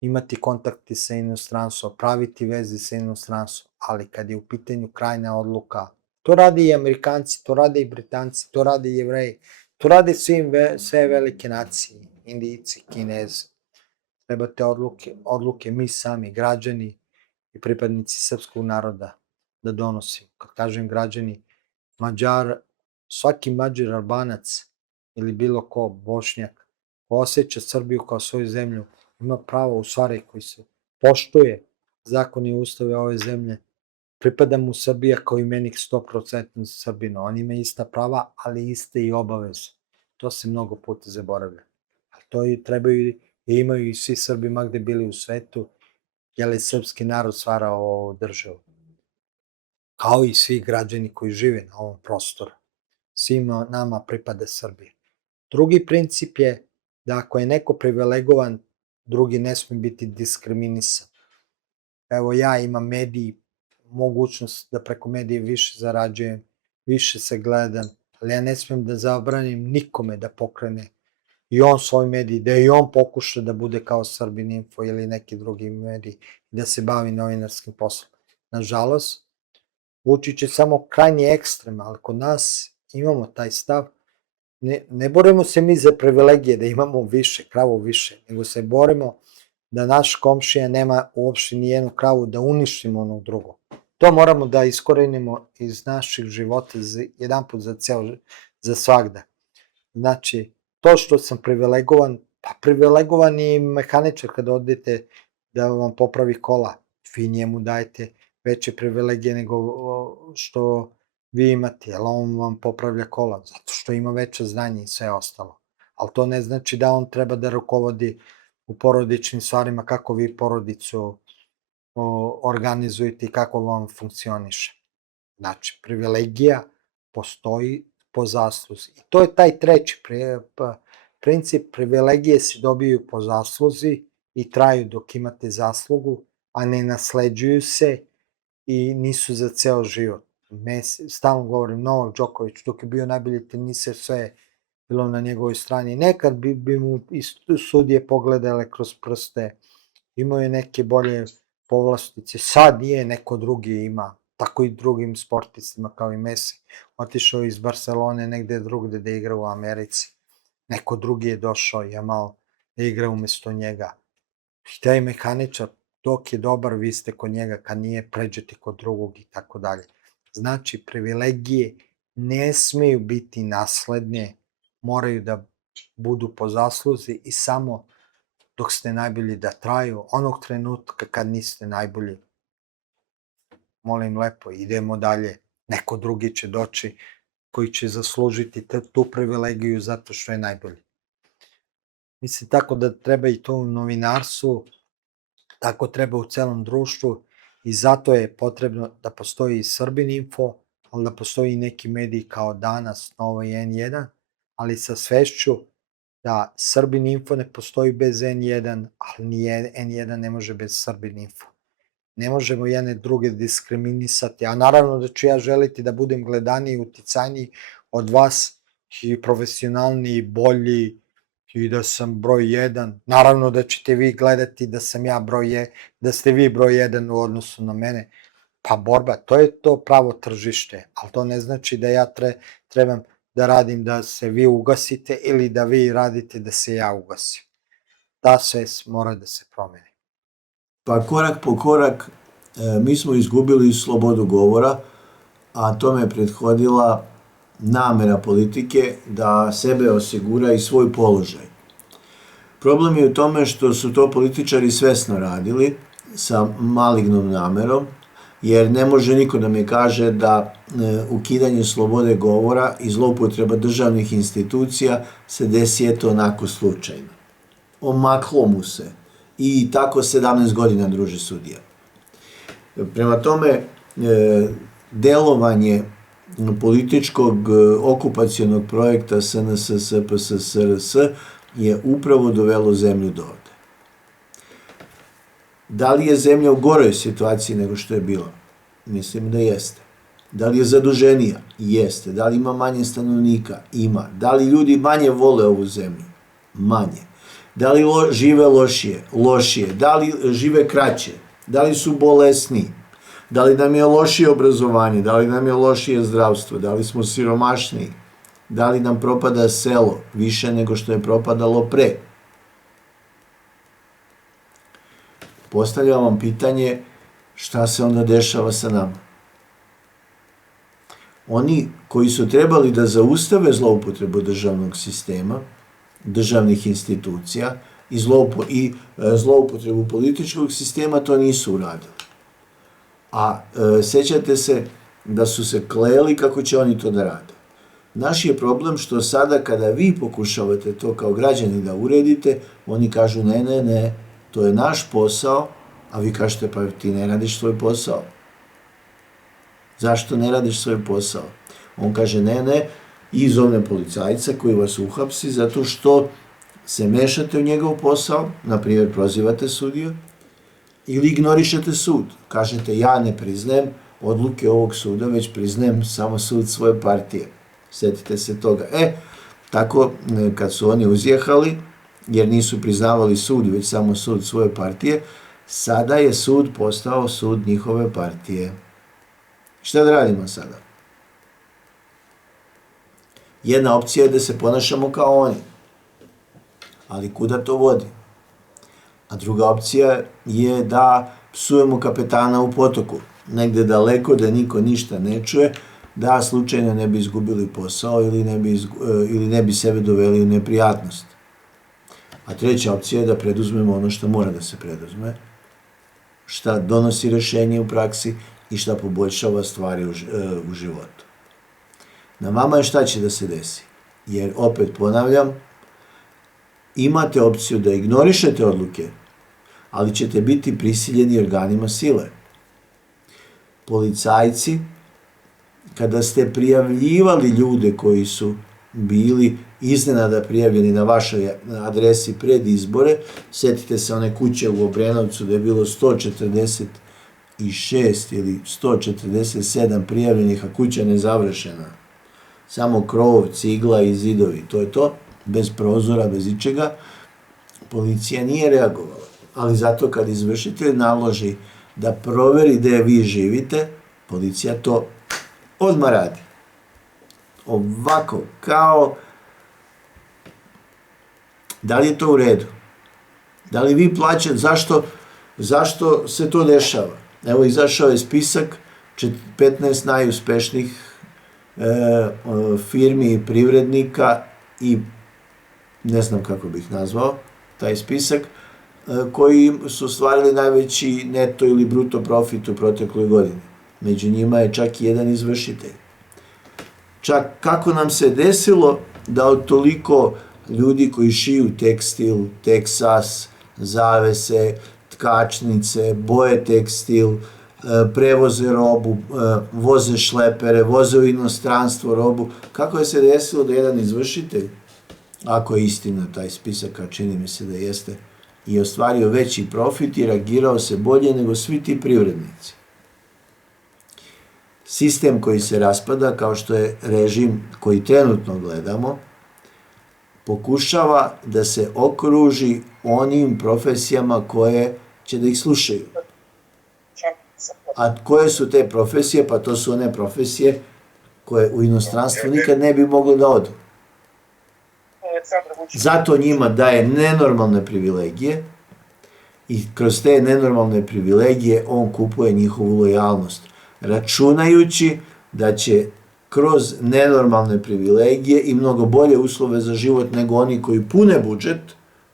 imati kontakti sa inostranstvom, praviti veze sa inostranstvom, ali kad je u pitanju krajna odluka, to rade i Amerikanci, to rade i Britanci, to rade i Jevreji, to rade sve velike nacije, Indijci, Kinezi. Treba te odluke mi sami, građani i pripadnici srpskog naroda da donosimo. Kad kažem građani, Mađar, svaki Mađar, Albanac ili bilo ko, Bošnjak, ko osjeća Srbiju kao svoju zemlju, ima pravo u stvari koji se poštuje zakon i ustave ove zemlje, pripada mu Srbija kao imenik 100% Srbino. On ima ista prava, ali iste i obaveze. To se mnogo puta zaboravlja. A to i trebaju i imaju i svi Srbi ma gde bili u svetu, jer je srpski narod stvarao ovu državu. Kao i svi građani koji žive na ovom prostoru. Svima nama pripada Srbija. Drugi princip je da ako je neko privilegovan, drugi ne smije biti diskriminisan. Evo ja imam mediji, mogućnost da preko medije više zarađujem, više se gledam, ali ja ne smijem da zabranim nikome da pokrene i on svoj medij, da i on pokuša da bude kao Srbin Info ili neki drugi mediji, da se bavi novinarskim poslom. Nažalost, Vučić je samo krajnji ekstrem, ali kod nas imamo taj stav. Ne borimo se mi za privilegije da imamo više, kravu više, nego se borimo da naš komšija nema uopšte ni jednu kravu, da uništimo onog drugog. To moramo da iskorenimo iz naših života jedan put za svagda. Znači, to što sam privilegovan, pa privilegovan je i mehaničar kada odete da vam popravi kola. Vi njemu dajete veće privilegije nego što vi imate, jer on vam popravlja kola, zato što ima veće znanje i sve ostalo. Ali to ne znači da on treba da rukovodi u porodičnim stvarima kako vi porodicu organizujete i kako vam funkcioniše. Znači, privilegija postoji po zasluzi. I to je taj treći princip, privilegije se dobiju po zasluzi i traju dok imate zaslugu, a ne nasleđuju se i nisu za ceo život. Stalno govorim, Novak Đoković, dok je bio najbolji teniser, sve je bilo na njegovoj strani. Nekad bi mu i sudije pogledale kroz prste, imao je neke bolje povlastice, sad nije, neko drugi ima, tako i drugim sportistima kao i Messi. Otišao iz Barcelone negde drugde da igra u Americi. Neko drugi je došao, Jamal, da igra umesto njega. I taj mehaničar, dok je dobar, vi ste kod njega, kad nije, pređete kod drugog i tako dalje. Znači, privilegije ne smeju biti nasledne, moraju da budu po zasluzi i samo dok ste najbolji da traju, onog trenutka kad niste najbolji, molim lepo, idemo dalje, neko drugi će doći koji će zaslužiti tu privilegiju zato što je najbolji. Mislim tako da treba i to u novinarstvu, tako treba u celom društvu i zato je potrebno da postoji i Srbin Info, ali da postoji i neki mediji kao Danas, Nova i N1, ali sa svešću da Srbin Info ne postoji bez N1, ali ni N1 ne može bez Srbin Info. Ne možemo jedne druge diskriminisati, a naravno da ću ja želiti da budem gledaniji, uticajniji od vas i profesionalniji, bolji i da sam broj 1. Naravno da ćete vi gledati da sam ja da ste vi broj 1 u odnosu na mene. Pa borba, to je to pravo tržište, ali to ne znači da ja trebam da radim da se vi ugasite ili da vi radite da se ja ugasim. Ta svest mora da se promeni. Pa korak po korak mi smo izgubili slobodu govora, a tome je prethodila namera politike da sebe osigura i svoj položaj. Problem je u tome što su to političari svesno radili sa malignom namerom, jer ne može niko da mi kaže da ukidanje slobode govora i zloupotreba državnih institucija se desi eto onako slučajno. Omaklo mu se i tako 17 godina, druže sudija. Prema tome, delovanje političkog okupacionog projekta SNS, SPS, SRS je upravo dovelo zemlju do ovde. Da li je zemlja u goroj situaciji nego što je bila? Mislim da jeste. Da li je zaduženija? Jeste. Da li ima manje stanovnika? Ima. Da li ljudi manje vole ovu zemlju? Manje. Da li žive lošije? Lošije. Da li žive kraće? Da li su bolesniji? Da li nam je lošije obrazovanje? Da li nam je lošije zdravstvo? Da li smo siromašniji? Da li nam propada selo više nego što je propadalo pre? Postavljam vam pitanje, šta se onda dešava sa nama? Oni koji su trebali da zaustave zloupotrebu državnog sistema, državnih institucija i zloupotrebu političkog sistema, to nisu uradili. A sećate se da su se kleli kako će oni to da rade. Naš je problem što sada kada vi pokušavate to kao građani da uredite, oni kažu ne, to je naš posao, a vi kažete pa ti ne radiš svoj posao. Zašto ne radiš svoj posao? On kaže ne, i zovne policajca koji vas uhapsi zato što se mešate u njegov posao, na primjer prozivate sudiju, ili ignorišete sud. Kažete ja ne priznajem odluke ovog suda, već priznajem samo sud svoje partije. Sjetite se toga. Tako kad su oni uzjehali, jer nisu priznavali sud, već samo sud svoje partije, sada je sud postao sud njihove partije. Šta da radimo sada? Jedna opcija je da se ponašamo kao oni. Ali kuda to vodi? A druga opcija je da psujemo kapetana u potoku. Negde daleko, da niko ništa ne čuje, da slučajno ne bi izgubili posao ili ne bi sebe doveli u neprijatnost. A treća opcija je da preduzmemo ono što mora da se preduzme, šta donosi rešenje u praksi i šta poboljšava stvari u životu. Na vama je šta će da se desi. Jer, opet ponavljam, imate opciju da ignorišete odluke, ali ćete biti prisiljeni organima sile. Policajci, kada ste prijavljivali ljude koji su bili iznenada prijavljeni na vašoj adresi pred izbore, sjetite se one kuće u Obrenovcu da je bilo 146 ili 147 prijavljenih, a kuća nezavršena. Samo krov, cigla i zidovi, to je to, bez prozora, bez ičega. Policija nije reagovala, ali zato kad izvršitelj naloži da proveri gde vi živite, policija to odmah radi. Ovako, kao, da li je to u redu? Da li vi plaćate, zašto se to dešava? Evo, izašao je spisak 15 najuspešnijih firmi i privrednika i ne znam kako bih nazvao taj spisak, koji su stvarili najveći neto ili bruto profit u protekloj godini. Među njima je čak i jedan izvršitelj. Čak kako nam se desilo da od toliko ljudi koji šiju tekstil, teksas, zavese, tkačnice, boje tekstil, prevoze robu, voze šlepere, voze u inostranstvo robu, kako je se desilo da jedan izvršitelj, ako je istina taj spisak, a čini mi se da jeste, i ostvario veći profit i reagirao se bolje nego svi ti privrednici. Sistem koji se raspada, kao što je režim koji trenutno gledamo, pokušava da se okruži onim profesijama koje će da ih slušaju. A koje su te profesije? Pa to su one profesije koje u inostranstvu nikad ne bi moglo da odu. Zato njima daje nenormalne privilegije i kroz te nenormalne privilegije on kupuje njihovu lojalnost, računajući da će kroz nenormalne privilegije i mnogo bolje uslove za život nego oni koji pune budžet,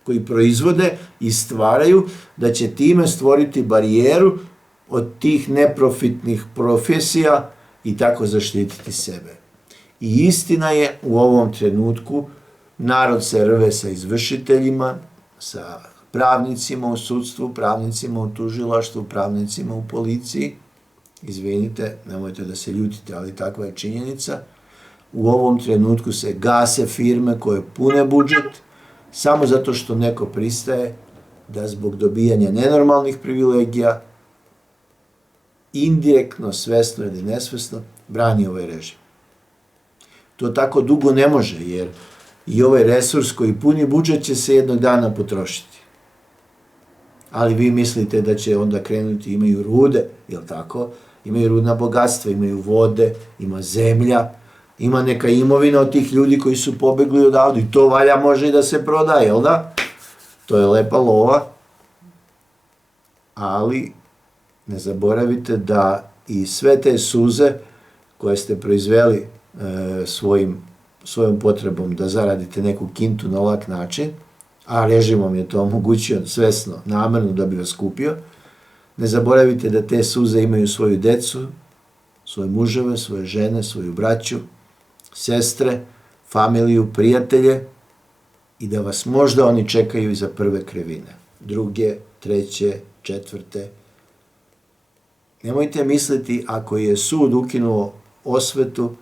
koji proizvode i stvaraju, da će time stvoriti barijeru od tih neprofitnih profesija i tako zaštititi sebe. I istina je, u ovom trenutku narod se rve sa izvršiteljima, sa pravnicima u sudstvu, pravnicima u tužilaštvu, pravnicima u policiji. Izvinite, nemojte da se ljutite, ali takva je činjenica. U ovom trenutku se gase firme koje pune budžet, samo zato što neko pristaje da zbog dobijanja nenormalnih privilegija indirektno, svesno ili nesvesno brani ovaj režim. To tako dugo ne može, jer i ovaj resurs koji puni budžet će se jednog dana potrošiti. Ali vi mislite da će onda krenuti, imaju rude, jel tako? Imaju rudna bogatstva, imaju vode, ima zemlja, ima neka imovina od tih ljudi koji su pobegli odavde i to valja može i da se prodaje, jel da? To je lepa lova, ali ne zaboravite da i sve te suze koje ste proizveli svojom potrebom da zaradite neku kintu na ovak način, a režim vam je to omogućio svesno, namerno da bi vas kupio, ne zaboravite da te suze imaju svoju decu, svoje muževe, svoje žene, svoju braću, sestre, familiju, prijatelje i da vas možda oni čekaju iza prve krivine, druge, treće, četvrte. Nemojte misliti ako je sud ukinuo osvetu,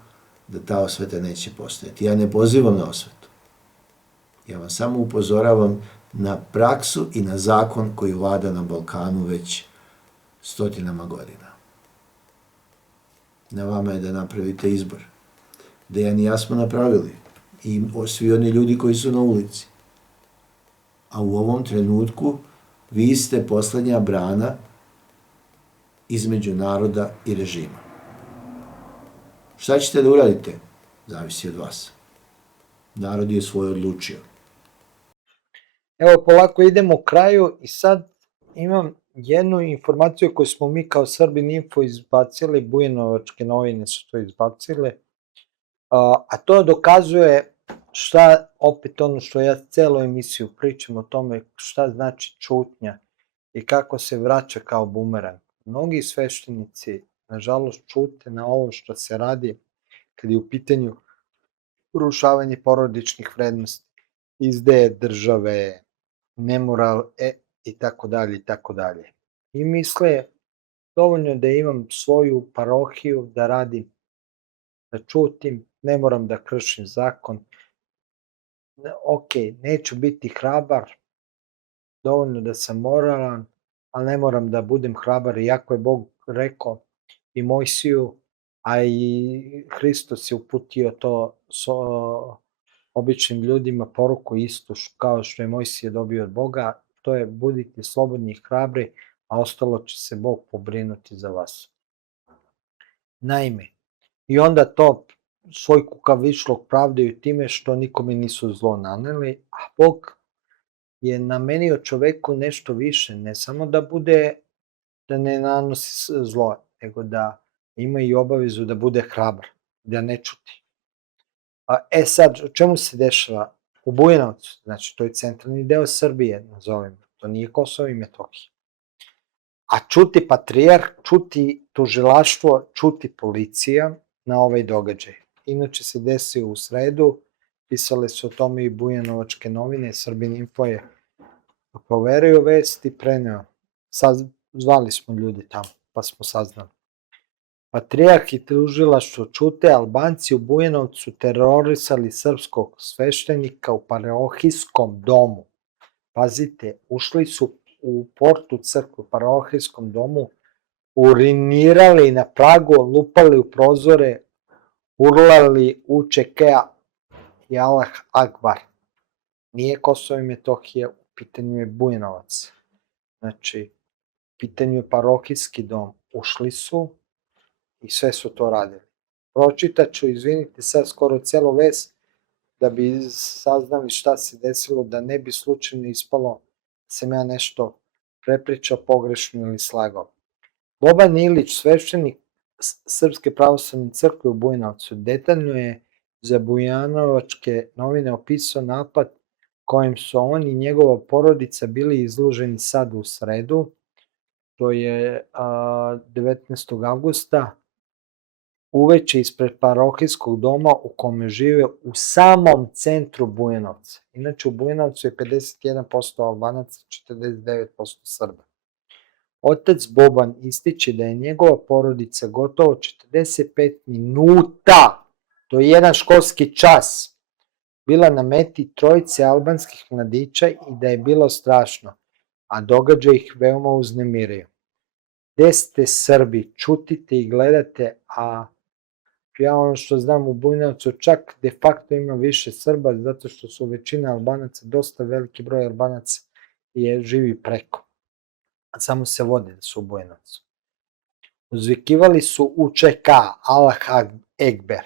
da ta osveta neće postojati. Ja ne pozivam na osvetu. Ja vam samo upozoravam na praksu i na zakon koji vlada na Balkanu već stotinama godina. Na vama je da napravite izbor. Dejan i ja smo napravili. I svi oni ljudi koji su na ulici. A u ovom trenutku vi ste poslednja brana između naroda i režima. Šta ćete da uradite? Zavisi od vas. Narod je svoje odlučio. Evo, polako idemo u kraju i sad imam jednu informaciju koju smo mi kao Srbin Info izbacili, Bujanovačke novine su to izbacile, a to dokazuje šta, opet ono što ja celu emisiju pričam o tome, šta znači čutnja i kako se vraća kao bumerang. Mnogi sveštenici, nažalost, čute na ovo što se radi kad je u pitanju urušavanje porodičnih vrednosti, izdaje države, nemoral i tako dalje i tako dalje. I misle dovoljno da imam svoju parohiju, da radim, da čutim, ne moram da kršim zakon, ok, neću biti hrabar, dovoljno da sam moralan, ali ne moram da budem hrabar, iako je Bog rekao i Mojsiju, a i Hristos je uputio to običnim ljudima poruku istu kao što je Mojsije dobio od Boga, to je budite slobodni i hrabri, a ostalo će se Bog pobrinuti za vas. Naime, i onda to svoj kukavičluk pravdaju time što nikome nisu zlo naneli, a Bog je namenio čoveku nešto više, ne samo da ne nanosi zlo, nego da ima i obavezu da bude hrabar, da ne čuti. Sad, o čemu se dešava? U Bujanovcu, znači to je centralni deo Srbije, nazovimo, to nije Kosovo i Metohija. A čuti patrijarh, čuti tužilaštvo, čuti policija na ovaj događaj. Inače se desio u sredu, pisale su o tome i Bujanovačke novine, Srbin Info je proverio vest i preneo. Zvali smo ljudi tamo, pa smo saznali. Patrijarh i tužilaštvo čute, Albanci u Bujanovcu terorisali srpskog sveštenika u parohijskom domu. Pazite, ušli su u portu crkve, u parohijskom domu, urinirali na pragu, lupali u prozore, urlali u čekea i Allah Akbar. Nije Kosovo i Metohija, u pitanju je Bujanovac. Znači, u pitanju je parohijski dom. Ušli su i sve su to radili. Pročitat ću, izvinite sad, skoro celo vest, da bi saznali šta se desilo, da ne bi slučajno ispalo da sam ja nešto prepričao pogrešno ili slagao. Boban Ilić, sveštenik Srpske pravoslavne crkve u Bujanovcu, detaljno je za Bujanovačke novine opisao napad kojim su on i njegova porodica bili izloženi sad u sredu, to je 19. avgusta, uveče ispred parohijskog doma u kome žive u samom centru Bujanovca. Inače u Bujanovcu je 51% Albanaca, 49% Srba. Otac Boban ističe da je njegova porodica gotovo 45 minuta, to je jedan školski čas, bila na meti trojice albanskih mladića i da je bilo strašno. a događaj ih veoma uznemirio. Gde ste Srbi, čutite i gledate, a ja ono što znam u Bujnovcu čak de facto ima više Srba zato što su većina Albanaca, dosta veliki broj Albanaca živi preko. A samo se vode da su u Bujnovcu. Uzvikivali su UČK, Allah Ekber,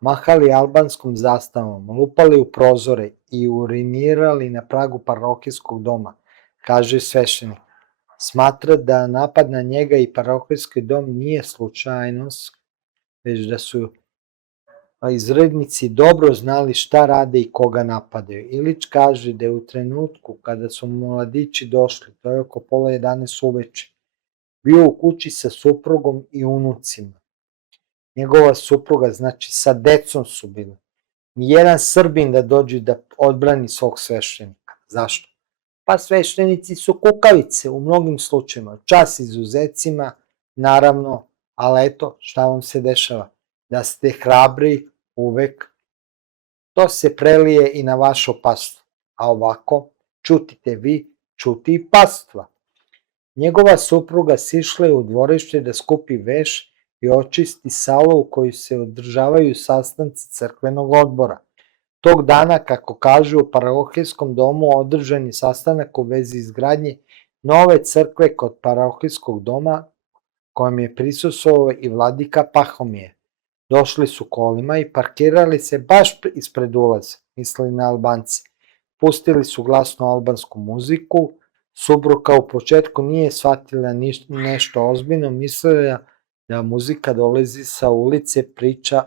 mahali albanskom zastavom, lupali u prozore i urinirali na pragu parohijskog doma, kaže sveštenik. Smatra da napad na njega i parohijski dom nije slučajnost, već da su izrednici dobro znali šta rade i koga napadaju. Ilić kaže da je u trenutku kada su mladići došli, to je oko 10:30 uveče, bio u kući sa suprugom i unucima. Njegova supruga, znači sa decom su bili. Nijedan Srbin da dođe da odbrani svog sveštenika. Zašto? Pa sveštenici su kukavice u mnogim slučajima, čas izuzecima, naravno, ali eto, šta vam se dešava? Da ste hrabri uvek, to se prelije i na vašu pastvu, a ovako, čutite vi, čuti i pastva. Njegova supruga sišla je u dvorište da skupi veš i očisti salu u kojoj se održavaju sastanci crkvenog odbora. Tog dana, kako kažu, u parohijskom domu održan je sastanak u vezi izgradnje nove crkve kod parohijskog doma, kojem je prisustvovao i vladika Pahomije. Došli su kolima i parkirali se baš ispred ulaza, mislili na Albance. Pustili su glasnu albansku muziku, supruga u početku nije shvatila nešto ozbiljno, mislila da muzika dolazi sa ulice, priča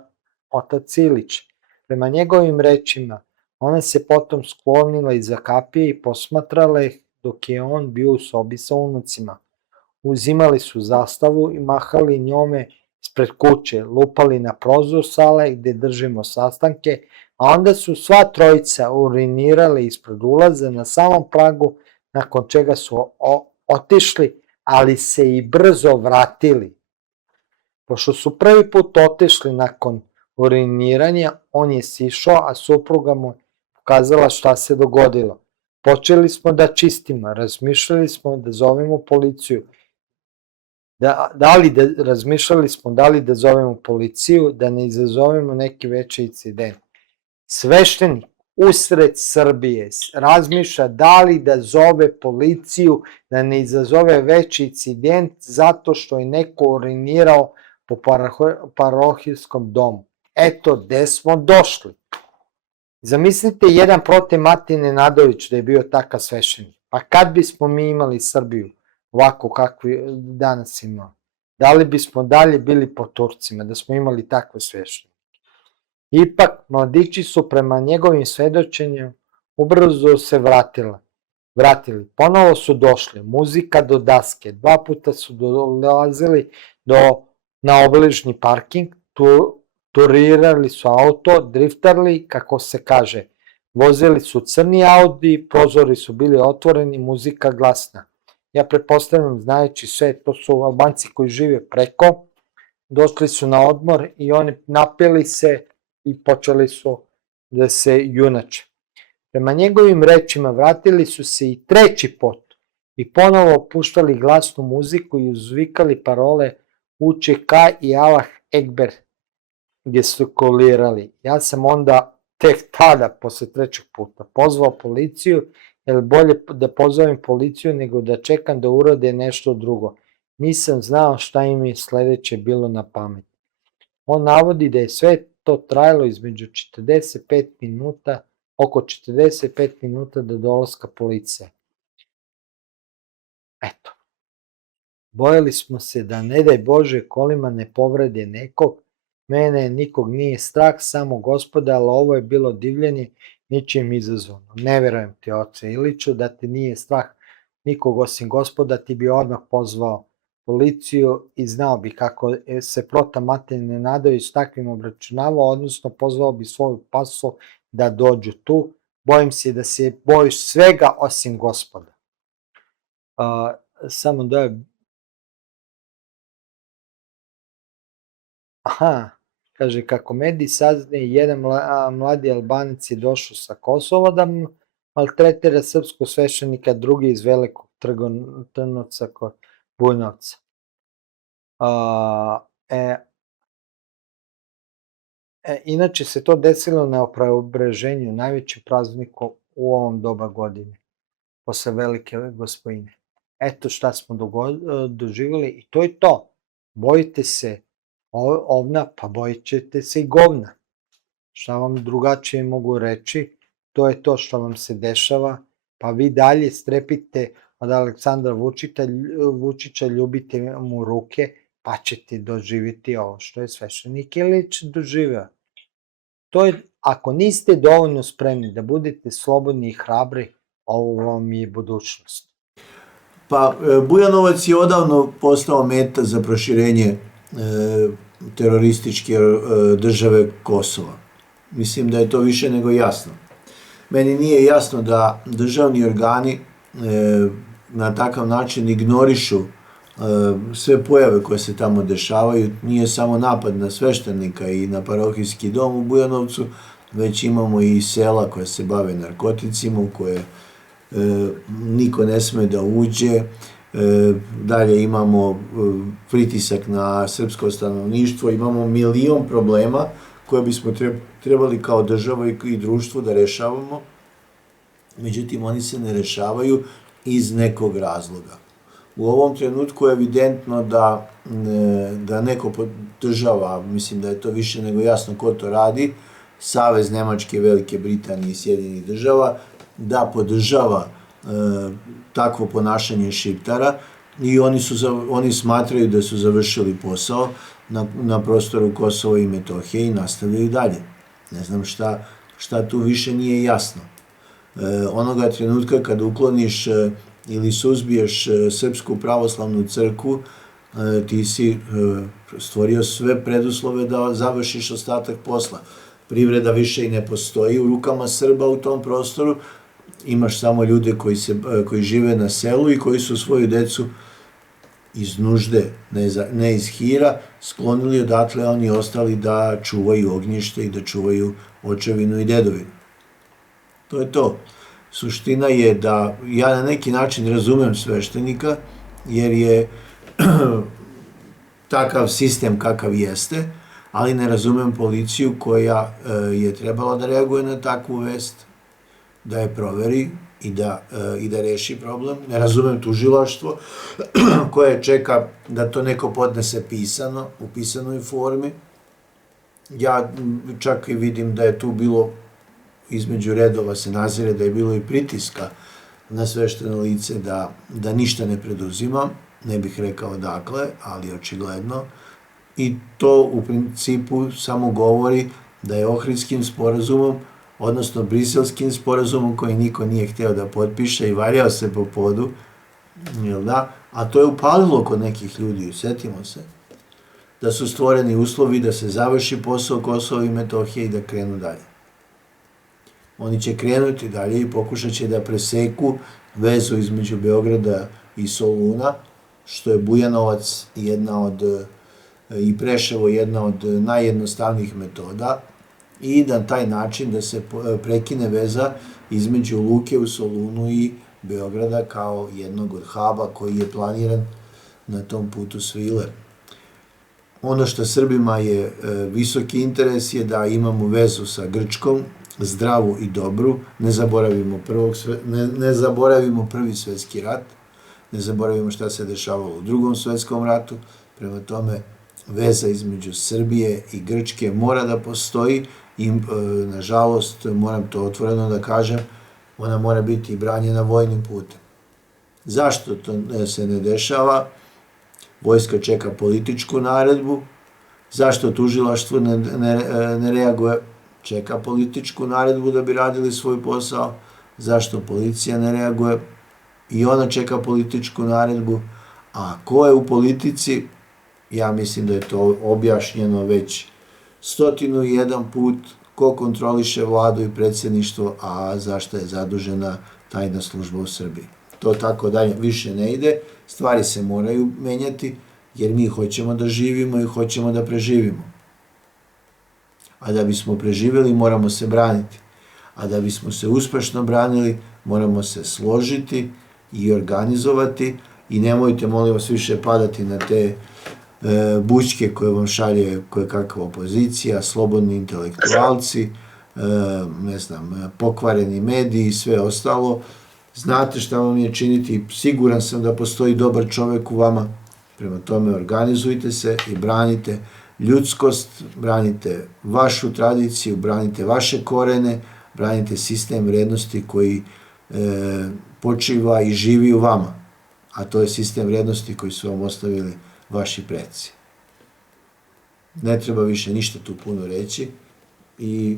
otac Ilić. Prema njegovim rečima, ona se potom sklonila iza kapije i posmatrala ih dok je on bio u sobi sa unucima. Uzimali su zastavu i mahali njome ispred kuće, lupali na prozor sale gde držimo sastanke, a onda su sva trojica urinirali ispred ulaza na samom pragu, nakon čega su otišli, ali se i brzo vratili. Pošto su prvi put otišli nakon uriniranja, on je sišao, a supruga mu pokazala šta se dogodilo. Počeli smo da čistimo, razmišljali smo da zovemo policiju. Razmišljali smo da li da zovemo policiju, da ne izazovemo neki veći incident. Sveštenik usred Srbije razmišlja da li da zove policiju, da ne izazove veći incident zato što je neko urinirao po parohijskom domu. Eto, gde smo došli. Zamislite jedan protiv Mati Nenadović da je bio takav sveštenik. Pa kad bismo mi imali Srbiju ovako kakvi danas imamo? Da li bismo dalje bili po Turcima da smo imali takve sveštenike? Ipak, mladići su prema njegovim svedočenjem ubrzo se vratili. Ponovo su došli, muzika do daske, 2 puta su dolazili na obližnji parking, turirali su auto, driftarli, kako se kaže, vozili su crni Audi, prozori su bili otvoreni, muzika glasna. Ja pretpostavljam, znajući sve, to su Albanci koji žive preko, došli su na odmor i oni napili se i počeli su da se junače. Prema njegovim rečima vratili su se i 3. put i ponovo puštali glasnu muziku i uzvikali parole UČK i Allah Ekber gestikulirali. Ja sam onda tek tada, posle 3. puta, pozvao policiju, jer bolje da pozovem policiju nego da čekam da urade nešto drugo. Nisam znao šta im je sledeće bilo na pameti. On navodi da je sve to trajalo između 45 minuta, oko 45 minuta do dolaska policije. Eto. Bojali smo se da ne daj Bože kolima ne povrede nekog, mene nikog nije strah, samo Gospoda, ali ovo je bilo divljenje ničim izazvano. Ne verujem ti, oče Iliću, da te nije strah nikog osim Gospoda, ti bi odmah pozvao policiju i znao bi kako se prota Mate Nenadović s takvim obračunavao, odnosno pozvao bi svoju pasu da dođu tu. Bojim se da se bojiš svega osim Gospoda. Samo da je... Kaže, kako mediji saznaje, jedan mladi Albanac je došao sa Kosova da maltretira srpskog sveštenika, drugi iz Velikog Trnovca kod Bujnovca. Inače se to desilo na Preobraženju, najvećem prazniku u ovom doba godine, posle Velike Gospojine. Eto šta smo doživjeli i to je to. Bojite se ovna, pa bojit ćete se i govna. Šta vam drugačije mogu reći, to je to što vam se dešava, pa vi dalje strepite od Aleksandra Vučića, ljubite mu ruke, pa ćete doživjeti ovo što je sveštenik Ilić doživeo. To je, ako niste dovoljno spremni da budete slobodni i hrabri, ovo vam je budućnost. Pa Bujanovac je odavno postao meta za proširenje terorističke države Kosova. Mislim da je to više nego jasno. Meni nije jasno da državni organi na takav način ignorišu sve pojave koje se tamo dešavaju. Nije samo napad na sveštenika i na parohijski dom u Bujanovcu, već imamo i sela koje se bave narkoticima, u koje niko ne sme da uđe. Dalje imamo pritisak na srpsko stanovništvo, imamo milion problema koje bismo trebali kao država i društvo da rešavamo. Međutim, oni se ne rešavaju iz nekog razloga. U ovom trenutku je evidentno da neko podržava, mislim da je to više nego jasno ko to radi, Savez Nemačke, Velike Britanije i Sjedinjenih država, da podržava takvo ponašanje Šiptara i oni smatraju da su završili posao na prostoru Kosova i Metohije i nastavljaju dalje. Ne znam šta tu više nije jasno. Onoga trenutka kad ukloniš ili suzbiješ Srpsku pravoslavnu crkvu, ti si stvorio sve preduslove da završiš ostatak posla. Privreda više i ne postoji u rukama Srba u tom prostoru, imaš samo ljude koji žive na selu i koji su svoju decu iz nužde, ne iz hira, sklonili odatle, oni ostali da čuvaju ognjište i da čuvaju očevinu i dedovinu. To je to. Suština je da ja na neki način razumem sveštenika, jer je takav sistem kakav jeste, ali ne razumem policiju koja je trebala da reaguje na takvu vest, da je proveri i da reši problem. Ne razumem tužilaštvo koje čeka da to neko podnese pisano, u pisanoj formi. Ja čak i vidim da je tu bilo, između redova se nazire da je bilo i pritiska na svešteno lice da ništa ne preduzima, ne bih rekao dakle, ali očigledno. I to u principu samo govori da je Ohridskim sporazumom, odnosno Briselskim sporazumom koji niko nije hteo da potpiše i valjao se po podu, a to je upalilo kod nekih ljudi, setimo se, da su stvoreni uslovi da se završi posao Kosova i Metohije i da krenu dalje. Oni će krenuti dalje i pokušat će da preseku vezu između Beograda i Soluna, što je Bujanovac i Preševo jedna od najjednostavnijih metoda, i na taj način da se prekine veza između luke u Solunu i Beograda kao jednog od huba koji je planiran na tom putu svile. Ono što Srbima je visoki interes je da imamo vezu sa Grčkom, zdravu i dobru, ne zaboravimo Prvi svetski rat, ne zaboravimo šta se dešavalo u Drugom svetskom ratu, prema tome veza između Srbije i Grčke mora da postoji i, nažalost, moram to otvoreno da kažem, ona mora biti branjena vojnim putem. Zašto to se ne dešava? Vojska čeka političku naredbu. Zašto tužilaštvo ne reaguje? Čeka političku naredbu da bi radili svoj posao. Zašto policija ne reaguje? I ona čeka političku naredbu. A ko je u politici? Ja mislim da je to objašnjeno već 101 put, ko kontroliše vladu i predsjedništvo, a zašto je zadužena tajna služba u Srbiji. To tako dalje više ne ide, stvari se moraju menjati, jer mi hoćemo da živimo i hoćemo da preživimo. A da bismo preživjeli, moramo se braniti. A da bismo se uspešno branili, moramo se složiti i organizovati i nemojte, molim vas, više padati na te bućke koje vam šalje koje kakva opozicija, slobodni intelektualci, ne znam, pokvareni mediji i sve ostalo. Znate šta vam je činiti, siguran sam da postoji dobar čovek u vama, prema tome organizujte se i branite ljudskost, branite vašu tradiciju, branite vaše korene, branite sistem vrednosti koji počiva i živi u vama, a to je sistem vrednosti koji su vam ostavili vaši preci. Ne treba više ništa tu puno reći i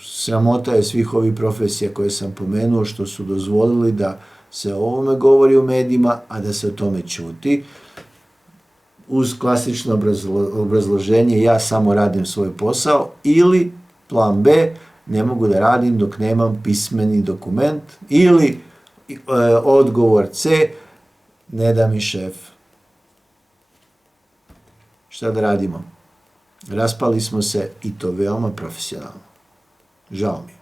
sramota je svih ovih profesija koje sam pomenuo što su dozvolili da se o ovome govori u medijima, a da se o tome ćuti. Uz klasično obrazloženje ja samo radim svoj posao ili plan B, ne mogu da radim dok nemam pismeni dokument ili odgovor C, ne da mi šef. Šta da radimo? Raspali smo se i to veoma profesionalno. Žao mi je.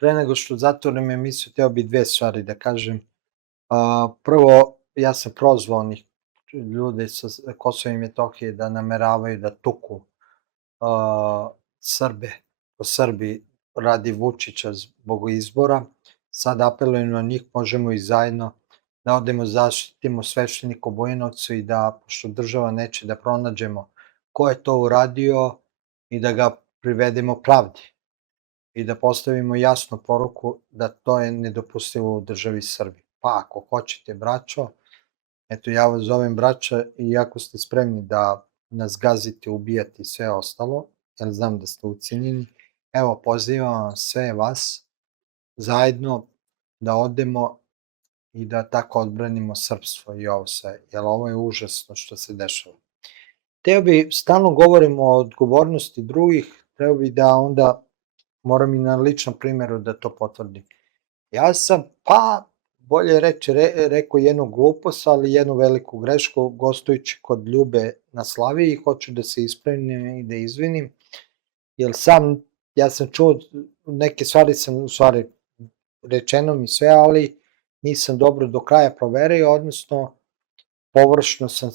Pre nego što zatvorim emisiju, hteo bi dve stvari da kažem. Prvo, ja sam prozvao onih ljude sa Kosova i Metohije da nameravaju da tuku Srbe po Srbiji radi Vučića zbog izbora. Sad apelujem na njih, možemo i zajedno da odemo zaštitimo sveštenika u Bujanovcu i da, pošto država neće, da pronađemo ko je to uradio i da ga privedemo pravdi i da postavimo jasnu poruku da to je nedopustivo u državi Srbiji. Pa ako hoćete, braćo, eto ja vas zovem braća i ako ste spremni da nas gazite, ubijate i sve ostalo, jer znam da ste ucenjeni, evo pozivam vam sve vas zajedno da odemo i da tako odbranimo srpstvo i ovo sve, jer ovo je užasno što se dešava. Teo bi, stalno govorimo o odgovornosti drugih, teo bi da onda, moram i na ličnom primjeru da to potvrdim. Ja sam, bolje reći, rekao jednu glupost, ali jednu veliku grešku, gostujući kod Ljube na Slaviji, i hoću da se ispravim i da izvinim, jer ja sam čuo, neke stvari sam, u stvari, rečeno mi sve, ali nisam dobro do kraja proverio, odnosno površno sam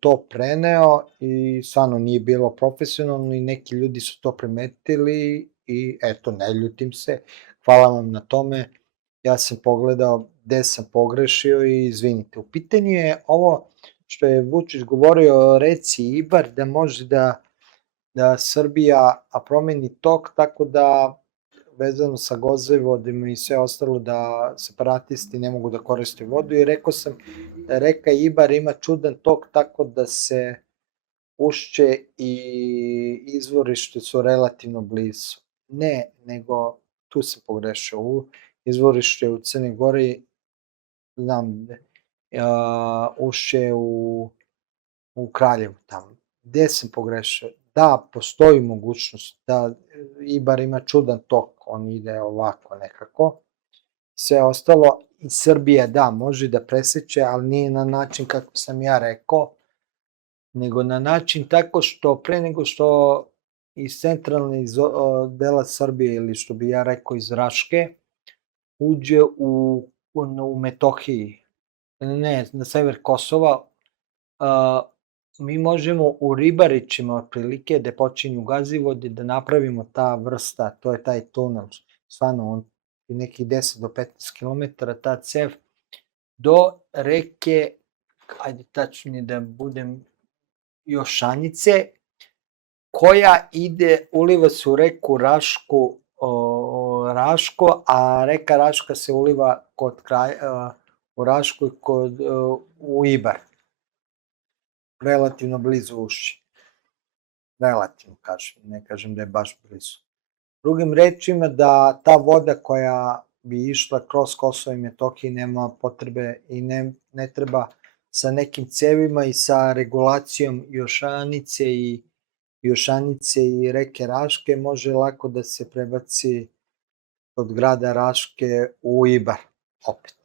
to preneo i stvarno nije bilo profesionalno i neki ljudi su to primetili i eto, ne ljutim se, hvala vam na tome, ja sam pogledao gde sam pogrešio i izvinite. U pitanju je ovo što je Vučić govorio o reci Ibar, da može da Srbija promeni tok, tako da vezano sa Gozojvodima i sve ostalo da separatisti ne mogu da koriste vodu i rekao sam da reka Ibar ima čudan tok tako da se ušće i izvorište su relativno blizu. Ne, nego tu se pogrešio. Izvorište u Crnoj Gori, znam, ušće u Kraljevu tamo. Gde sam pogrešio? Da, postoji mogućnost da Ibar ima čudan tok, on ide ovako nekako. Sve ostalo, i Srbija, da, može da preseće, ali nije na način kako sam ja rekao, nego na način tako što pre nego što iz centralne dela Srbije, ili što bi ja rekao iz Raške, uđe u Metohiji, ne, na sever Kosova, mi možemo u Ribarićima otprilike gde počinju Gazivode da napravimo ta vrsta, to je taj tunel, stvarno on je nekih 10 do 15 km, ta cev, do reke, ajde tačnije da budem, Jošanice, koja uliva se u reku Raško, a reka Raška se uliva u Rašku u Ibar. Relativno blizu ušće. Relativno kažem, ne kažem da je baš blizu. Drugim rečima da ta voda koja bi išla kroz Kosovo i Metohiju nema potrebe i ne treba sa nekim cevima i sa regulacijom Jošanice i reke Raške može lako da se prebaci od grada Raške u Ibar, opet.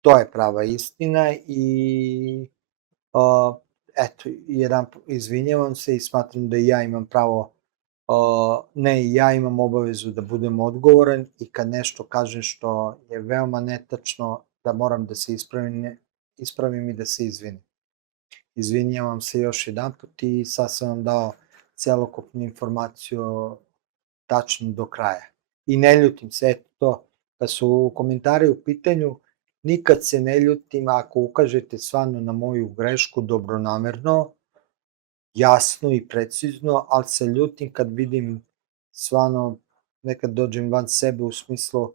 To je prava istina i eto, izvinjavam se i smatram da i ja imam pravo Ne, ja imam obavezu da budem odgovoran i kad nešto kažem što je veoma netačno, da moram da se ispravim i da se izvinim. Izvinjavam se još jedanput i sad sam vam dao celokupnu informaciju tačno do kraja. I ne ljutim se, eto to, kad su komentari u pitanju, nikad se ne ljutim ako ukažete stvarno na moju grešku dobronamerno, jasno i precizno, ali se ljutim kad vidim stvarno, nekad dođem van sebe u smislu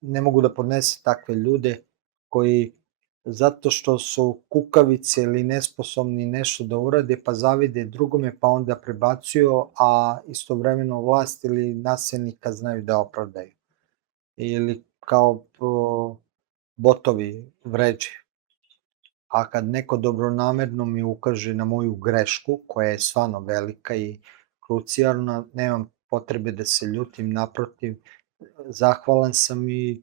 ne mogu da podnesem takve ljude koji zato što su kukavice ili nesposobni nešto da urade pa zavide drugome pa onda prebacuju, a istovremeno vlast ili nasilnika znaju da opravdaju. Ili kao botovi vređe. A kad neko dobronamerno mi ukaže na moju grešku, koja je stvarno velika i krucijalna, nemam potrebe da se ljutim, naprotiv, zahvalan sam i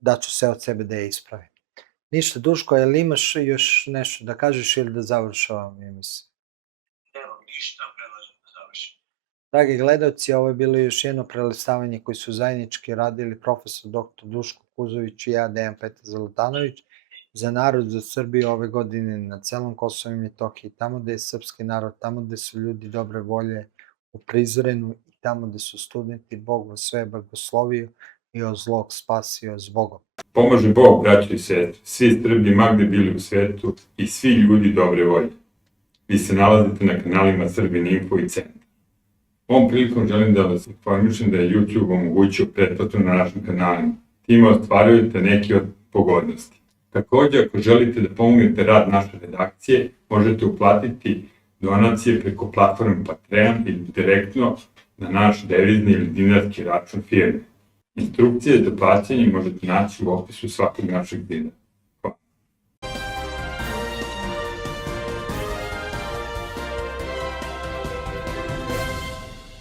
daću sve od sebe da je ispravim. Ništa, Duško, jel imaš još nešto da kažeš ili da završavam emisiju? Evo, ništa, predlažem da završim. Dragi gledalci, ovo je bilo još jedno prelistavanje koji su zajednički radili profesor dr. Duško Kuzović i ja, Dejan Petar Zlatanović, za narod, za Srbiju ove godine na celom Kosovu i Metohiji, tamo gde je srpski narod, tamo gde su ljudi dobre volje u Prizrenu i tamo gde su studenti, Bog vas sve blagoslovio i od zlog spasio s Bogom. Pomože Bog, braćo i sestre, svi Srbi ma gde bili u svetu i svi ljudi dobre volje. Vi se nalazite na kanalima Srbin Info i Centar. Ovom prilikom želim da vas informišem da je YouTube omogućio pretplatu na našim kanalima. Time ostvarujete neke od pogodnosti. Također, ako želite da pomognete rad naše redakcije, možete uplatiti donacije preko platforme Patreon ili direktno na naš devizni ili dinarski račun firme. Instrukcije za plaćanje možete naći u opisu svakog našeg videa.